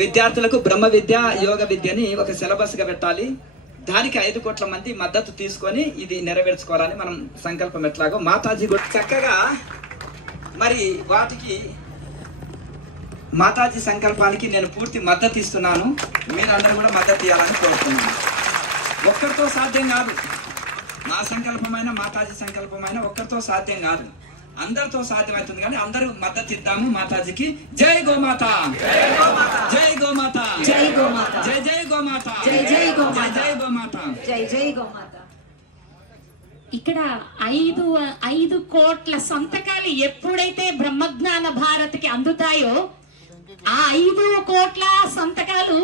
విద్యార్థులకు బ్రహ్మ విద్య, యోగ విద్యని ఒక సిలబస్గా పెట్టాలి. దానికి 5 కోట్ల మంది మద్దతు తీసుకొని ఇది నెరవేర్చుకోవాలని మనం సంకల్పం. ఎట్లాగో మాతాజీ కూడా చక్కగా మరి వాటికి మాతాజీ సంకల్పానికి నేను పూర్తి మద్దతు ఇస్తున్నాను. మీరందరూ కూడా మద్దతు ఇవ్వాలని కోరుతున్నాను. ఒక్కరితో సాధ్యం కాదు. నా సంకల్పమైన మాతాజీ సంకల్పమైన ఒక్కరితో సాధ్యం కాదు, అందరితో సాధ్యమవుతుంది. కానీ అందరూ మద్దతు ఇద్దాము మాతాజీకి. జై గోమాత, జై గోమాత, జై గోమాత, జై జై గోమాత, జై జై గోమాత, జై గోమాత, జై జై గోమాత. ఇక్కడ 5 కోట్ల సంతకాలు ఎప్పుడైతే బ్రహ్మజ్ఞాన భారత్కి అందుతాయో ఆ 5 కోట్ల సంతకాలు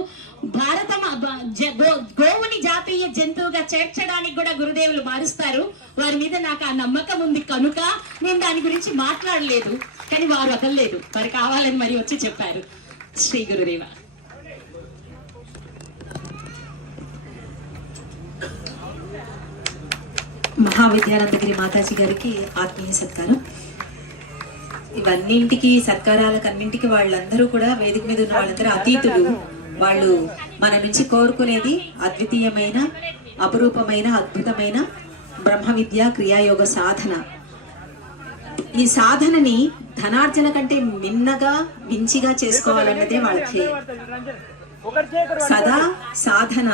గోవుని జాతీయ జంతువుగా చేర్చడానికి కూడా గురుదేవులు మారుస్తారు. వారి మీద నాకు ఆ నమ్మకం ఉంది కనుక నేను దాని గురించి మాట్లాడలేదు. కానీ వారు వదలలేదు, వారు కావాలని మరి వచ్చి చెప్పారు. శ్రీ గురుదేవ. మహావిద్యానందగిరి మాతాజీ గారికి ఆత్మీయ సత్కారం. ఇవన్నింటికి సత్కారాలకన్నింటికి వాళ్ళందరూ కూడా వేదిక మీద ఉన్న వాళ్ళందరూ అతీతులు. వాళ్ళు మన నుంచి కోరుకునేది అద్వితీయమైన, అపురూపమైన, అద్భుతమైన బ్రహ్మ విద్య క్రియాయోగ సాధన. ఈ సాధనని ధనార్జన కంటే మిన్నగా మించిగా చేసుకోవాలన్నదే వాళ్ళ ధ్యేయం. సదా సాధన,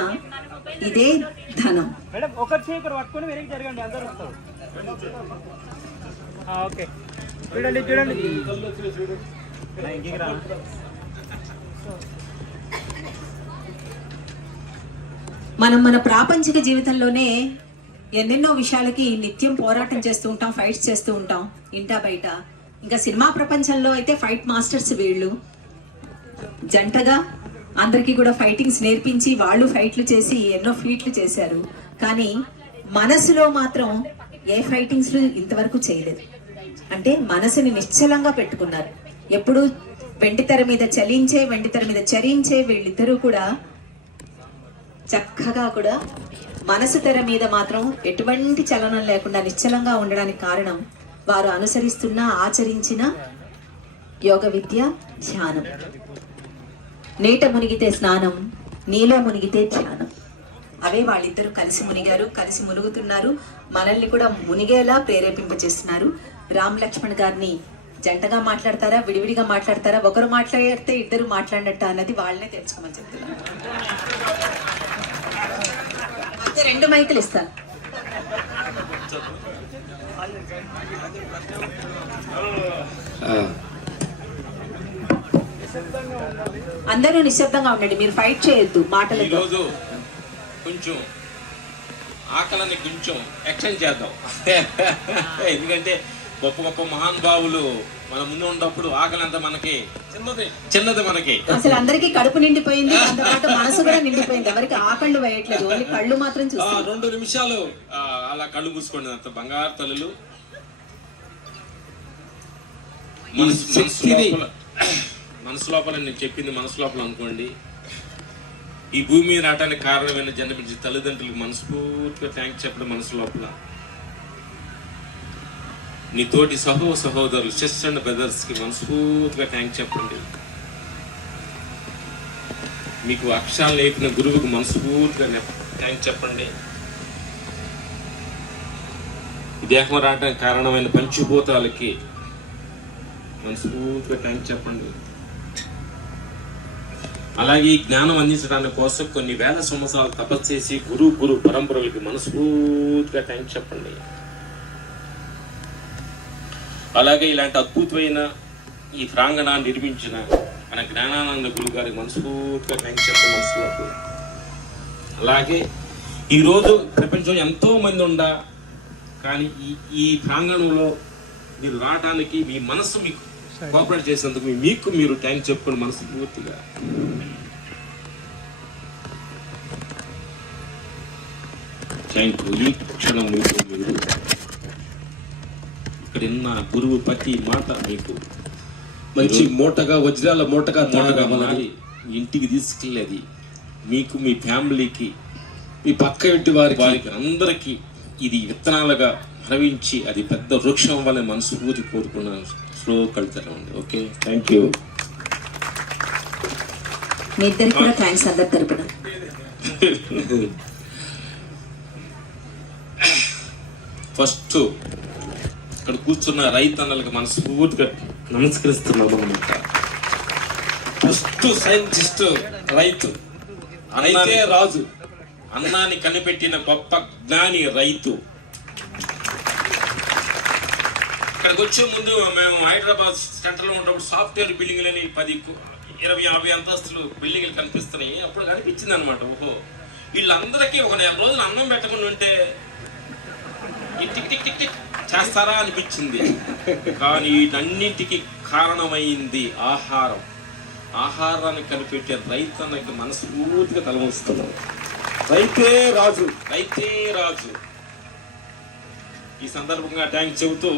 ఇదే ధనం. మనం మన ప్రాపంచిక జీవితంలోనే ఎన్నెన్నో విషయాలకి నిత్యం పోరాటం చేస్తూ ఉంటాం, ఫైట్స్ చేస్తూ ఉంటాం ఇంటా బయట. ఇంకా సినిమా ప్రపంచంలో అయితే ఫైట్ మాస్టర్స్ వీళ్ళు. జంటగా అందరికీ కూడా ఫైటింగ్స్ నేర్పించి వాళ్ళు ఫైట్లు చేసి ఎన్నో ఫీట్లు చేశారు. కానీ మనసులో మాత్రం ఏ ఫైటింగ్స్ ఇంతవరకు చేయలేదు. అంటే మనసుని నిశ్చలంగా పెట్టుకున్నారు. ఎప్పుడు వెండితెర మీద చలించే, వెండితెర మీద చరించే వీళ్ళిద్దరూ కూడా చక్కగా కూడా మనసు తెర మీద మాత్రం ఎటువంటి చలనం లేకుండా నిశ్చలంగా ఉండడానికి కారణం వారు అనుసరిస్తున్న, ఆచరించిన యోగ విద్య, ధ్యానం. నీట మునిగితే స్నానం, నీలో మునిగితే ధ్యానం. అవే వాళ్ళిద్దరూ కలిసి మునిగారు, కలిసి మునుగుతున్నారు. మనల్ని కూడా మునిగేలా ప్రేరేపింపచేస్తున్నారు. రామ్ లక్ష్మణ్ గారిని జంటగా మాట్లాడతారా, విడివిడిగా మాట్లాడతారా, ఒకరు మాట్లాడితే ఇద్దరు మాట్లాడినట్ట అన్నది వాళ్ళనే తెలుసుకోమని చెప్తున్నారు. 2 మైకులు ఇస్తాను. అందరూ నిశ్శబ్దంగా ఉండండి. మీరు ఫైట్ చేయొద్దు మాటలతో. కొంచెం ఆకలిని కొంచెం ఎక్స్టెండ్ చేద్దాం. ఎందుకంటే గొప్ప గొప్ప మహానుభావులు మన ముందు ఉన్నప్పుడు ఆకలి అంతా మనకి చిన్నది మనకి. అసలు అందరికి కడుపు నిండిపోయింది, అంతపాటు మనసు కూడా నిండిపోయింది. ఎవరికి ఆకళ్ళు వేయట్లేదు, ఓన్లీ కళ్ళు మాత్రం చూసి 2 నిమిషాలు అలా కళ్ళు మూసుకోండి. అంత బంగారు తల్లులు. మనసు లోపల నేను చెప్పింది మనసు లోపల అనుకోండి. ఈ భూమి మీద రావడానికి కారణమైన జన్మించిన తల్లిదండ్రులకు మనస్ఫూర్తిగా థ్యాంక్స్ చెప్పడం మనసు లోపల. నీ తోటి సహోదరులు సిస్టర్ అండ్ బ్రదర్స్కి మనస్ఫూర్తిగా థ్యాంక్స్ చెప్పండి. మీకు అక్షరాలు నేర్పిన గురువుకి మనస్ఫూర్తిగా థ్యాంక్స్ చెప్పండి. దేహం రావడానికి కారణమైన పంచభూతాలకి మనస్ఫూర్తిగా థ్యాంక్స్ చెప్పండి. అలాగే ఈ జ్ఞానం అందించడానికి కోసం కొన్ని వేల సంవత్సరాలు తపస్సు చేసి గురు పరంపరలకి మనస్ఫూర్తిగా థ్యాంక్స్ చెప్పండి. అలాగే ఇలాంటి అద్భుతమైన ఈ ప్రాంగణాన్ని నిర్మించిన మన జ్ఞానానంద గురువు గారికి మనస్ఫూర్తిగా థ్యాంక్స్ చెప్పండి మనసులో. అలాగే ఈరోజు ప్రపంచంలో ఎంతో మంది ఉండ, కానీ ఈ ప్రాంగణంలో మీరు రావడానికి మీ మనస్సు మీకు కోఆపరేట్ చేసేందుకు మీకు మీరు థ్యాంక్స్ చెప్పుకోండి మనస్ఫూర్తిగా. Thank you. ఈ క్షణం మీరు ఇక్కడ ఉన్న గురువు ప్రతి మాట మీకు మంచి మూటగా వజ్రాల మూటగా మారి ఇంటికి తీసుకెళ్ళేది మీకు, మీ ఫ్యామిలీకి, మీ పక్క ఇంటి వారికి అందరికీ ఇది విత్తనాలుగా భవించి అది పెద్ద వృక్షం వల్ల మనస్ఫూర్తి కోరుకున్నాను. స్లో కలుతాను. Okay, thank you. మీ ఇద్దరికి కూడా థ్యాంక్స్ అందరి తరపున. ఫస్ట్ ఇక్కడ కూర్చున్న రైతన్నలకు మనస్ఫూర్తిగా నమస్కరిస్తున్నాము అన్నమాట. ఫస్ట్ సైంటిస్ట్ రైతు, రైతే రాజు. అన్నాన్ని కనిపెట్టిన గొప్ప జ్ఞాని రైతు. ఇక్కడికి వచ్చే ముందు మేము హైదరాబాద్ సెంటర్లో ఉన్నప్పుడు సాఫ్ట్వేర్ బిల్డింగ్లని 10, 20, 50 అంతస్తులు బిల్డింగ్లు కనిపిస్తున్నాయి. అప్పుడు కనిపించింది అనమాట, ఓహో వీళ్ళందరికీ ఒక 4 రోజులు అన్నం పెట్టకుండా ఉంటే టిక్ టిక్ టిక్ టిక్ చేస్తారా అనిపించింది. కానీ వీటన్నింటికి కారణమైంది ఆహారం. ఆహారాన్ని కనిపెట్టే రైతన్నకి మనస్ఫూర్తిగా తలవంచుతున్నాం. రైతే రాజు, రైతే రాజు. ఈ సందర్భంగా థ్యాంక్స్ చెబుతూ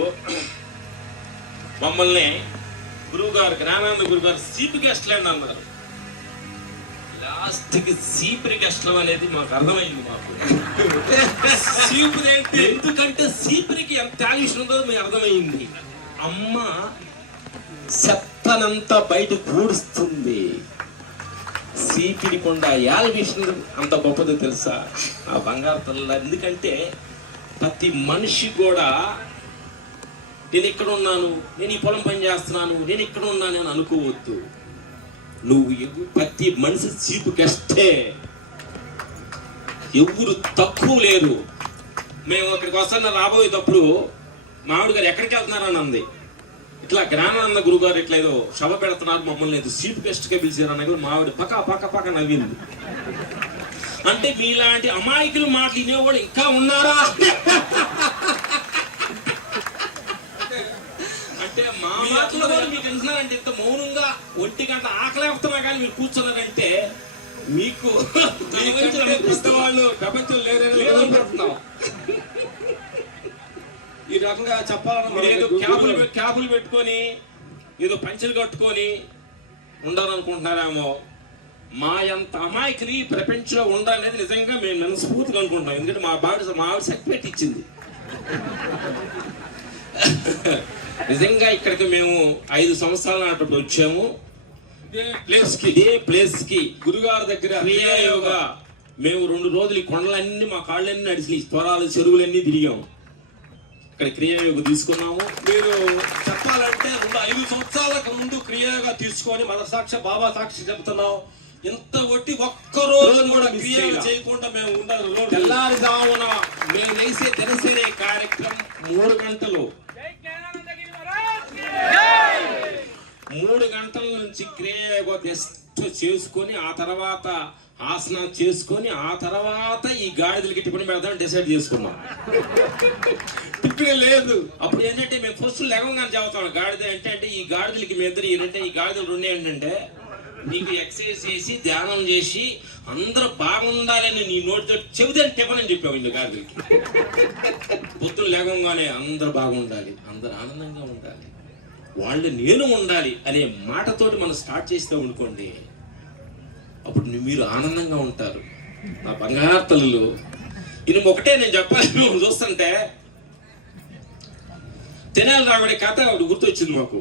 మమ్మల్ని గురువుగారు, జ్ఞానానంద గురువుగారు చీఫ్ గెస్ట్లు అని అన్నారు. లాస్ట్కి చీఫ్ గెస్ట్లు అనేది మాకు అర్థమైంది. మాకు చీఫ్ ఏంటి, ఎందుకంటే చీఫ్కి ఎంత టాలెంట్ ఉందో మీకు అర్థమైంది. అమ్మ చెత్తనంతా బయట కూడుస్తుంది. సీపిడి కొండ యాల్విషన్ అంత గొప్పదో తెలుసా ఆ బంగారు తల్ల. ఎందుకంటే ప్రతి మనిషి కూడా నేను ఇక్కడ ఉన్నాను, నేను ఈ పొలం పని చేస్తున్నాను, నేను ఇక్కడ ఉన్నాను అని అనుకోవద్దు. నువ్వు ప్రతి మనిషి చీపు గెస్టే, ఎవరు తక్కువ లేరు. మేము అక్కడికి వస్తున్న రాబోయేటప్పుడు మామిడి గారు ఎక్కడికి వెళ్తున్నారని అంది. ఇట్లా జ్ఞానానంద గురువు గారు ఇట్లా ఏదో సభ పెడుతున్నారు, మమ్మల్ని ఏదో చీఫ్ గెస్ట్ గా పిలిచారు అన్న మామిడి పక్క నవ్వింది. అంటే మీలాంటి అమాయకులు మాటలు వినేవాళ్ళు ఇంకా ఉన్నారా అంటే మా మాటలు కూడా మీకు అంటున్నారంటే ఇంత మౌనంగా 1 గంట ఆకలి వస్తున్నా కానీ మీరు కూర్చున్నారంటే మీకు వాళ్ళు ప్రపంచం లేదనుకుంటున్నాం. ఈ రకంగా చెప్పాలని ఏదో క్యాబులు పెట్టుకొని ఏదో పంచెలు కట్టుకొని ఉండాలనుకుంటున్నారేమో. మా ఎంత అమాయకులు ఈ ప్రపంచంలో ఉండాలనేది నిజంగా మేము మనస్ఫూర్తిగా అనుకుంటున్నాం. ఎందుకంటే మా ఆవిడ సర్టిఫికేట్ ఇచ్చింది. నిజంగా ఇక్కడికి మేము 5 సంవత్సరాల నాటప్పుడు వచ్చాము. ఇదే ప్లేస్ కి గురుగారి దగ్గర క్రియాయోగా మేము 2 రోజులు ఈ కొండలన్నీ మా కాళ్ళన్నీ నడిచి త్వరాలు చెరువులన్నీ తిరిగాము. ఇక్కడ క్రియాయోగ తీసుకున్నాము. మీరు చెప్పాలంటే 5 సంవత్సరాలకు ముందు క్రియాగా తీసుకొని మన సాక్షి బాబా సాక్షి చెబుతున్నాం. ఇంత ఒట్టి ఒక్కరోజు కూడా క్రియ చేయకుండా మేము ఉండాలి. తెల్లారుజామున మేము వేసే దినసరి కార్యక్రమం 3 గంటలు, 3 గంటల నుంచి క్రియాయోగ చేసుకొని ఆ తర్వాత ఆసనం చేసుకొని ఆ తర్వాత ఈ గాడిదలకి టిఫిన్ పెడతామని డిసైడ్ చేసుకున్నాం. టిఫిన్ లేదు. అప్పుడు ఏంటంటే మేము ఫస్ట్ లెగంగానే చెబుతాం గాడిద అంటే ఈ గాడిదలకి మీ ఇద్దరు ఏంటంటే ఈ గాడిదలు 2 ఏంటంటే నీకు ఎక్సర్సైజ్ చేసి ధ్యానం చేసి అందరూ బాగుండాలని నీ నోటితో చెబితే టిఫిన్ అని చెప్పావు. ఇంత గాడిదలకి పొద్దున లెగంగానే అందరూ బాగుండాలి, అందరూ ఆనందంగా ఉండాలి, వాళ్ళు నేను ఉండాలి అనే మాటతోటి మనం స్టార్ట్ చేస్తూ అనుకోండి, అప్పుడు మీరు ఆనందంగా ఉంటారు. నా బంగారు తల్లులు ఇది ఒకటే నేను చెప్పాలి. చూస్తుంటే తెనాలి రాబడే కథ ఒకటి గుర్తొచ్చింది మాకు.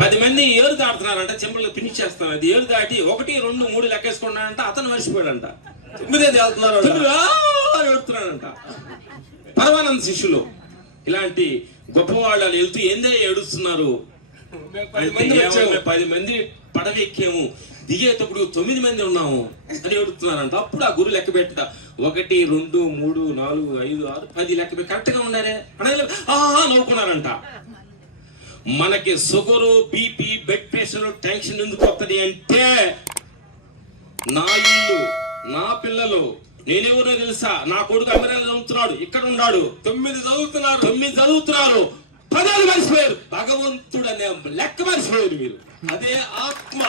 10 మంది ఏరు దాడుతున్నారంట, చెంపలు ఫినిష్ చేస్తాను. అది ఏరు దాటి 1, 2, 3 లెక్కేసుకున్నాడంట. అతను మర్చిపోయాడంట. 9 ఏడుతున్నాడంట. పరమానంద శిష్యులు ఇలాంటి గొప్పవాళ్ళు వెళ్తూ ఏందే ఏడుస్తున్నారు అంటే 10 మంది పడవెక్కాము, దిగేటప్పుడు 9 మంది ఉన్నాము అని ఏడుతున్నారంట. అప్పుడు ఆ గురు లెక్క పెట్ట 1, 2, 3, 4, 5, 6, 10 లెక్క పెట్టి కరెక్ట్ గా ఉన్నారే అని నవ్వుకున్నారంట. మనకి sugar, BP, blood pressure, tension ఎందుకు వస్తుంది అంటే నా ఇల్లు, నా పిల్లలు, నేనెవరో తెలుసా? నా కొడుకు అమెరికాలో చదువుతున్నాడు, ఇక్కడ ఉన్నాడు, 9 చదువుతున్నారు, 10 మర్చిపోయారు. భగవంతుడు అనే లెక్క మర్చిపోయారు మీరు. అదే ఆత్మ.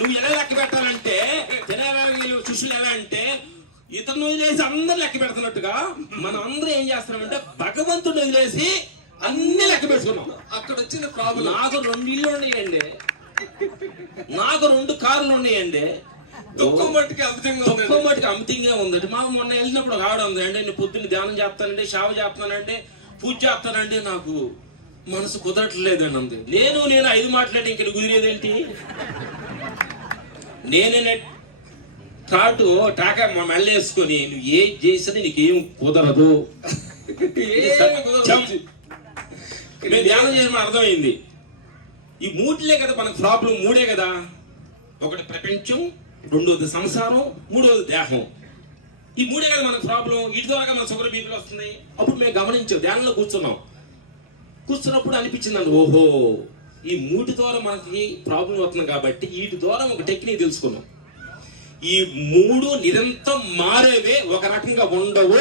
నువ్వు ఎలా లెక్క పెట్టాలంటే శిష్యులు ఎలా అంటే ఇతను వదిలేసి అందరు లెక్క పెడుతున్నట్టుగా మనం అందరూ ఏం చేస్తున్నామంటే భగవంతుడు వదిలేసి అన్ని లెక్క పెట్టుకున్నాం. అక్కడ వచ్చిన ప్రాబ్లం. నాకు 2 ఇళ్ళు ఉన్నాయండి, నాకు 2 కార్లు ఉన్నాయండి. తక్కువ మట్టుకి అమితంగా ఉందండి. మాకు మొన్న వెళ్ళినప్పుడు ఒక ఆవిడ ఉంది అంటే నేను పొద్దున్న ధ్యానం చేస్తానండి, సేవ చేస్తానంటే, పూజ చేస్తానంటే నాకు మనసు కుదరట్లేదండి అంది. నేను 5 మాట్లాడి ఇక్కడ కుదిరేదేంటి? నేనే టాకా మా మెల్ల వేసుకొని నువ్వు ఏం చేసినా నీకేం కుదరదు. నేను ధ్యానం చేసిన అర్థమైంది. ఈ 3 కదా మనకు ప్రాబ్లం. 3 కదా. ఒకటి ప్రపంచం, 2వది సంసారం, 3వది దేహం. ఈ 3 కదా మనకు ప్రాబ్లం. వీటి ద్వారా మన షుగర్, బీపీలు వస్తున్నాయి. అప్పుడు మేము గమనించాం, ధ్యానంలో కూర్చున్నప్పుడు అనిపించిందండి, ఓహో ఈ 3 ద్వారా మనకి ప్రాబ్లం అవుతుంది కాబట్టి వీటి ద్వారా ఒక టెక్నిక్ తెలుసుకున్నాం. ఈ 3 నిరంతరం మారేవే, ఒక రకంగా ఉండవు.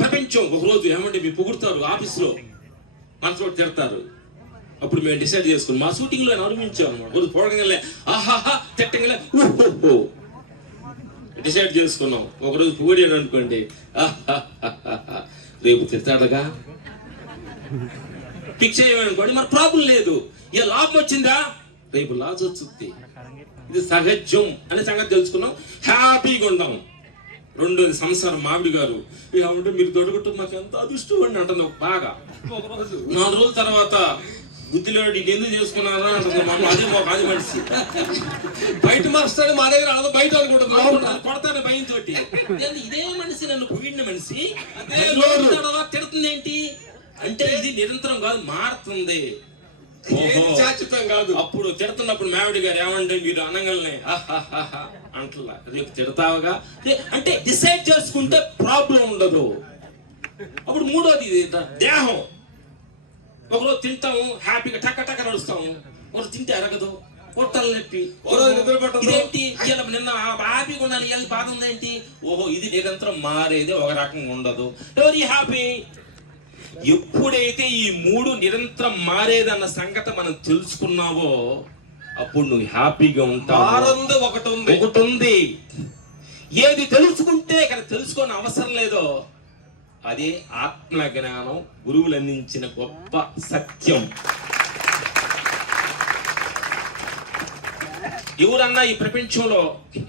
ప్రపంచం ఒకరోజు ఏమంటే మీరు పొగుడుతారు, ఆఫీస్లో మనసులో తిడతారు. అప్పుడు మేము డిసైడ్ చేసుకున్నాం, మా షూటింగ్ లో అనుభవించాం అనమాట. రోజు పొడగలే ఆహాహా తిట్టంగలే ఊహో డిసైడ్ చేసుకున్నాం. ఒకరోజు పొగిడాడు అనుకోండి, రేపు తిడతాడగా ఫిక్స్ అయ్యామనుకోండి, మన ప్రాబ్లం లేదు. ఇక లాభం వచ్చిందా, రేపు లాస్ వచ్చింది. ఇది సహజం అనే సంగతి తెలుసుకున్నాం, హ్యాపీగా ఉందాం. 2వది సంసారం. మామిడి గారు ఏమంటే మీరు దొరకటం మాకు ఎంత అదృష్టం అండి అంటుంది బాగా. 4 రోజుల తర్వాత బుద్ధిలోడి ఎందుకు చేసుకున్నారా అంటుంది మా అదే మనిషి. బయట మారుస్తాడు, మా దగ్గర అలా బయట కొడతాను భయంతో. ఇదే మనిషి నన్ను పోయిన మనిషి తిడుతుంది ఏంటి అంటే ఇది నిరంతరం కాదు, మారుతుంది, శాశ్వతం కాదు. అప్పుడు తిడుతున్నప్పుడు మామిడి గారు ఏమంటే మీరు అనగలనే అంటలా రేపు తిడతావుగా అంటే డిసైడ్ చేసుకుంటే ప్రాబ్లం ఉండదు. అప్పుడు 3వది దేహం. ఒకరోజు తింటాము, హ్యాపీగా టక్క నడుస్తాము. ఒకరోజు తింటే అరగదు, పొట్టలు నొప్పి, ఇదేంటి నిన్న హ్యాపీగా ఉండాలి, ఇవాళ బాధ ఉందేంటి? ఓహో ఇది నిరంతరం మారేది, ఒక రకంగా ఉండదు. ఎవరి హ్యాపీ? ఎప్పుడైతే ఈ 3 నిరంతరం మారేదన్న సంగతి మనం తెలుసుకున్నావో అప్పుడు నువ్వు హ్యాపీగా ఉంటావు. ఒకటి ఉంది, ఏది తెలుసుకుంటే ఇక్కడ తెలుసుకోని అవసరం లేదో అదే ఆత్మజ్ఞానం, గురువులు అందించిన గొప్ప సత్యం. ఎవరన్నా ఈ ప్రపంచంలో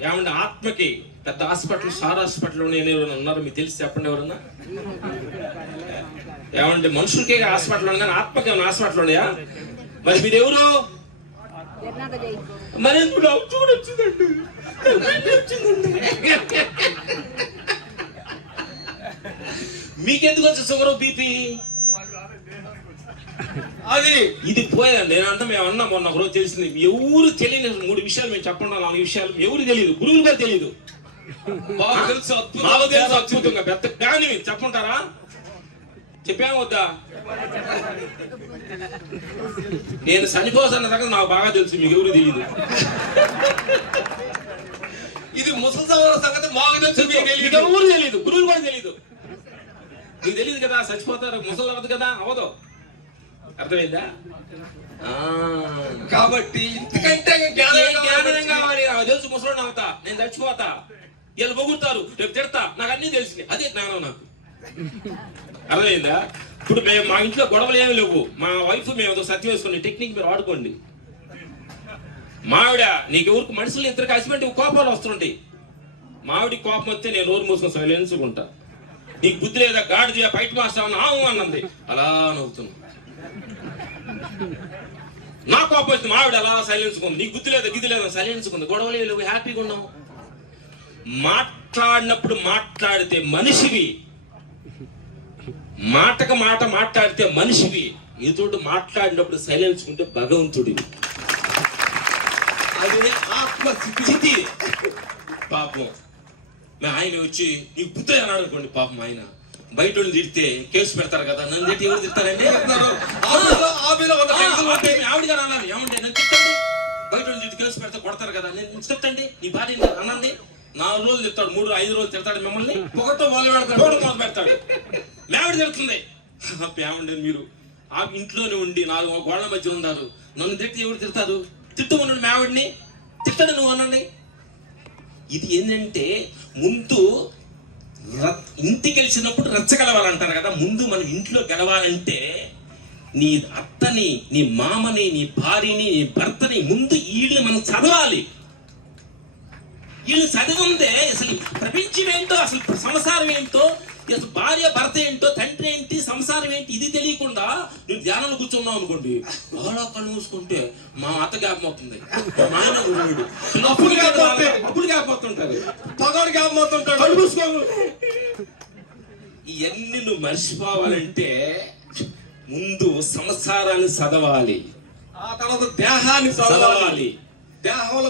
ఏమన్నా ఆత్మకి పెద్ద హాస్పిటల్, స్టార్ హాస్పిటల్ ఉన్నారు మీకు తెలిసి చెప్పండి. ఎవరన్నా ఏమంటే మనుషులకే హాస్పిటల్ ఉంది కానీ ఆత్మకి ఏమైనా హాస్పిటల్ ఉన్నాయా? మరి మీరెవరు? మరి చూడొచ్చిందండి. మీకెందుకు వచ్చి షుగర్, బీపీ? అది ఇది పోయేదండి. నేనంతా మేము అన్నా మొన్న ఒకరోజు తెలిసింది. ఎవరు తెలియని 3 విషయాలు మేము చెప్పండి, 4 విషయాలు ఎవరు తెలియదు, గురువులు కూడా తెలియదు. తెలుసు అద్భుతంగా పెద్ద జ్ఞాని. చెప్పంటారా? చెప్పాము వద్దా? నేను చనిపోతున్న సంగతి నాకు బాగా తెలుసు, మీకు ఎవరు తెలియదు. ఇది ముసలి సంగతి మాకు తెలుసు, ఎవరు తెలియదు, గురువులు కూడా తెలియదు. మీకు తెలియదు కదా, చచ్చిపోతారు, ముసలి అవ్వదు కదా, అవ్వదు. అర్థమైందా? కాబట్టి ఇంతకంటే జ్ఞానం కావాలి. తెలుసు ముసలి అవుతా, నేను చచ్చిపోతా, వీళ్ళు పొగుడతారు, రేపు తిడతా, నాకు అన్ని తెలిసింది. అదే జ్ఞానం నాకు. అర్థమైందా? ఇప్పుడు మేము మా ఇంట్లో గొడవలు ఏమి లేవు. మా వైఫ్ మేము సత్యం వేసుకుని టెక్నిక్ మీరు వాడుకోండి. మావిడ నీకు ఎవరికి మనుషులు 2 కలిసిపెట్టి కోపాలు వస్తుంటాయి. మావిడి కోపం వస్తే నేను నోరు మూసుకొని సైలెన్స్గా ఉంటా. నీకు బుద్ధి లేదా గాడిద ఫైట్ మాస్టర్ అన్నది. అలా నవ్వుతున్నావు. నా కోపం వచ్చింది, మా ఆవిడ అలా సైలెన్స్ ఉంది. నీకు బుద్ధి లేదా గిద్ది లేదా సైలెన్స్ ఉంది. గొడవలు హ్యాపీగా ఉన్నావు. మాట్లాడినప్పుడు మాట్లాడితే మనిషివి, మాటకు మాట మాట్లాడితే మనిషివి. నీతోటి మాట్లాడినప్పుడు సైలెన్స్ ఉంటే భగవంతుడివి. అది ఆత్మస్థితి. పాపం ఆయన వచ్చి నీకు బుద్ధి అన్నాడు అనుకోండి, పాపం ఆయన బయట తిడితే కేసు పెడతారు కదా. నన్ను తిట్టి ఎవరు తిడతారండి? ఆవిడగా అనాలి, ఏమంటే నన్ను తిట్టండి, బయట తిట్టి కేసు పెడితే కొడతారు కదా. నేను తిట్టండి, నీ భార్య అనండి. 4 రోజులు తిడతాడు, 3-5 రోజులు తిడతాడు మిమ్మల్ని. పొగటం మొదలు పెడతాడు. మేవిడ తిడుతుంది, ఏమండి మీరు ఆ ఇంట్లోనే ఉండి 4 గోళ్ల మధ్య ఉన్నారు, నన్ను తిట్టి ఎవరు తిడతారు? తిట్టుకున్నాడు మేవిడిని, తిట్టడు నువ్వు అనండి. ఇది ఏంటంటే ముందు ఇంటికి గెలిచినప్పుడు రచ్చగలవాలంటారు కదా. ముందు మనం ఇంట్లో గెలవాలంటే నీ అత్తని, నీ మామని, నీ భార్యని, నీ భర్తని ముందు వీళ్ళని మనం చదవాలి. వీళ్ళు చదివిందే అసలు ప్రపంచం ఏంటో, అసలు సంసారం ఏంటో, అసలు భార్య భర్త ఏంటో, తండ్రి ఏంటి, సంసారం ఏంటి ఇది తెలియకుండా నువ్వు ధ్యానంలో కూర్చున్నావు అనుకోండి, అలా కళ్ళు మూసుకుంటే మా అత్త జ్ఞాపకం అవుతుంది, మా ఆయన ఉన్నాడు, అప్పుడు జ్ఞాపకం అవుతుంటారు, పగడు జ్ఞాపకం అవుతుంటాడు, కళ్ళు మూసుకో. ఇవన్నీ నువ్వు మర్చిపోవాలంటే ముందు సంసారాన్ని చదవాలి, ఆ తర్వాత దేహాన్ని చదవాలి. దేహంలో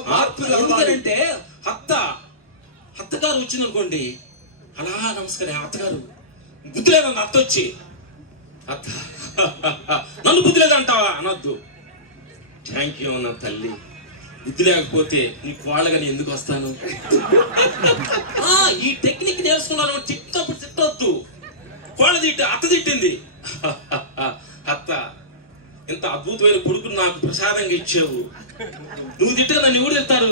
ఎందుకంటే అత్తగారు వచ్చింది అనుకోండి, అలా నమస్కారం అత్తగారు, బుద్ధి లేదన్న అత్త వచ్చి, అత్త నన్ను బుద్ధి లేదంటావా అనొద్దు. థ్యాంక్ యూ అన్న తల్లి, బుద్ధి లేకపోతే నీకు వాళ్ళగా నేను ఎందుకు వస్తాను. ఈ టెక్నిక్ నేర్చుకున్నాను. తిట్టినప్పుడు తిట్టొద్దు. వాళ్ళ అత్త తిట్టింది, అత్త ఎంత అద్భుతమైన కొడుకును నాకు ప్రసాదంగా ఇచ్చావు, నువ్వు తిట్టగా నన్ను ఎవరు తిడతారు,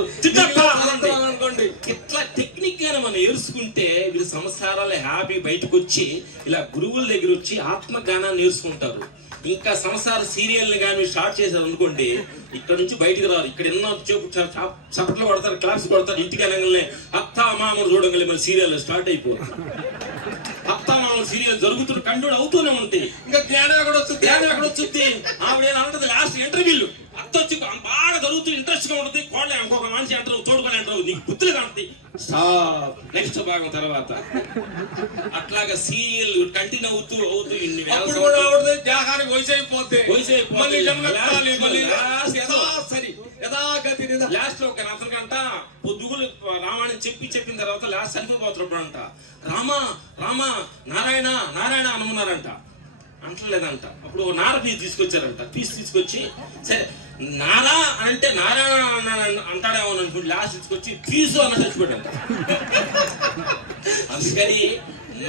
అనుకోండి. ఇట్లా టెక్నిక్ గానే మనం నేర్చుకుంటే వీళ్ళు సంసారాలు హ్యాపీ బయటకు వచ్చి ఇలా గురువుల దగ్గర వచ్చి ఆత్మజ్ఞానాన్ని నేర్చుకుంటారు. ఇంకా సంసార సీరియల్ కానీ స్టార్ట్ చేశారు అనుకోండి, ఇక్కడ నుంచి బయటికి రారు. ఇక్కడ ఎన్నో చప్పట్లు కొడతారు, క్లాప్స్ కొడతారు. ఇంటికి అనగానే అత్త మామూలు చూడగలి మన సీరియల్ స్టార్ట్ అయిపోతుంది. అత్త మామూలు సీరియల్ జరుగుతున్న కంట్రోల్ అవుతూనే ఉంటాయి. ఇంకా జ్ఞానం ఎక్కడ వచ్చింది ఆవిడ ఏమంటది, లాస్ట్ ఇంటర్వ్యూలు అత్త వచ్చి బాగా జరుగుతూ ఇంట్రెస్ట్ గా ఉంటుంది. కోళ్ళ ఇంకొక మనిషి అంటారు, తోడుకొని అంటారు, నీకు బుద్ధులు కాంతి నెక్స్ట్ భాగం తర్వాత. అట్లాగా సీరియల్ కంటిన్యూ అవుతూ ఇన్ని దేహానికి వయసు అయిపోతే లాస్ట్ లో ఒక అతనికంట పొద్దుగులు రామాయణం చెప్పిన తర్వాత లాస్ట్ చనిపోతున్నప్పుడు అంట రామా రామా నారాయణ నారాయణ అనుకున్నారంట, అంటలేదంట. అప్పుడు నార పీస్ తీసుకొచ్చారంట. పీస్ తీసుకొచ్చి సరే నారా అంటే నారాయణ అంటాడేమో అనుకుంటే లాస్ట్ తీసుకొచ్చి పీసు అన్న చచ్చిపోయాడంట. అందుకని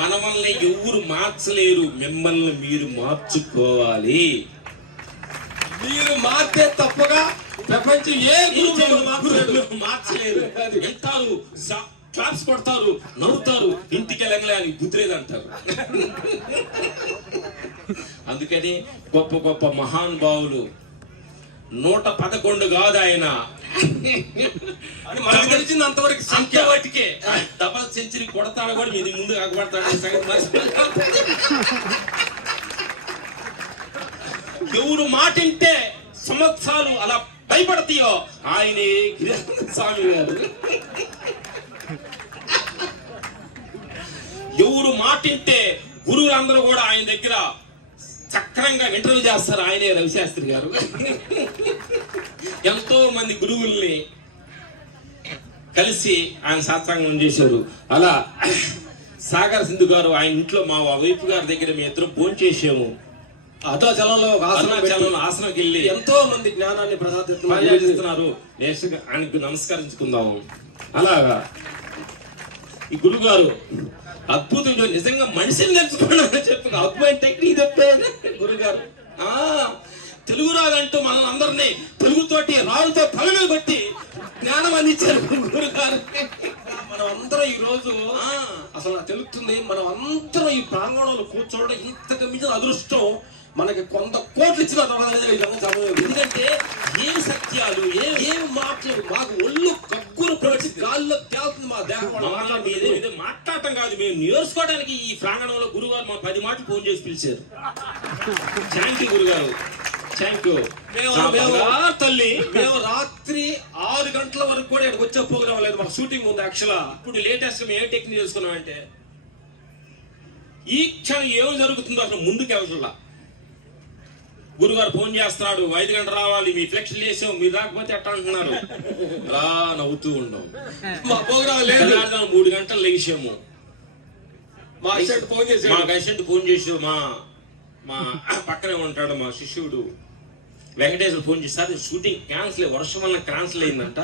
మనల్ని ఎవరు మార్చలేరు, మిమ్మల్ని మీరు మార్చుకోవాలి. మీరు మార్చే తప్పగా ప్రపంచం ఏ మార్చలేరు. వెళ్తారు, క్లాప్స్ కొడతారు, నవ్వుతారు, ఇంటికి వెళ్ళగలే అని బుద్ధి లేదంటారు. అందుకని గొప్ప గొప్ప మహానుభావులు 111 కాదు ఆయన, తెలిసింది అంతవరకు సంఖ్య వాటికే డబల్ సెంచరీ కొడతాడు కూడా మీది ముందు ఆగబడతాడు. ఎవరు మాటింటే సంవత్సరాలు అలా భయపడతాయో ఆయనే గిరిజన స్వామి గారు. ఎవరు మాటింటే గురువులందరూ కూడా ఆయన దగ్గర చక్రంగా ఇంటర్వ్యూ చేస్తారు, ఆయనే రవిశాస్త్రి గారు. ఎంతో మంది గురువుల్ని కలిసి ఆయన సత్సంగం చేశారు. అలా సాగర్ సింధు గారు ఆయన ఇంట్లో మా వైపు గారి దగ్గర మీ ఇద్దరు భోజనం చేసాము. అరుణాచలంలో ఆసనంకి వెళ్ళి ఎంతో మంది జ్ఞానాన్ని ప్రసాదిస్తున్నారు. ఆయనకు నమస్కరించుకుందాము. అలాగా ఈ గురువు గారు అద్భుతంగా నిజంగా మనిషిని నేర్చుకున్నారని చెప్పిన అద్భుతమైన టెక్నిక్ చెప్పారు గురుగారు. తెలుగు రాదంటూ మనం అందరినీ తెలుగుతోటి రాళ్ళతో తలమే కొట్టి జ్ఞానం అందించారు గురుగారు. మనం అందరం ఈ రోజు అసలు తెలుస్తుంది, మనం అందరం ఈ ప్రాంగణంలో కూర్చోవడం ఇంతకు మించిన అదృష్టం మనకి కొంత కోట్లు ఇచ్చిన ఎందుకంటే ఏం సత్యాలు ఏం మాటలు మాకు ఒళ్ళు కగ్గురు పడి గాల్లో తేలుతుంది మా దేహం. మాట్లాడటం కాదు, మేము నేర్చుకోవడానికి ఈ ప్రాంగణంలో గురుగారు మా 10 మాటలు ఫోన్ చేసి పిలిచారు. థ్యాంక్ యూ గురుగారు, థ్యాంక్ యూ. తల్లి మేము రాత్రి 6 గంటల వరకు కూడా ఇక్కడికి వచ్చే ప్రోగ్రాం లేదు, మాకు షూటింగ్ ఉంది. యాక్చువల్గా ఇప్పుడు లేటెస్ట్ మేము ఏ టెక్నిక్ చేసుకున్నామంటే ఈ క్షణం ఏం జరుగుతుందో అసలు ముందుకు అవసరంలా. గురుగారు ఫోన్ చేస్తున్నాడు, 5 గంటలు రావాలి, మీ ఫ్లెక్షన్ వేసాం, మీరు రాకపోతే ఎట్లా అంటున్నారు. రా నవ్వుతూ ఉండవు. మా ప్రోగ్రాం లేదు. 3 గంటలు లేచాము. మా అసిస్టెంట్ ఫోన్ చేసి మాకు అసిస్టెంట్ ఫోన్ చేసి మా పక్కనే ఉంటాడు మా శిష్యుడు వెంకటేశ్వర ఫోన్ చేసి, సార్ షూటింగ్ క్యాన్సిల్, వర్షం వల్ల క్యాన్సిల్ అయిందంట.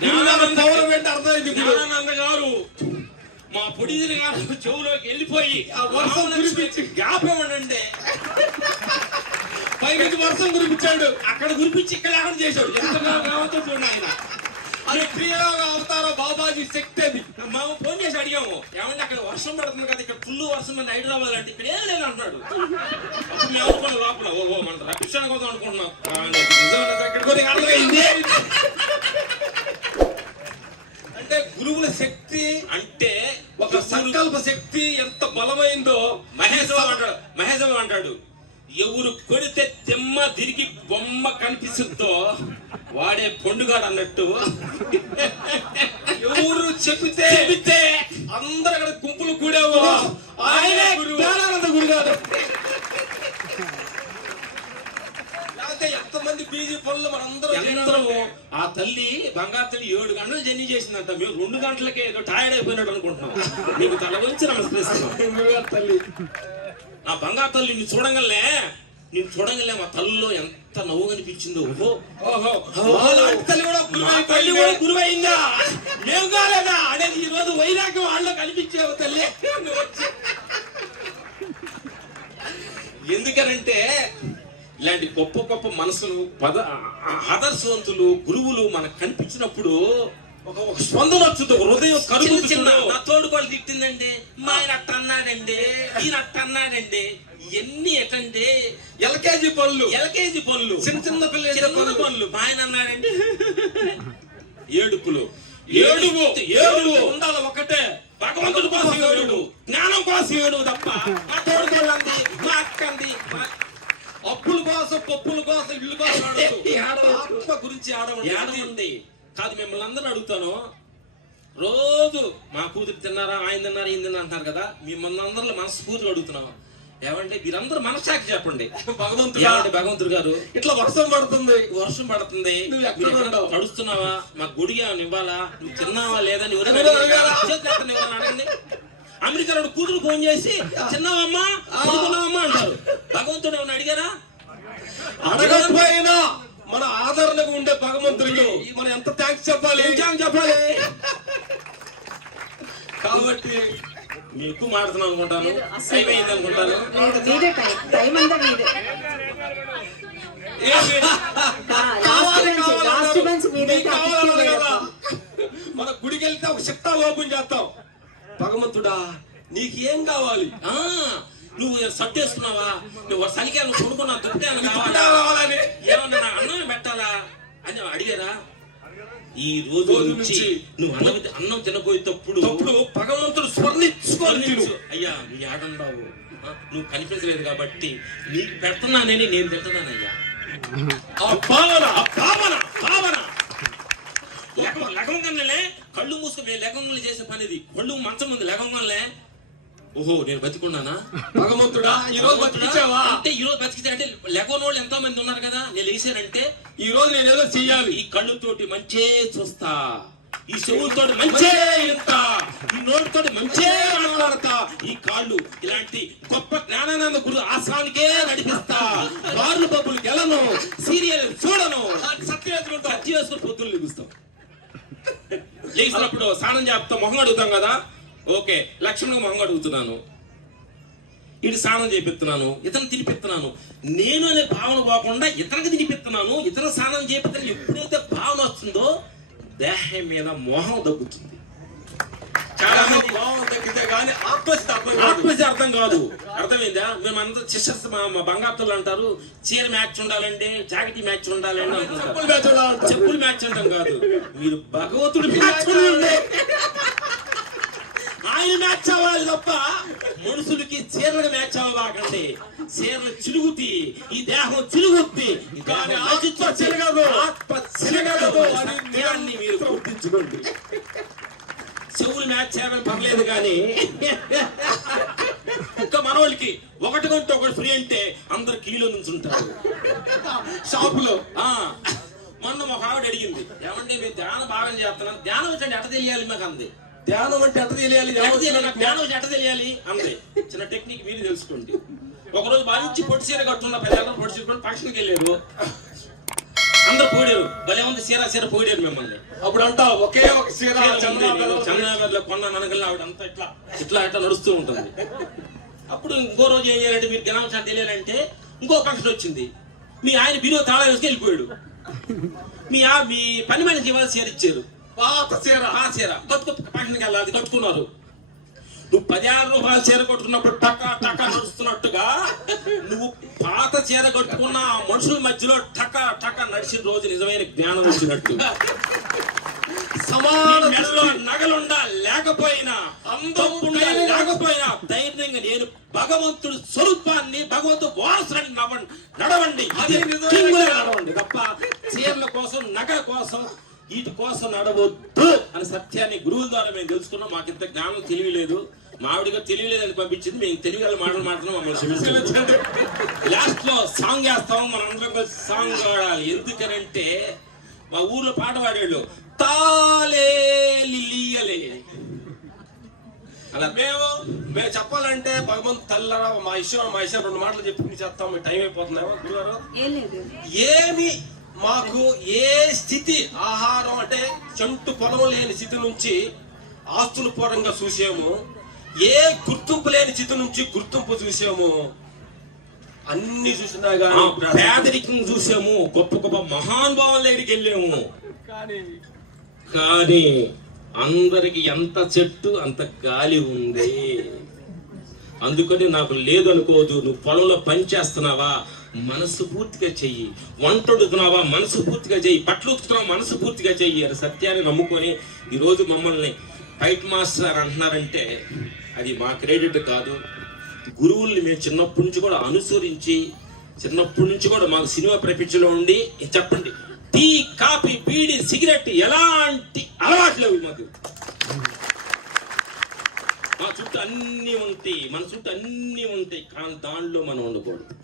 జ్ఞానానంద గారు మా పొడిదిని గారు చెవులోకి వెళ్ళిపోయి వర్షం కురిపించి జ్ఞాపకమండి పైకి వర్షం కురిపించాడు. అక్కడ గురిపించి ఇక్కడ లేకుండా చేశాడు. ఎంత కావతో చూడండి ఆయన. అది ప్రియోగ అవతారం బాబాజీ శక్తి. అది మేము ఫోన్ చేసి అడిగాము, ఏమంటే అక్కడ వర్షం పడుతుంది కదా, ఇక్కడ ఫుల్ వర్షం మన హైదరాబాద్ అంటే ఇక్కడ ఏం లేదు అంటున్నాడు. అప్పుడు మేము అనుకున్న లోపల ఓహో మన రక్షణ కోసం అనుకుంటున్నాం. అంటే గురువుల శక్తి అంటే ఒక సంకల్ప శక్తి ఎంత బలమైందో మహేష్ బాబు అంటాడు, ఎవరు కొడితే తెమ్మ తిరిగి బొమ్మ కనిపిస్తుందో వాడే పొండుగాడు అన్నట్టు. ఎవరు చెప్పితే అందరు అక్కడ గుంపులు కూడేవో ఆయనే జ్ఞానానంద గురుగారు. లేకపోతే ఎంతమంది బీజీ పనులు మనందరం ఆ తల్లి బంగారు తల్లి 7 గంటలు జర్నీ చేసిందంట. మేము 2 గంటలకే ఏదో టైర్డ్ అయిపోయినట్టు అనుకుంటున్నాం. నీకు తల గురించి నమస్కరిస్తున్నాం. తల్లి ఆ బంగారు తల్లి నిన్ను చూడంగానే మా తల్లిలో ఎంత నవ్వు కనిపించిందో. ఓహో తల్లి కూడా గురువైందా మేము కాలేదా అనేది ఈ రోజు వైరాగ్యం వాళ్ళలో కనిపించేవు తల్లి. ఎందుకనంటే ఇలాంటి గొప్ప గొప్ప మనసులు ఆదర్శవంతులు గురువులు మనకు కనిపించినప్పుడు ఒక స్పందన వచ్చింది, హృదయం కరుగుతున్న. నా తోడుకోళ్ళు తిట్టిందండి, మా ఆయన అట్ట అన్నాడండి, ఈయన అట్ట అన్నాడండి. ఎన్ని ఎటండి ఎల్కేజీ పనులు చిన్న చిన్న పనులు. మా ఆయన అన్నాడండి. ఏడుపులు ఉండాలి ఒకటే, భగవంతుడు కోసం ఏడు, జ్ఞానం కోసం ఏడు తప్ప మా తోడుకోళ్ళంది, మా అక్కంది, అప్పుల కోసం పప్పుల కోసం ఇల్లు కోసం ఆత్మ గురించి ఆడమంది కాదు. మిమ్మల్ని అందరూ అడుగుతాను, రోజు మా కూతురు తిన్నారా, ఆయన తిన్నారా, ఈయన తిన్నా అంటారు కదా. మిమ్మల్ని అందరిలో మనస్ఫూర్తిగా అడుగుతున్నాం, ఏమంటే మీరందరూ మనస్సాక్షి చెప్పండి. భగవంతుడు గారు ఇట్లా వర్షం పడుతుంది నడుస్తున్నావా, మాకు గుడిగా ఇవ్వాలా, నువ్వు తిన్నావా లేదని అడగండి. అమెరికా కూతురు ఫోన్ చేసి తిన్నావమ్మా పడుకున్నావమ్మా అంటారు. భగవంతుడు ఏమన్నా అడిగారా? అడగకపోయినా మన ఆదరణకు ఉండే భగవంతుడికి మనం ఎంత థ్యాంక్స్ చెప్పాలి. కాబట్టి నేను ఎక్కువ మాడుతున్నాను అనుకుంటాను, టైం అయింది అనుకుంటాను. మన గుడికి వెళ్తే ఒక శక్తా ఓపెన్ చేస్తాం. భగవంతుడా నీకు ఏం కావాలి? నువ్వు సట్టు వేసుకున్నావా, నువ్వు చలికాయలు కొనుక్కున్నా దుప్పటాలని ఏమన్నా నాకు అన్నం పెట్టాలా అని అడిగారా? ఈ రోజు నుంచి నువ్వు అన్నం తినబోయేటప్పుడు భగవంతుడు స్వర్ణించుకోవాలి. అయ్యా నీ ఆడంబాబు నువ్వు కనిపించలేదు కాబట్టి నీకు పెడుతున్నానని నేను తింటున్నానయ్యా. లెగంగానే కళ్ళు మూసుకుని లెగంగానే చేసే పనిది. కళ్ళు మంచం ఉంది లెగంగానే ఓహో నేను బతికున్నానా భగవంతుడా ఈ రోజు బతికించావా అంటే ఈ రోజు బతికితే అంటే లెగోనోళ్ళు ఎంతో మంది ఉన్నారు కదా. నేను లేచానంటే ఈ రోజు నేను ఏదో చెయ్యాలి. ఈ కళ్ళుతోటి మంచే చూస్తా, ఈ చెవులతోటి మంచే ఇంతా, ఈ నోటితోటి మంచే మాట్లాడతా, ఈ కాళ్ళు ఇలాంటి గొప్ప జ్ఞానానంద గురు ఆశ్రమానికే నడిపిస్తా. బార్లు బబ్బులు గెలను, సీరియల్ చూడను, సత్య వేసుకుని పొద్దులు లెగుస్తాం. లేచినప్పుడు స్నానం చేస్తాం, మొహం అడుగుతాం కదా. ఓకే లక్ష్మణ్ మొహం అడుగుతున్నాను, ఇటు స్నానం చేపిస్తున్నాను, ఇతను తినిపిస్తున్నాను. నేను అనే భావన పోకుండా ఇతనికి తినిపిస్తున్నాను, ఇతర స్నానం చేపిస్తున్నాను. ఎప్పుడైతే భావన వస్తుందో దేహం మీద మోహం తగ్గుతుంది. చాలా మంది భావం తగ్గితే కానీ ఆత్మస్థితి అర్థం కాదు. ఆత్మహత్య అర్థం కాదు. అర్థమైందా? మేము అందరూ సిస్టర్స్ మా బంగారులు అంటారు, చీర మ్యాచ్ ఉండాలండి, జాకెట్ మ్యాచ్ ఉండాలండి అంటారు. చెప్పులు మ్యాచ్ అంటాం కాదు, మీరు భగవంతుడు మ్యాచ్ ఉండండి. ఆయన మ్యాచ్ అవ్వాలి తప్ప మనుషులకి చీరలకు మ్యాచ్ అవ్వబాకండి. చీరలు చిలుగుతి, ఈ దేహం చిలుగుద్ది, కానీ ఆత్మ చిలగదు. ఆత్మ చిలగదు అని నిజాన్ని మీరు గుర్తించుకోండి. చెవులు మ్యాచ్ చేయడం పర్లేదు కానీ ఇంకా మనోళ్ళకి ఒకటి కొంటే ఒకటి ఫ్రీ అంటే అందరు కిలో నుంచి ఉంటారు షాపులో. మొన్న ఒక ఆవిడ అడిగింది, ఏమంటే మీరు ధ్యానం బాగా చేస్తున్నాను, ధ్యానం వచ్చండి ఎట తెలియాలి మాకు అంది. ధ్యానం అంటే ఎట్ట తెలియాలి, ధ్యానం వచ్చి ఎట తెలియాలి అంది. చిన్న టెక్నిక్ మీరు తెలుసుకోండి. ఒకరోజు మంచి పొట్టి చీర కట్టున్న 10 ఏళ్ళ పొట్టి చీర ఫంక్షన్కి వెళ్ళారు, అందరు పోయారు, భలే ఉంది చీర పోయారు మిమ్మల్ని. అప్పుడు అంటా ఒకే ఒక చీర చంద్రబాబు లో కొన్న ననగల ఆవిడ అంతా ఇట్లా ఇట్లా ఇట్లా నడుస్తూ ఉంటుంది. అప్పుడు ఇంకో రోజు ఏం చేయాలంటే మీరు జ్ఞానం తెలియాలంటే ఇంకో ఫంక్షన్ వచ్చింది, మీ ఆయన బీరో తాళా వేసుకు వెళ్ళిపోయాడు. మీ పని మనిషి ఇవాళ చీర ఇచ్చారు, పాత చీర. ఆ చీర ఫంక్షన్కి వెళ్ళాలి, కట్టుకున్నారు. నువ్వు 10,000 రూపాయల చీర కట్టుకున్నప్పుడు టకా టకా నడుస్తున్నట్టుగా నువ్వు పాత చీర కట్టుకున్న మనుషుల మధ్యలో టకా టకా నడిచిన రోజు నిజమైన జ్ఞానం వచ్చినట్టు. సమాన మెడలో నగలుండా లేకపోయినా, అందం ఉండా లేకపోయినా ధైర్యంగా నేను భగవంతుడు స్వరూపాన్ని, భగవంతుడు వారసుని నడవండి, నడవండి తప్ప చీరల కోసం నగల కోసం వీటి కోసం నడవద్దు అని సత్యాన్ని గురువుల ద్వారా మేము తెలుసుకున్నాం. మాకు ఇంత జ్ఞానం తెలియలేదు, మావిడిగా తెలియలేదని పంపించింది, మేము తెలియగల మాటలు మమ్మల్ని క్షమించండి. లాస్ట్ లో సాంగ్ వేస్తాం, మనందరం కలిసి సాంగ్ పాడాలి. ఎందుకనంటే మా ఊర్లో పాట పాడేళ్ళు తాలే లిలియలే అలా మేము చెప్పాలంటే భగవంతు తల్లరా మా ఇష్టం 2 మాటలు చెప్పి చేస్తాం. మీ టైం అయిపోతుందేమో గురుగారు. ఏమి మాకు ఏ స్థితి ఆహారం అంటే చెంటు పొలం లేని స్థితి నుంచి ఆస్తుల పరంగా చూసాము, ఏ గుర్తింపు లేని స్థితి నుంచి గుర్తింపు చూసాము, అన్ని చూసినా కానీ పేదరికం చూసాము, గొప్ప గొప్ప మహానుభావుల దగ్గరికి వెళ్ళాము. కానీ అందరికి ఎంత చెట్టు అంత గాలి ఉంది. అందుకని నాకు లేదు అనుకోదు. నువ్వు పొలంలో పని చేస్తున్నావా, మనసు పూర్తిగా చెయ్యి. వంట వండుతున్నావా, మనసు పూర్తిగా చెయ్యి. బట్టలు ఉతుకుతున్నావా, మనసు పూర్తిగా చెయ్యి అని సత్యాన్ని నమ్ముకొని ఈరోజు మమ్మల్ని ఫైట్ మాస్టర్ అంటున్నారంటే అది మా క్రెడిట్ కాదు. గురువుల్ని మేము చిన్నప్పటి నుంచి కూడా అనుసరించి, చిన్నప్పటి నుంచి కూడా మాకు సినిమా ప్రపంచంలో ఉండి చెప్పండి, టీ, కాఫీ, బీడి, సిగరెట్ ఎలాంటి అలవాట్లేవు మాకు. మా చుట్టూ అన్ని ఉంటాయి, మన చుట్టూ అన్ని ఉంటాయి, కానీ దానిలో మనం ఉండకూడదు.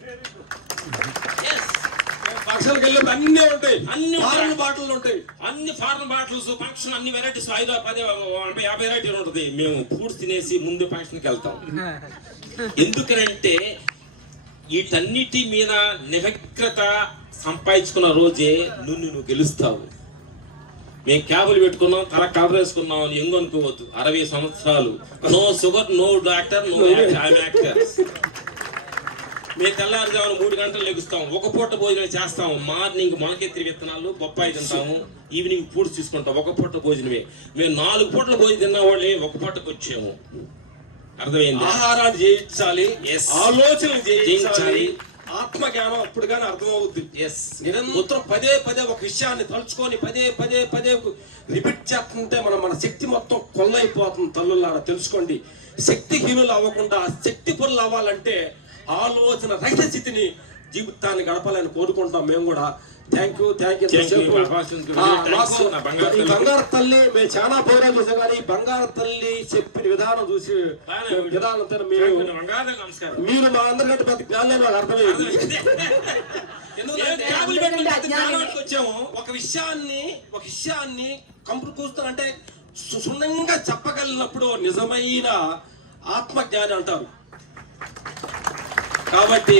ఫంక్షన్కి వెళ్ళి అన్ని ఉంటాయి, అన్ని ఫారెన్ బాటిల్ ఉంటాయి, అన్ని ఫారెన్ బాటిల్స్, ఫంక్షన్ అన్ని వెరైటీస్ 5, 10, 50 వెరైటీలు ఉంటుంది. మేము ఫుడ్స్ తినేసి ముందు ఫంక్షన్కి వెళ్తాం. ఎందుకనంటే వీటన్నిటి మీద నిమగ్నత సంపాదించుకున్న రోజే నువ్వు గెలుస్తావు. మేము క్యాబులు పెట్టుకున్నాం, తల కవర్ వేసుకున్నాం, ఎంగు అనుకోవద్దు. 60 సంవత్సరాలు, no sugar, no doctor, no actor. మేము తెల్లారుజామున 3 గంటలు లెగుస్తాం, ఒక పూట భోజనం చేస్తాం. మార్నింగ్ మొలకెత్తిరి విత్తనాలు, బొప్పాయి తింటాము, ఈవినింగ్ ఫుడ్స్ తీసుకుంటాం. ఒక పూట భోజనమే. మేము 4 పూటల భోజనం తిన్న వాళ్ళే ఒక పూటకు వచ్చాము. అర్థమైంది? ఆహారాన్ని జయించాలి, ఆలోచన జయించాలి, ఆత్మజ్ఞానం అప్పుడు కానీ అర్థమవుద్ది. నిరంతరం పదే ఒక విషయాన్ని తలుచుకొని పదే రిపీట్ చేస్తుంటే మన శక్తి మొత్తం కొల్లైపోతుంది. తల్లులారా తెలుసుకోండి, శక్తిహీనులు అవ్వకుండా శక్తి పనులు అవ్వాలంటే ఆలోచన రహిత స్థితిని జీవితాన్ని గడపాలని కోరుకుంటాం మేము కూడా. Thank you. బంగారు తల్లి మేము చాలా ప్రోగ్రామ్ చూసాం, కానీ బంగారు తల్లి చెప్పిన విధానం చూసి మీరు మా అందరికంటే పెద్ద జ్ఞానం నాకు అర్థమైంది. వచ్చాము ఒక విషయాన్ని కంప్యూటర్ కూర్చుంటే సున్నంగా చెప్పగలిగినప్పుడు నిజమైన ఆత్మజ్ఞాని అంటారు. కాబట్టి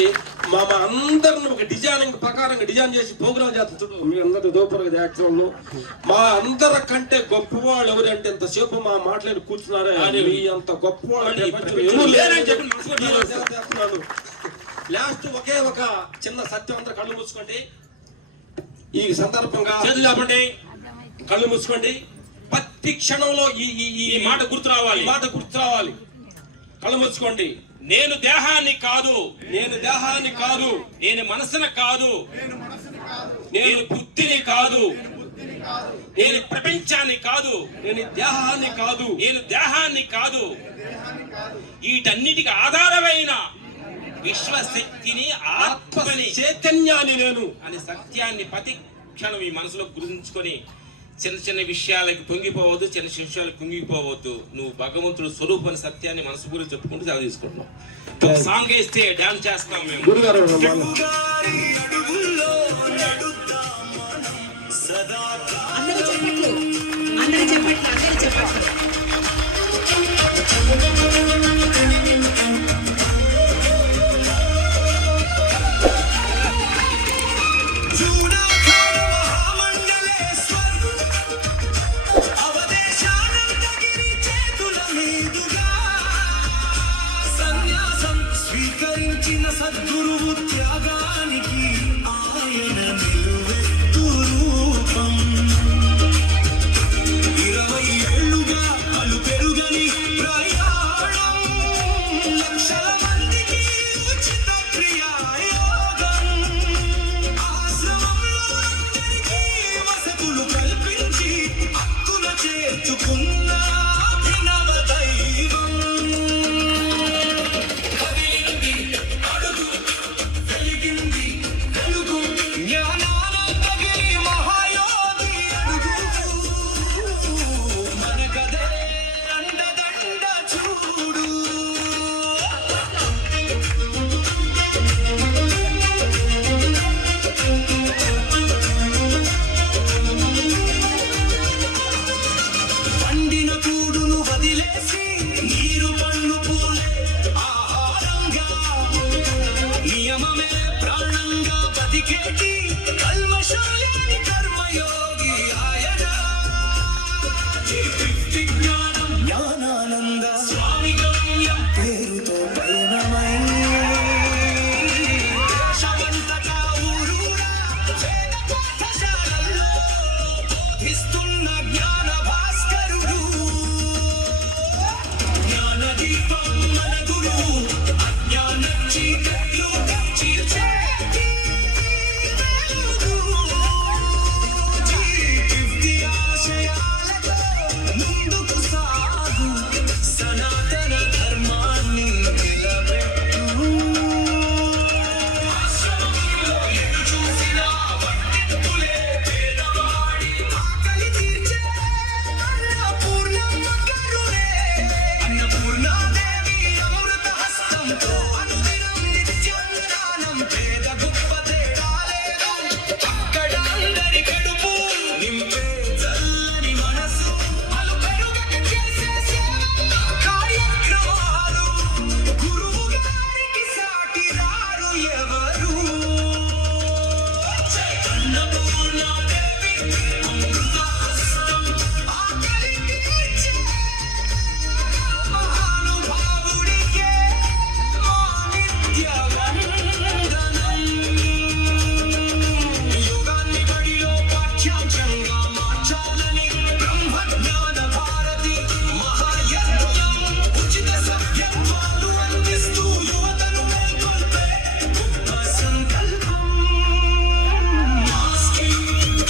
మా అందరిని ఒక డిజైనింగ్ ప్రకారంగా డిజైన్ చేసి ప్రోగ్రామ్ చేస్తాడు. మీ అందరి దోపరగా యాక్చువల్ మా అందరికంటే గొప్పవాళ్ళు ఎవరంటే ఎంతసేపు మా మాట్లాడి కూర్చున్నారే, మీ అంత గొప్పవాళ్ళు లాస్ట్ ఒకే ఒక చిన్న సత్యం. అందరూ కళ్ళు మూసుకోండి. ఈ సందర్భంగా చెప్పండి, కళ్ళు మూసుకోండి. ప్రతి క్షణంలో ఈ మాట గుర్తు రావాలి, మాట గుర్తు రావాలి. కళ్ళు మూసుకోండి. నేను దేహాన్ని కాదు, నేను దేహాన్ని కాదు, నేను మనసును కాదు, నేను బుద్ధిని కాదు, నేను ప్రపంచాన్ని కాదు, నేను దేహాన్ని కాదు, నేను దేహాన్ని కాదు, వీటన్నిటికి ఆధారమైన విశ్వశక్తిని, ఆత్మని, చైతన్యాన్ని నేను అనే సత్యాన్ని ప్రతి క్షణం ఈ మనసులో గురించుకొని చిన్న చిన్న విషయాలకి పొంగిపోవద్దు, చిన్న చిన్న విషయాలకు కుంగిపోవద్దు. నువ్వు భగవంతుడు స్వరూపని సత్యాన్ని మనసు గురించి చెప్పుకుంటూ చాలా తీసుకుంటున్నాం. సాంగ్ వేస్తే డాన్స్ చేస్తాం మేము. గురుగారు అందరూ చెప్పట్లు. సద్గురువు త్యాగానికి ఆయన నిలువెత్తు రూపం. 20 ఏళ్లుగా అలు పెరుగని ప్రయాణం, లక్షల మందికి ఉచిత క్రియాయోగం. ఆశ్రమంలో అందరికీ వసతులు కల్పించి హక్కున చేర్చుకున్న అభినవ దైవం. జ్ఞానానంద స్వామి గమ్యం పేరుతో పయనమై దేశమంతటా ఊరూరా వేద పాఠశాలల్లో బోధిస్తున్న జ్ఞాన భాస్కరుడు. జ్ఞాన దీపం మన గురువు, అజ్ఞాన చీకట్లు చీల్చే ముందుకు సాగు, సనాతన ధర్మాన్ని నిలబెట్టు. ఆశ్రమంలో ఎటు చూసినా వర్తింతులే పేదవాడి ఆకలి తీర్చే అన్నపూర్ణమ్మ కరుణే. అన్నపూర్ణాదేవి అమృత హస్తంతో అనుదినం నిత్యం జ్ఞానం. పేద గొప్ప తేడా లేదు, అక్కడ అందరి కడుపు నింపే చల్లని మనసు. గురువు గారికి సాటి రారు ఎవరు. అన్నపూర్ణాదేవి అమృత హస్తం ఆకలి తీర్చే మహానుభావుడికే మా నిత్య వందనం. యోగాన్ని బడిలో పాఠ్యాంశంగా మార్చాలని బ్రహ్మజ్ఞాన భారతి మహాయజ్ఞం. ఉచిత సభ్యత్వాలు అందిస్తూ యువతను మేల్కొల్పే గొప్ప సంకల్పం. మాస్కి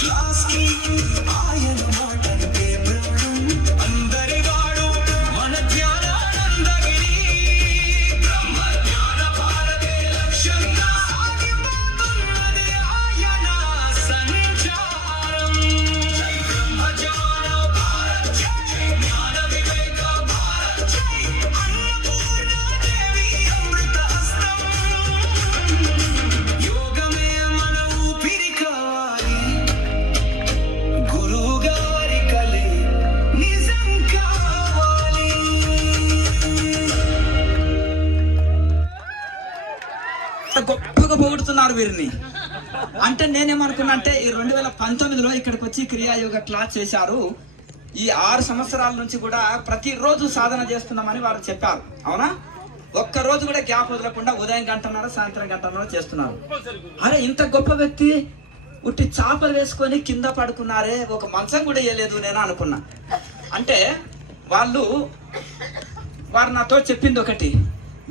క్లాస్కి ఆయన మాటంటే ప్రాణం. అందరి వాడు మన జ్ఞానానందగిరి. బ్రహ్మ జ్ఞాన భారతే లక్ష్యంగా సాగిపోతున్నది ఆయన సంచారం. జై బ్రహ్మ జ్ఞాన భారత్, జై జ్ఞాన వివేక భారత్, జై అన్నపూర్ణాదేవి అమృత హస్తం. యోగమే మన ఊపిరి కావాలి, గురువు గారి కలే నిజం కావాలి. గొప్పగా పొగుడుతున్నారు వీరిని. అంటే నేనేమనుకున్నా అంటే ఈ 2019లో ఇక్కడికి వచ్చి క్రియాయోగ క్లాస్ చేశారు. ఈ 6 సంవత్సరాల నుంచి కూడా ప్రతిరోజు సాధన చేస్తున్నామని వారు చెప్పారు. అవునా? ఒక్క రోజు కూడా గ్యాప్ వదలకుండా ఉదయం 1 గంట సాయంత్రం 1 గంట చేస్తున్నారు. అరే ఇంత గొప్ప వ్యక్తి ఉట్టి చాపలు వేసుకొని కింద పడుకున్నారే, ఒక మంచం కూడా వేయలేదు నేను అనుకున్నా. అంటే వారు నాతో చెప్పింది ఒకటి,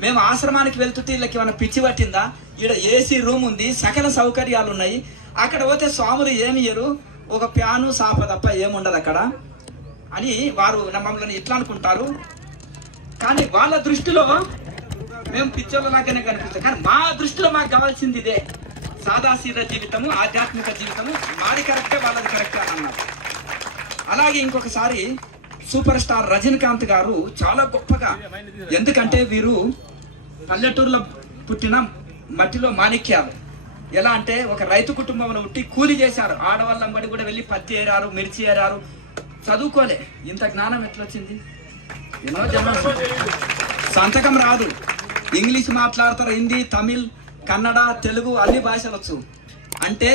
మేము ఆశ్రమానికి వెళ్తుంటే వీళ్ళకి ఏమైనా పిచ్చి పట్టిందా, ఈడ ఏసీ రూమ్ ఉంది, సకల సౌకర్యాలు ఉన్నాయి, అక్కడ పోతే స్వాములు ఏమి ఇయ్యరు, ఒక ప్యాను సాప తప్ప ఏముండదు అక్కడ అని వారు మమ్మల్ని ఇట్లా అనుకుంటారు. కానీ వాళ్ళ దృష్టిలో మేము పిచ్చోళ్ళలాగానే కనిపిస్తాం. కానీ మా దృష్టిలో మాకు కావాల్సింది ఇదే, సాదాసీదా జీవితము, ఆధ్యాత్మిక జీవితము. మాది కరెక్టే, వాళ్ళది కరెక్టే అన్నారు. అలాగే ఇంకొకసారి సూపర్ స్టార్ రజనీకాంత్ గారు చాలా గొప్పగా, ఎందుకంటే వీరు పల్లెటూరులో పుట్టిన మట్టిలో మాణిక్యాలు. ఎలా అంటే ఒక రైతు కుటుంబంలో పుట్టి కూలి చేశారు, ఆడవాళ్ళంబడి కూడా వెళ్ళి పత్తి ఏరారు, మిర్చి ఏరారు, చదువుకోలే. ఇంత జ్ఞానం ఎట్లొచ్చింది? ఎన్నో జన్మలు. సంతకం రాదు, ఇంగ్లీష్ మాట్లాడతారు, హిందీ, తమిళ్, కన్నడ, తెలుగు అన్ని భాషలు వచ్చు. అంటే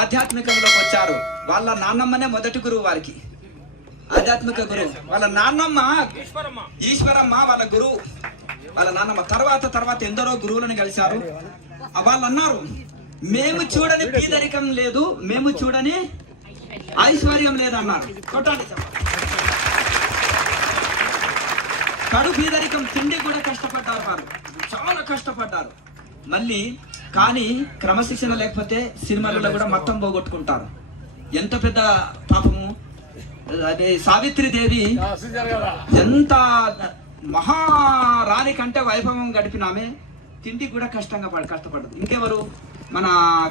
ఆధ్యాత్మికంలోకి వచ్చారు. వాళ్ళ నాన్నమ్మనే మొదటి గురువు వారికి, ఆధ్యాత్మిక గురువు. వాళ్ళ నాన్నమ్మ ఈశ్వరమ్మ వాళ్ళ గురువు, వాళ్ళ నాన్నమ్మ. తర్వాత ఎందరో గురువులను కలిశారు. వాళ్ళు అన్నారు, మేము చూడని పేదరికం లేదు, మేము చూడని ఐశ్వర్యం లేదు అన్నారు. కొట్టాలి. కడు పేదరికం, తిండి కూడా కష్టపడ్డారు వారు, చాలా కష్టపడ్డారు. మళ్ళీ కానీ క్రమశిక్షణ లేకపోతే సినిమాలలో కూడా మొత్తం పోగొట్టుకుంటారు. ఎంత పెద్ద పాపము. అదే సావిత్రిదేవి ఎంత మహారాణి కంటే వైభవం గడిపినామే, తిండి కూడా కష్టపడ్డది. ఇంకెవరు, మన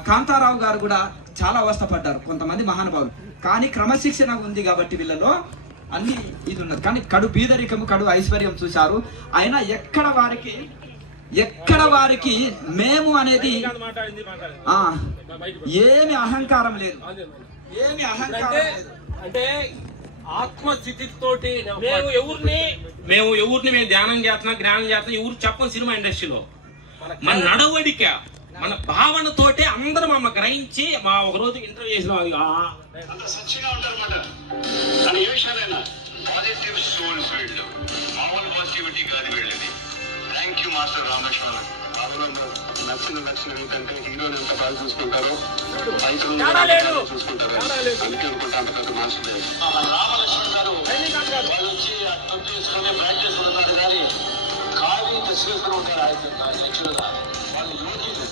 కాంతారావు గారు కూడా చాలా అవస్థపడ్డారు, కొంతమంది మహానుభావులు. కానీ క్రమశిక్షణ ఉంది కాబట్టి వీళ్ళలో అన్ని ఇది ఉన్నది. కానీ కడు బీదరికము, కడు ఐశ్వర్యం చూశారు. అయినా ఎక్కడ వారికి మేము అనేది ఏమి అహంకారం లేదు, ఏమి అహంకారం లేదు. అంటే ఆత్మస్థితితోటి మేము ఎవరిని ధ్యానం చేస్తున్నాం, జ్ఞానం చేస్తున్నాం, ఎవరు చెప్పం. సినిమా ఇండస్ట్రీలో మన నడవడిక, మన భావనతోటే అందరూ మమ్మల్ని గ్రహించి మా ఒక రోజు ఇంటర్వ్యూ చేసిన సచ్చిగా ఉంటారన్నమాట. కానీ ఏ విషయాలైనా పాజిటివ్ సోల్ ఫీల్డ్, మామూలు పాజిటివిటీ కాదు వీళ్ళది. Thank you master Rameshwara. బాబులో నచ్చిన ఏంటంటే హీరోని ఎంత బాగా చూసుకుంటారో బైకులు చూసుకుంటారు. అందుకే అనుకుంటా అంత పెద్ద మాస్టర్ రామలక్ష్మణ్ గారు వాళ్ళు వచ్చి అర్థం చేసుకునే ప్రాక్టీస్ ఉన్నారు. కానీ ఖాళీ డ్రెస్ వేసుకుని ఉంటారు. ఆయన యాక్చువల్గా వాళ్ళు యోగిలు,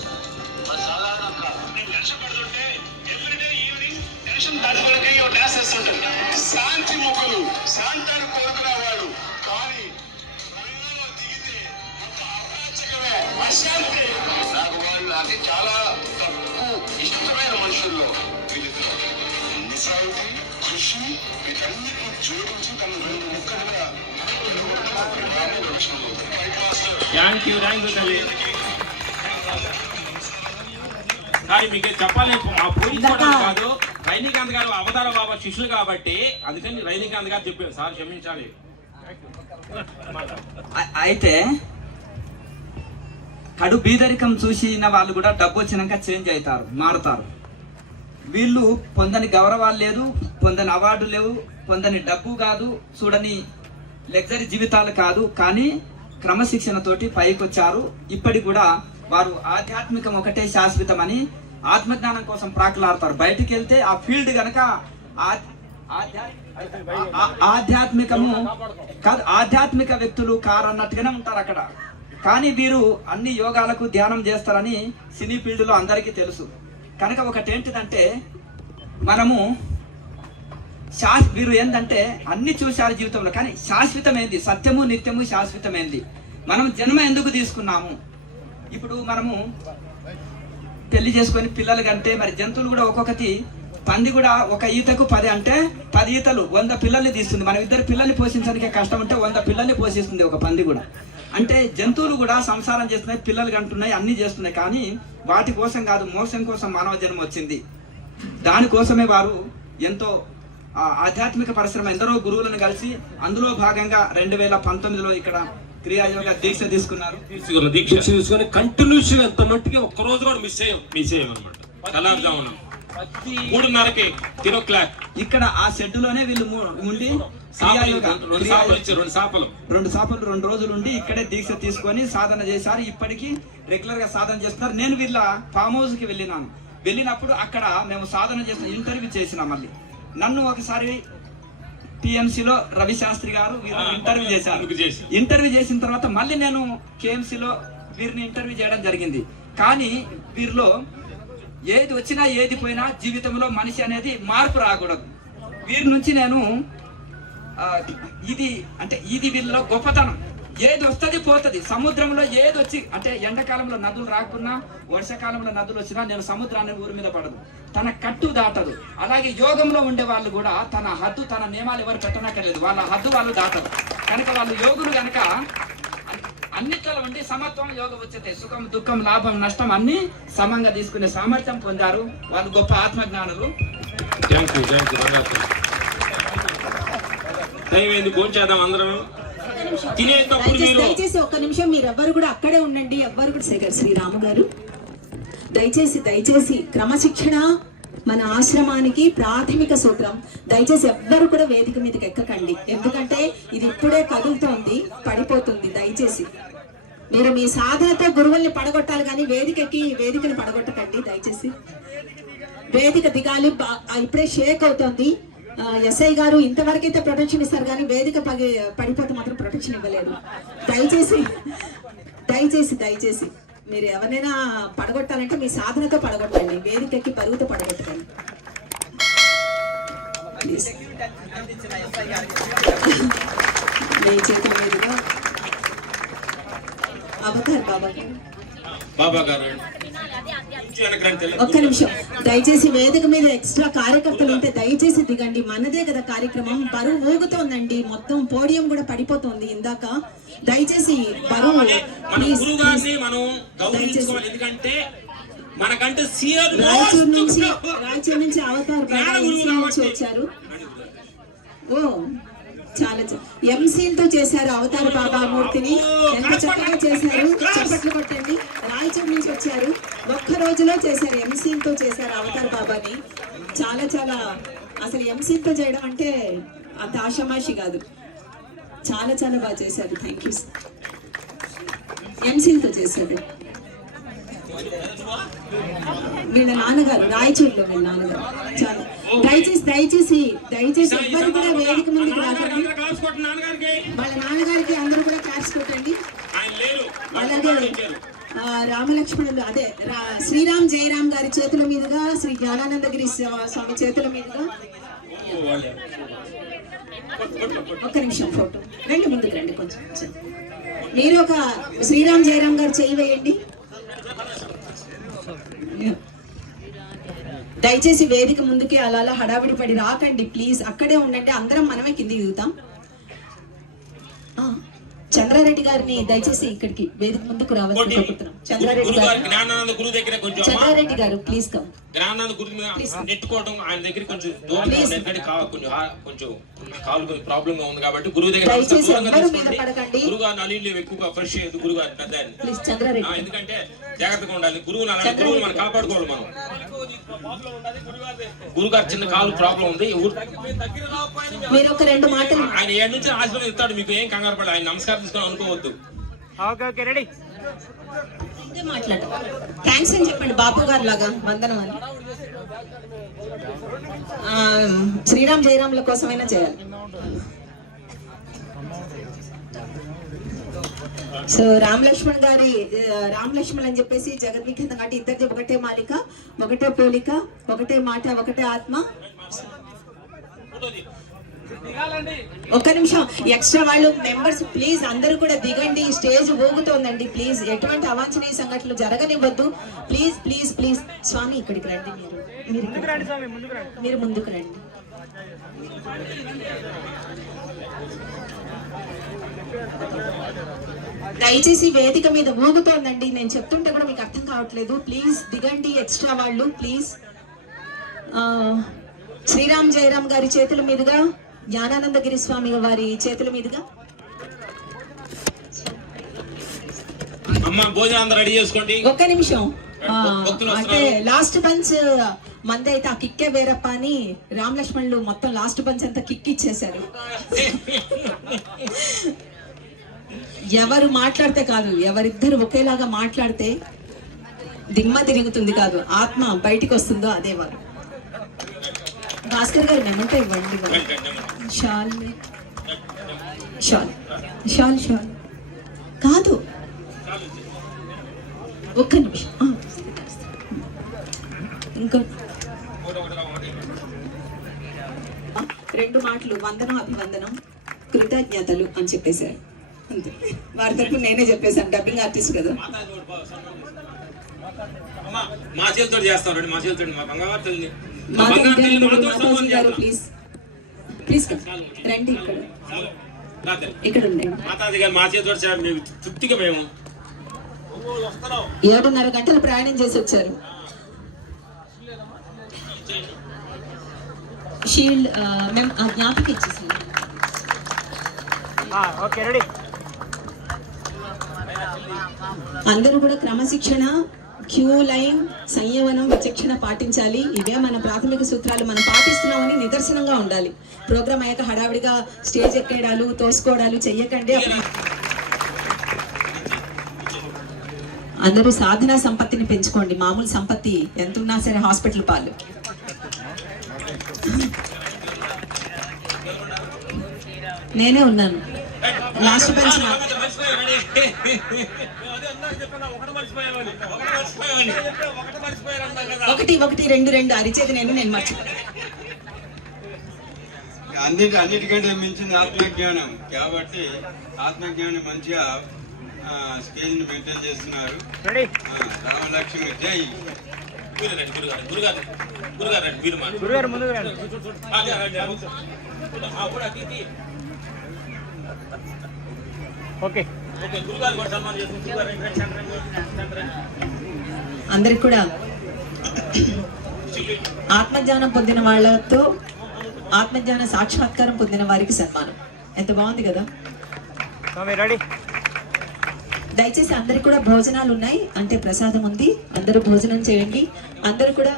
వాళ్ళు సాధారణంగా నేను కష్టపడుతుంటే ఎవ్రీడే ఈవినింగ్ టెన్షన్ తట్టుకోవడానికి డ్యాన్స్ వేస్తుంటారు. శాంతి ముఖులు, శాంతాన్ని కోరుకునేవాడు. కానీ అశాంతి. నాకు వాళ్ళు అది చాలా తక్కువ ఇష్టమైన మనుషుల్లో వీళ్ళిద్దరు నిజాయితీ, కృషి, వీటన్నిటిని జోడించి తన రెండు ముక్కలుగా మీకు చెప్పాలి. మా పోయించుకోవడం కాదు, రజనీకాంత్ గారు అవతార బాబా శిష్యులు కాబట్టి అందుకని రజనీకాంత్ గారు చెప్పారు, సార్ క్షమించాలి. అయితే కడు బీదరికం చూసిన వాళ్ళు కూడా డబ్బు వచ్చినాక చేంజ్ అవుతారు, మారుతారు. వీళ్ళు పొందని గౌరవాలు లేదు, పొందని అవార్డు లేవు, పొందని డబ్బు కాదు, చూడని లగ్జరీ జీవితాలు కాదు. కానీ క్రమశిక్షణతోటి పైకి వచ్చారు. ఇప్పటికి కూడా వారు ఆధ్యాత్మికం ఒకటే శాశ్వతమని ఆత్మజ్ఞానం కోసం ప్రాకులాడతారు. బయటికి వెళ్తే ఆ ఫీల్డ్ గనక ఆధ్యాత్మికము కాదు, ఆధ్యాత్మిక వ్యక్తులు కారు అన్నట్టుగానే ఉంటారు అక్కడ. కానీ వీరు అన్ని యోగాలకు ధ్యానం చేస్తారని సినీ ఫీల్డ్లో అందరికీ తెలుసు. కనుక ఒకటి ఏంటిదంటే మనము వీరు ఏంటంటే అన్ని చూశారు జీవితంలో, కానీ శాశ్వతమైంది, సత్యము నిత్యము శాశ్వతమైంది. మనం జన్మ ఎందుకు తీసుకున్నాము? ఇప్పుడు మనము పెళ్లి చేసుకొని పిల్లలు కంటే మరి జంతువులు కూడా ఒక్కొక్కటి, పంది కూడా ఒక ఈతకు 10 అంటే 10 ఈతలు 100 పిల్లల్ని తీస్తుంది. మనం 2 పిల్లల్ని పోషించడానికి కష్టం ఉంటే 100 పిల్లల్ని పోషిస్తుంది ఒక పంది కూడా. అంటే జంతువులు కూడా సంసారం చేస్తున్నాయి, పిల్లలు కంటున్నాయి, అన్ని చేస్తున్నాయి. కానీ వాటి కోసం కాదు, మోసం కోసం మానవ జన్మ వచ్చింది. దానికోసమే వారు ఎంతో ఆధ్యాత్మిక పరిశ్రమ ఎందరో గురువులను కలిసి అందులో భాగంగా 2019లో ఇక్కడ క్రియాయోగ దీక్ష తీసుకున్నారు. దీక్ష తీసుకొని కంటిన్యూస్ ఎంత మట్టికి ఒక్క రోజు కూడా మిస్ అయ్యామన్నమాట. తెల్లారుజామున 3:30కి తినో క్లాక్ ఇక్కడ ఆ షెడ్డులోనే వీళ్ళు ఉండి 2 సాపలు 2 రోజులు ఉండి ఇక్కడే దీక్ష తీసుకొని సాధన చేశారు. ఇప్పటికీ రెగ్యులర్ గా సాధన చేస్తున్నారు. నేను వీళ్ళ ఫామ్ హౌస్ కి వెళ్ళినప్పుడు అక్కడ మేము సాధన చేసిన ఇంటర్వ్యూ చేసిన. మళ్ళీ నన్ను ఒకసారి టిఎంసీలో రవి శాస్త్రి గారు వీరిని ఇంటర్వ్యూ చేశారు. ఇంటర్వ్యూ చేసిన తర్వాత మళ్ళీ నేను కేఎంసీలో వీరిని ఇంటర్వ్యూ చేయడం జరిగింది. కానీ వీరిలో ఏది వచ్చినా ఏది పోయినా జీవితంలో మనిషి అనేది మార్పు రాకూడదు. వీరి నుంచి నేను ఇది వీళ్ళలో గొప్పతనం. ఏది వస్తుంది పోతుంది. సముద్రంలో ఏది వచ్చి అంటే ఎండాకాలంలో నదులు రాకున్నా వర్షాకాలంలో నదులు వచ్చినా నేను సముద్రాన్ని ఊరి మీద పడదు, తన కట్టు దాటదు. అలాగే యోగంలో ఉండే వాళ్ళు కూడా తన హద్దు తన నియమాలు ఎవరు పెట్టనక్కర్లేదు, వాళ్ళ హద్దు వాళ్ళు దాటదు. కనుక వాళ్ళు యోగులు కనుక అన్నిట్లో ఉండి సమత్వం యోగ వచ్చేది. సుఖం దుఃఖం లాభం నష్టం అన్ని సమంగా తీసుకునే సామర్థ్యం పొందారు. వాళ్ళు గొప్ప ఆత్మజ్ఞానులు. భోంచేద్దాం అందరం. దయచేసి ఒక్క నిమిషం మీరెవ్వరు కూడా అక్కడే ఉండండి. ఎవ్వరు కూడా శేఖర్ శ్రీరాము గారు దయచేసి క్రమశిక్షణ మన ఆశ్రమానికి ప్రాథమిక సూత్రం. దయచేసి ఎవ్వరు కూడా వేదిక మీదకి ఎక్కకండి, ఎందుకంటే ఇది ఇప్పుడే కదులుతోంది, పడిపోతుంది. దయచేసి మీరు మీ సాధనతో గురువుల్ని పడగొట్టాలి కానీ వేదికని పడగొట్టకండి. దయచేసి వేదిక దిగాలి. ఇప్పుడే షేక్ అవుతోంది. ఎస్ఐ గారు ఇంతవరకైతే ప్రొటెక్షన్ ఇస్తారు కానీ వేదిక పడిపోతే మాత్రం ప్రొటెక్షన్ ఇవ్వలేదు. దయచేసి మీరు ఎవరైనా పడగొట్టాలంటే మీ సాధనతో పడగొట్టండి, వేదికకి పరుగుతో పడగొట్టండి. మీ చేతుల మీదుగా అవతార్ బాబా గారు ఒక్క నిమిషం. దయచేసి వేదిక మీద ఎక్స్ట్రా కార్యకర్తలు ఉంటే దయచేసి దిగండి. మనదే కదా కార్యక్రమం. బరువు ఊగుతోందండి, మొత్తం పోడియం కూడా పడిపోతుంది ఇందాక. దయచేసి బరువు రాయచూరు నుంచి అవతార్ నుంచి వచ్చారు. ఓ చాలా ఎంసీలతో చేశారు అవతార బాబా మూర్తిని. ఎంత చక్కగా చేశారు, చప్పట్లు కొట్టండి. రాయచూరు నుంచి వచ్చారు, ఒక్క రోజులో చేశారు. ఎంసీలతో చేశారు అవతార బాబాని. చాలా అసలు ఎంసీలతో చేయడం అంటే అంత ఆషామాషి కాదు. చాలా బాగా చేశారు. Thank you. ఎంసీలతో చేశారు. వీళ్ళ నాన్నగారు రాయచూరులో, వీళ్ళ నాన్నగారు. చాలా దయచేసి ఎవ్వరు కూడా వేదిక ముందుకు రాకండి. వాళ్ళ నాన్నగారికి అందరూ కూడా క్లాప్స్ కొట్టండి. అలాగే రామలక్ష్మణులు అదే శ్రీరామ్ జయరామ్ గారి చేతుల మీదుగా, శ్రీ జ్ఞానానందగిరి స్వామి చేతుల మీదుగా. ఒక్క నిమిషం ఫోటో రండి, ముందుకు రండి కొంచెం. మీరు ఒక శ్రీరామ్ జయరామ్ గారు చేయి వేయండి. దయచేసి వేదిక ముందుకి అలా హడావిడి పడి రాకండి ప్లీజ్. అక్కడే ఉండండి, అందరం మనమే కిందికి దిగుతాం. చంద్రారెడ్డి గారిని దయచేసి ఇక్కడికి వేదిక ముందుకు రావాలని కోరుతున్నాం. చంద్రారెడ్డి గారు ప్లీజ్ కమ్. జ్ఞానానంద గురు నెట్టుకోవడం ఆయన దగ్గర కొంచెం దూరం, ఎందుకంటే కొంచెం కాలు ప్రాబ్లం గా ఉంది కాబట్టి గురువు దగ్గర గురుగారు అలీలు ఎక్కువగా ఫ్రెష్ అయ్యేది గురుగారు పెద్ద, ఎందుకంటే జాగ్రత్తగా ఉండాలి. గురువులు మనం కాపాడుకోవాలి. మనం గురుగారు చిన్న కాలు ప్రాబ్లం ఉంది, ఆయన ఏడు నుంచి ఆశీర్వాదం ఇస్తాడు. మీకు ఏం కంగారు పడాలి, ఆయన నమస్కారం తీసుకొని అనుకోవద్దు. థ్యాంక్స్ అని చెప్పండి బాపు గారు లాగా, వందనం అని. శ్రీరామ్ జయరాముల కోసమైనా చేయాలి. సో రామ్ లక్ష్మణ్ అని చెప్పేసి జగద్విఖ్యాతం కాబట్టి ఇద్దరిది ఒకటే మాలిక, ఒకటే పోలిక, ఒకటే మాట, ఒకటే ఆత్మ. ఒక్క నిమిషం ఎక్స్ట్రా వాళ్ళు మెంబర్స్ ప్లీజ్ అందరూ కూడా దిగండి. స్టేజ్ ఊగుతోందండి ప్లీజ్. ఎటువంటి అవాంఛనీయ సంఘటనలు జరగనివ్వద్దు ప్లీజ్. స్వామి ఇక్కడికి రండి, మీరు ముందుకు రండి. దయచేసి వేదిక మీద ఊగుతోందండి, నేను చెప్తుంటే కూడా మీకు అర్థం కావట్లేదు. ప్లీజ్ దిగండి ఎక్స్ట్రా వాళ్ళు ప్లీజ్. శ్రీరామ్ జయరామ్ గారి చేతుల మీదుగా, జ్ఞానానందగిరి స్వామి వారి చేతుల మీదుగా. ఒక్క నిమిషం. అంటే లాస్ట్ బంచ్ మంది అయితే ఆ కిక్కే వేరప్ప అని రామ్ లక్ష్మణులు మొత్తం లాస్ట్ బంచ్ అంతా కిక్ ఇచ్చేశారు. ఎవరు మాట్లాడితే కాదు, ఎవరిద్దరు ఒకేలాగా మాట్లాడితే దిమ్మ తిరుగుతుంది కాదు, ఆత్మ బయటికి వస్తుందో అదే వారు. భాస్కర్ గారు నెమంటే ఇవ్వండి. షాల్ షాల్ షాల్ షాల్ కాదు, ఒక్క నిమిషం. ఇంకో 2 మాటలు వందనం అభివందనం కృతజ్ఞతలు అని చెప్పేశారు అంతే. వారి తరపు నేనే చెప్పేశాను, డబ్బింగ్ ఆర్టిస్ట్ కదా. మా చేతితో చేస్తాం, మా చేతితో మా బంగారు తల్లి మాతాజీ గారు ప్లీజ్ ప్లీజ్ రండి, ఇక్కడ ఉండండి. మాతాజీ గారు మా చేతితో తృప్తిగా మేము 7:30 గంటలు ప్రయాణం చేసి వచ్చారు. షీల్డ్ మేము ఆ జ్ఞాపకం ఇచ్చేసాం. అందరూ కూడా క్రమశిక్షణ, క్యూ లైన్, సంయమనం, విచక్షణ పాటించాలి. ఇవే మన ప్రాథమిక సూత్రాలు. మనం పాటిస్తున్నామని నిదర్శనంగా ఉండాలి. ప్రోగ్రామ్ అయ్యాక హడావిడిగా స్టేజ్ ఎక్కేయడాలు, తోసుకోవడాలు చెయ్యకండి. అందరూ సాధనా సంపత్తిని పెంచుకోండి. మామూలు సంపత్తి ఎంత ఉన్నా సరే హాస్పిటల్ పాలు. నేనే ఉన్నాను లాస్ట్ బెంచ్. 1-1-2-2 అరిచేది నేను మర్చిపోయాను. అన్నిటికంటే మించింది ఆత్మజ్ఞానం కాబట్టి ఆత్మజ్ఞానం మంచిగా స్టేజ్ ని మెయింటైన్ చేస్తున్నారు. రామలక్ష్మి జై. అందరికి కూడా ఆత్మజ్ఞానం పొందిన వాళ్ళతో ఆత్మజ్ఞాన సాక్షాత్కారం పొందిన వారికి సన్మానం. ఎంత బాగుంది కదా. దయచేసి అందరికి కూడా భోజనాలు ఉన్నాయి, అంటే ప్రసాదం ఉంది. అందరూ భోజనం చేయండి. అందరూ కూడా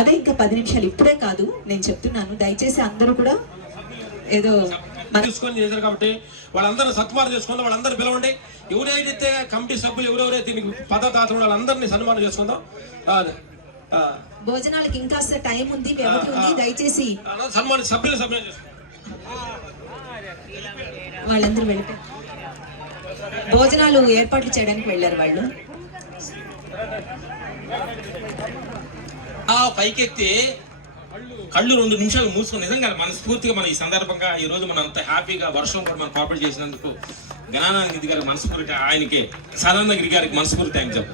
అదే ఇంకా 10 నిమిషాలు, ఇప్పుడే కాదు నేను చెప్తున్నాను. దయచేసి అందరూ కూడా ఏదో తీసుకొని చేశారు కాబట్టి వాళ్ళందరూ సత్కారం చేసుకుందాం. వాళ్ళందరూ పిలవండి. ఎవరైతే కమిటీ సభ్యులు ఎవరెవరైతే దీనికి పదదాతలు వాళ్ళందరినీ సన్మానం చేసుకుందాం. భోజనాలకి ఇంకా టైం ఉంది, వ్యవధి ఉంది. దయచేసి సన్మాన సభ్యులు సన్మానం వాళ్ళందరూ వెళ్ళిపోయి భోజనాలు ఏర్పాట్లు చేయడానికి వెళ్ళారు వాళ్ళు. పైకెత్తి కళ్ళు 2 నిమిషాలు మూసుకుని నిజంగా మనస్ఫూర్తిగా మన ఈ సందర్భంగా ఈ రోజు మనం అంత హ్యాపీగా వర్షం కూడా మనం కోఆపరేట్ చేసినందుకు జ్ఞానానంద గారికి మనస్ఫూర్తి, ఆయనకి సదానందగిరి గారికి మనస్ఫూర్తి థ్యాంక్స్ చెప్పు.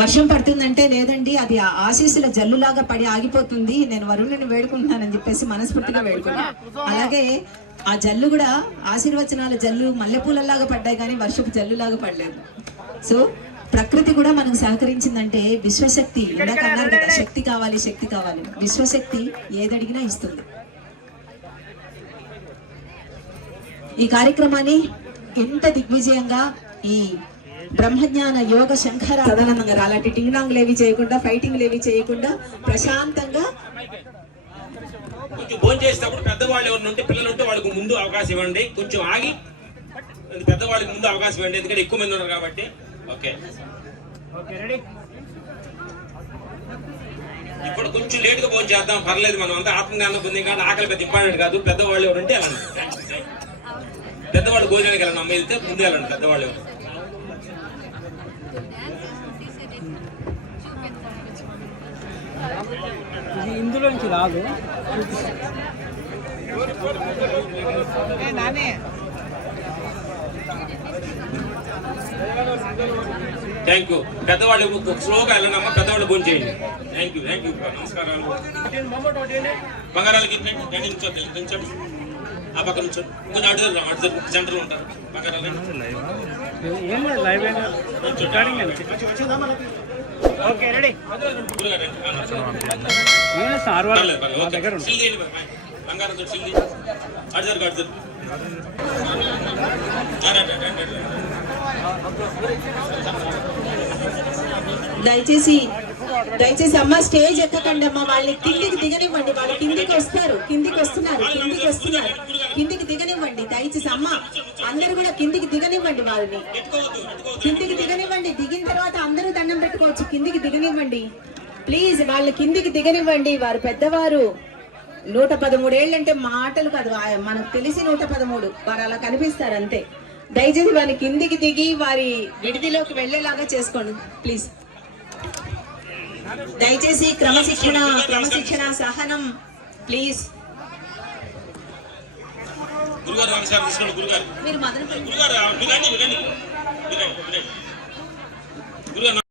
వర్షం పడుతుందంటే లేదండి అది ఆశీస్సుల జల్లులాగా పడి ఆగిపోతుంది, నేను వరుణుని వేడుకుంటున్నానని చెప్పేసి మనస్ఫూర్తిగా వేడుకున్నా. అలాగే ఆ జల్లు కూడా ఆశీర్వచనాల జల్లు మల్లెపూలలాగా పడ్డాయి కానీ వర్షపు జల్లులాగా పడలేదు. సో ప్రకృతి కూడా మనకు సహకరించిందంటే విశ్వశక్తి, ఇందాక అన్నారు కదా శక్తి కావాలి శక్తి కావాలి, విశ్వశక్తి ఏదడిగినా ఇస్తుంది. ఈ కార్యక్రమాన్ని ఎంత దిగ్విజయంగా ఈ బ్రహ్మజ్ఞాన యోగ శంకర సదానందంగా అలాంటి టింగ్నాంగ్లు ఏవి చేయకుండా, ఫైటింగ్లు ఏవి చేయకుండా ప్రశాంతంగా కొంచెం భోజనం చేసేటప్పుడు పెద్దవాళ్ళు ఎవరు ఉంటే పిల్లలు ఉంటే వాళ్ళకి ముందు అవకాశం ఇవ్వండి. కొంచెం ఆగి పెద్దవాళ్ళకి ముందు అవకాశం ఇవ్వండి, ఎందుకంటే ఎక్కువ మంది ఉన్నారు కాబట్టి. ఓకే ఇప్పుడు కొంచెం లేటుగా భోజనం చేద్దాం, పర్లేదు. మనం అంతా ఆత్మజ్ఞానం పొంది కానీ ఆకలి పెద్ద ఇంపార్టెంట్ కాదు. పెద్దవాళ్ళు ఎవరు ఉంటే వెళ్ళండి. పెద్దవాళ్ళు భోజనానికి వెళ్ళండి, అమ్మ వెళ్తే ముందు వెళ్ళండి పెద్దవాళ్ళు ఎవరు. ఇందులోంచి రాదు. Thank you. పెద్దవాళ్ళు స్లోగా వెళ్ళండి అమ్మ, పెద్దవాళ్ళు భోజనం చేయండి. థ్యాంక్ యూ నమస్కారాలు. బంగారాలకి నించండి, ఆ పక్క నుంచి కొంచెం అటు సెంటర్లో ఉంటారు. బంగారాలు బంగారం సిల్లి అడుగుతారు. దయచేసి అమ్మ స్టేజ్ ఎక్కకండి అమ్మ, వాళ్ళని కిందికి దిగనివ్వండి. వాళ్ళు కిందికి వస్తున్నారు, కిందికి దిగనివ్వండి. దయచేసి అమ్మ అందరూ కూడా కిందికి దిగనివ్వండి, వాళ్ళని కిందికి దిగనివ్వండి. దిగిన తర్వాత అందరూ దండం పెట్టుకోవచ్చు. కిందికి దిగనివ్వండి. ప్లీజ్ వాళ్ళ కిందికి దిగనివ్వండి. వారు పెద్దవారు. 113 ఏళ్ళంటే మాటలు కాదు, మనకు తెలిసి 113. వారు అలా కనిపిస్తారు అంతే. దయచేసి వారి కిందికి దిగి వారి విడిదిలోకి వెళ్లేలాగా చేసుకోండి ప్లీజ్. దయచేసి క్రమశిక్షణ సహనం ప్లీజ్. గురుగారు నమస్కారం తీసుకోండి గురుగారు. మీరు మొదలు గురుగారు గురుగారు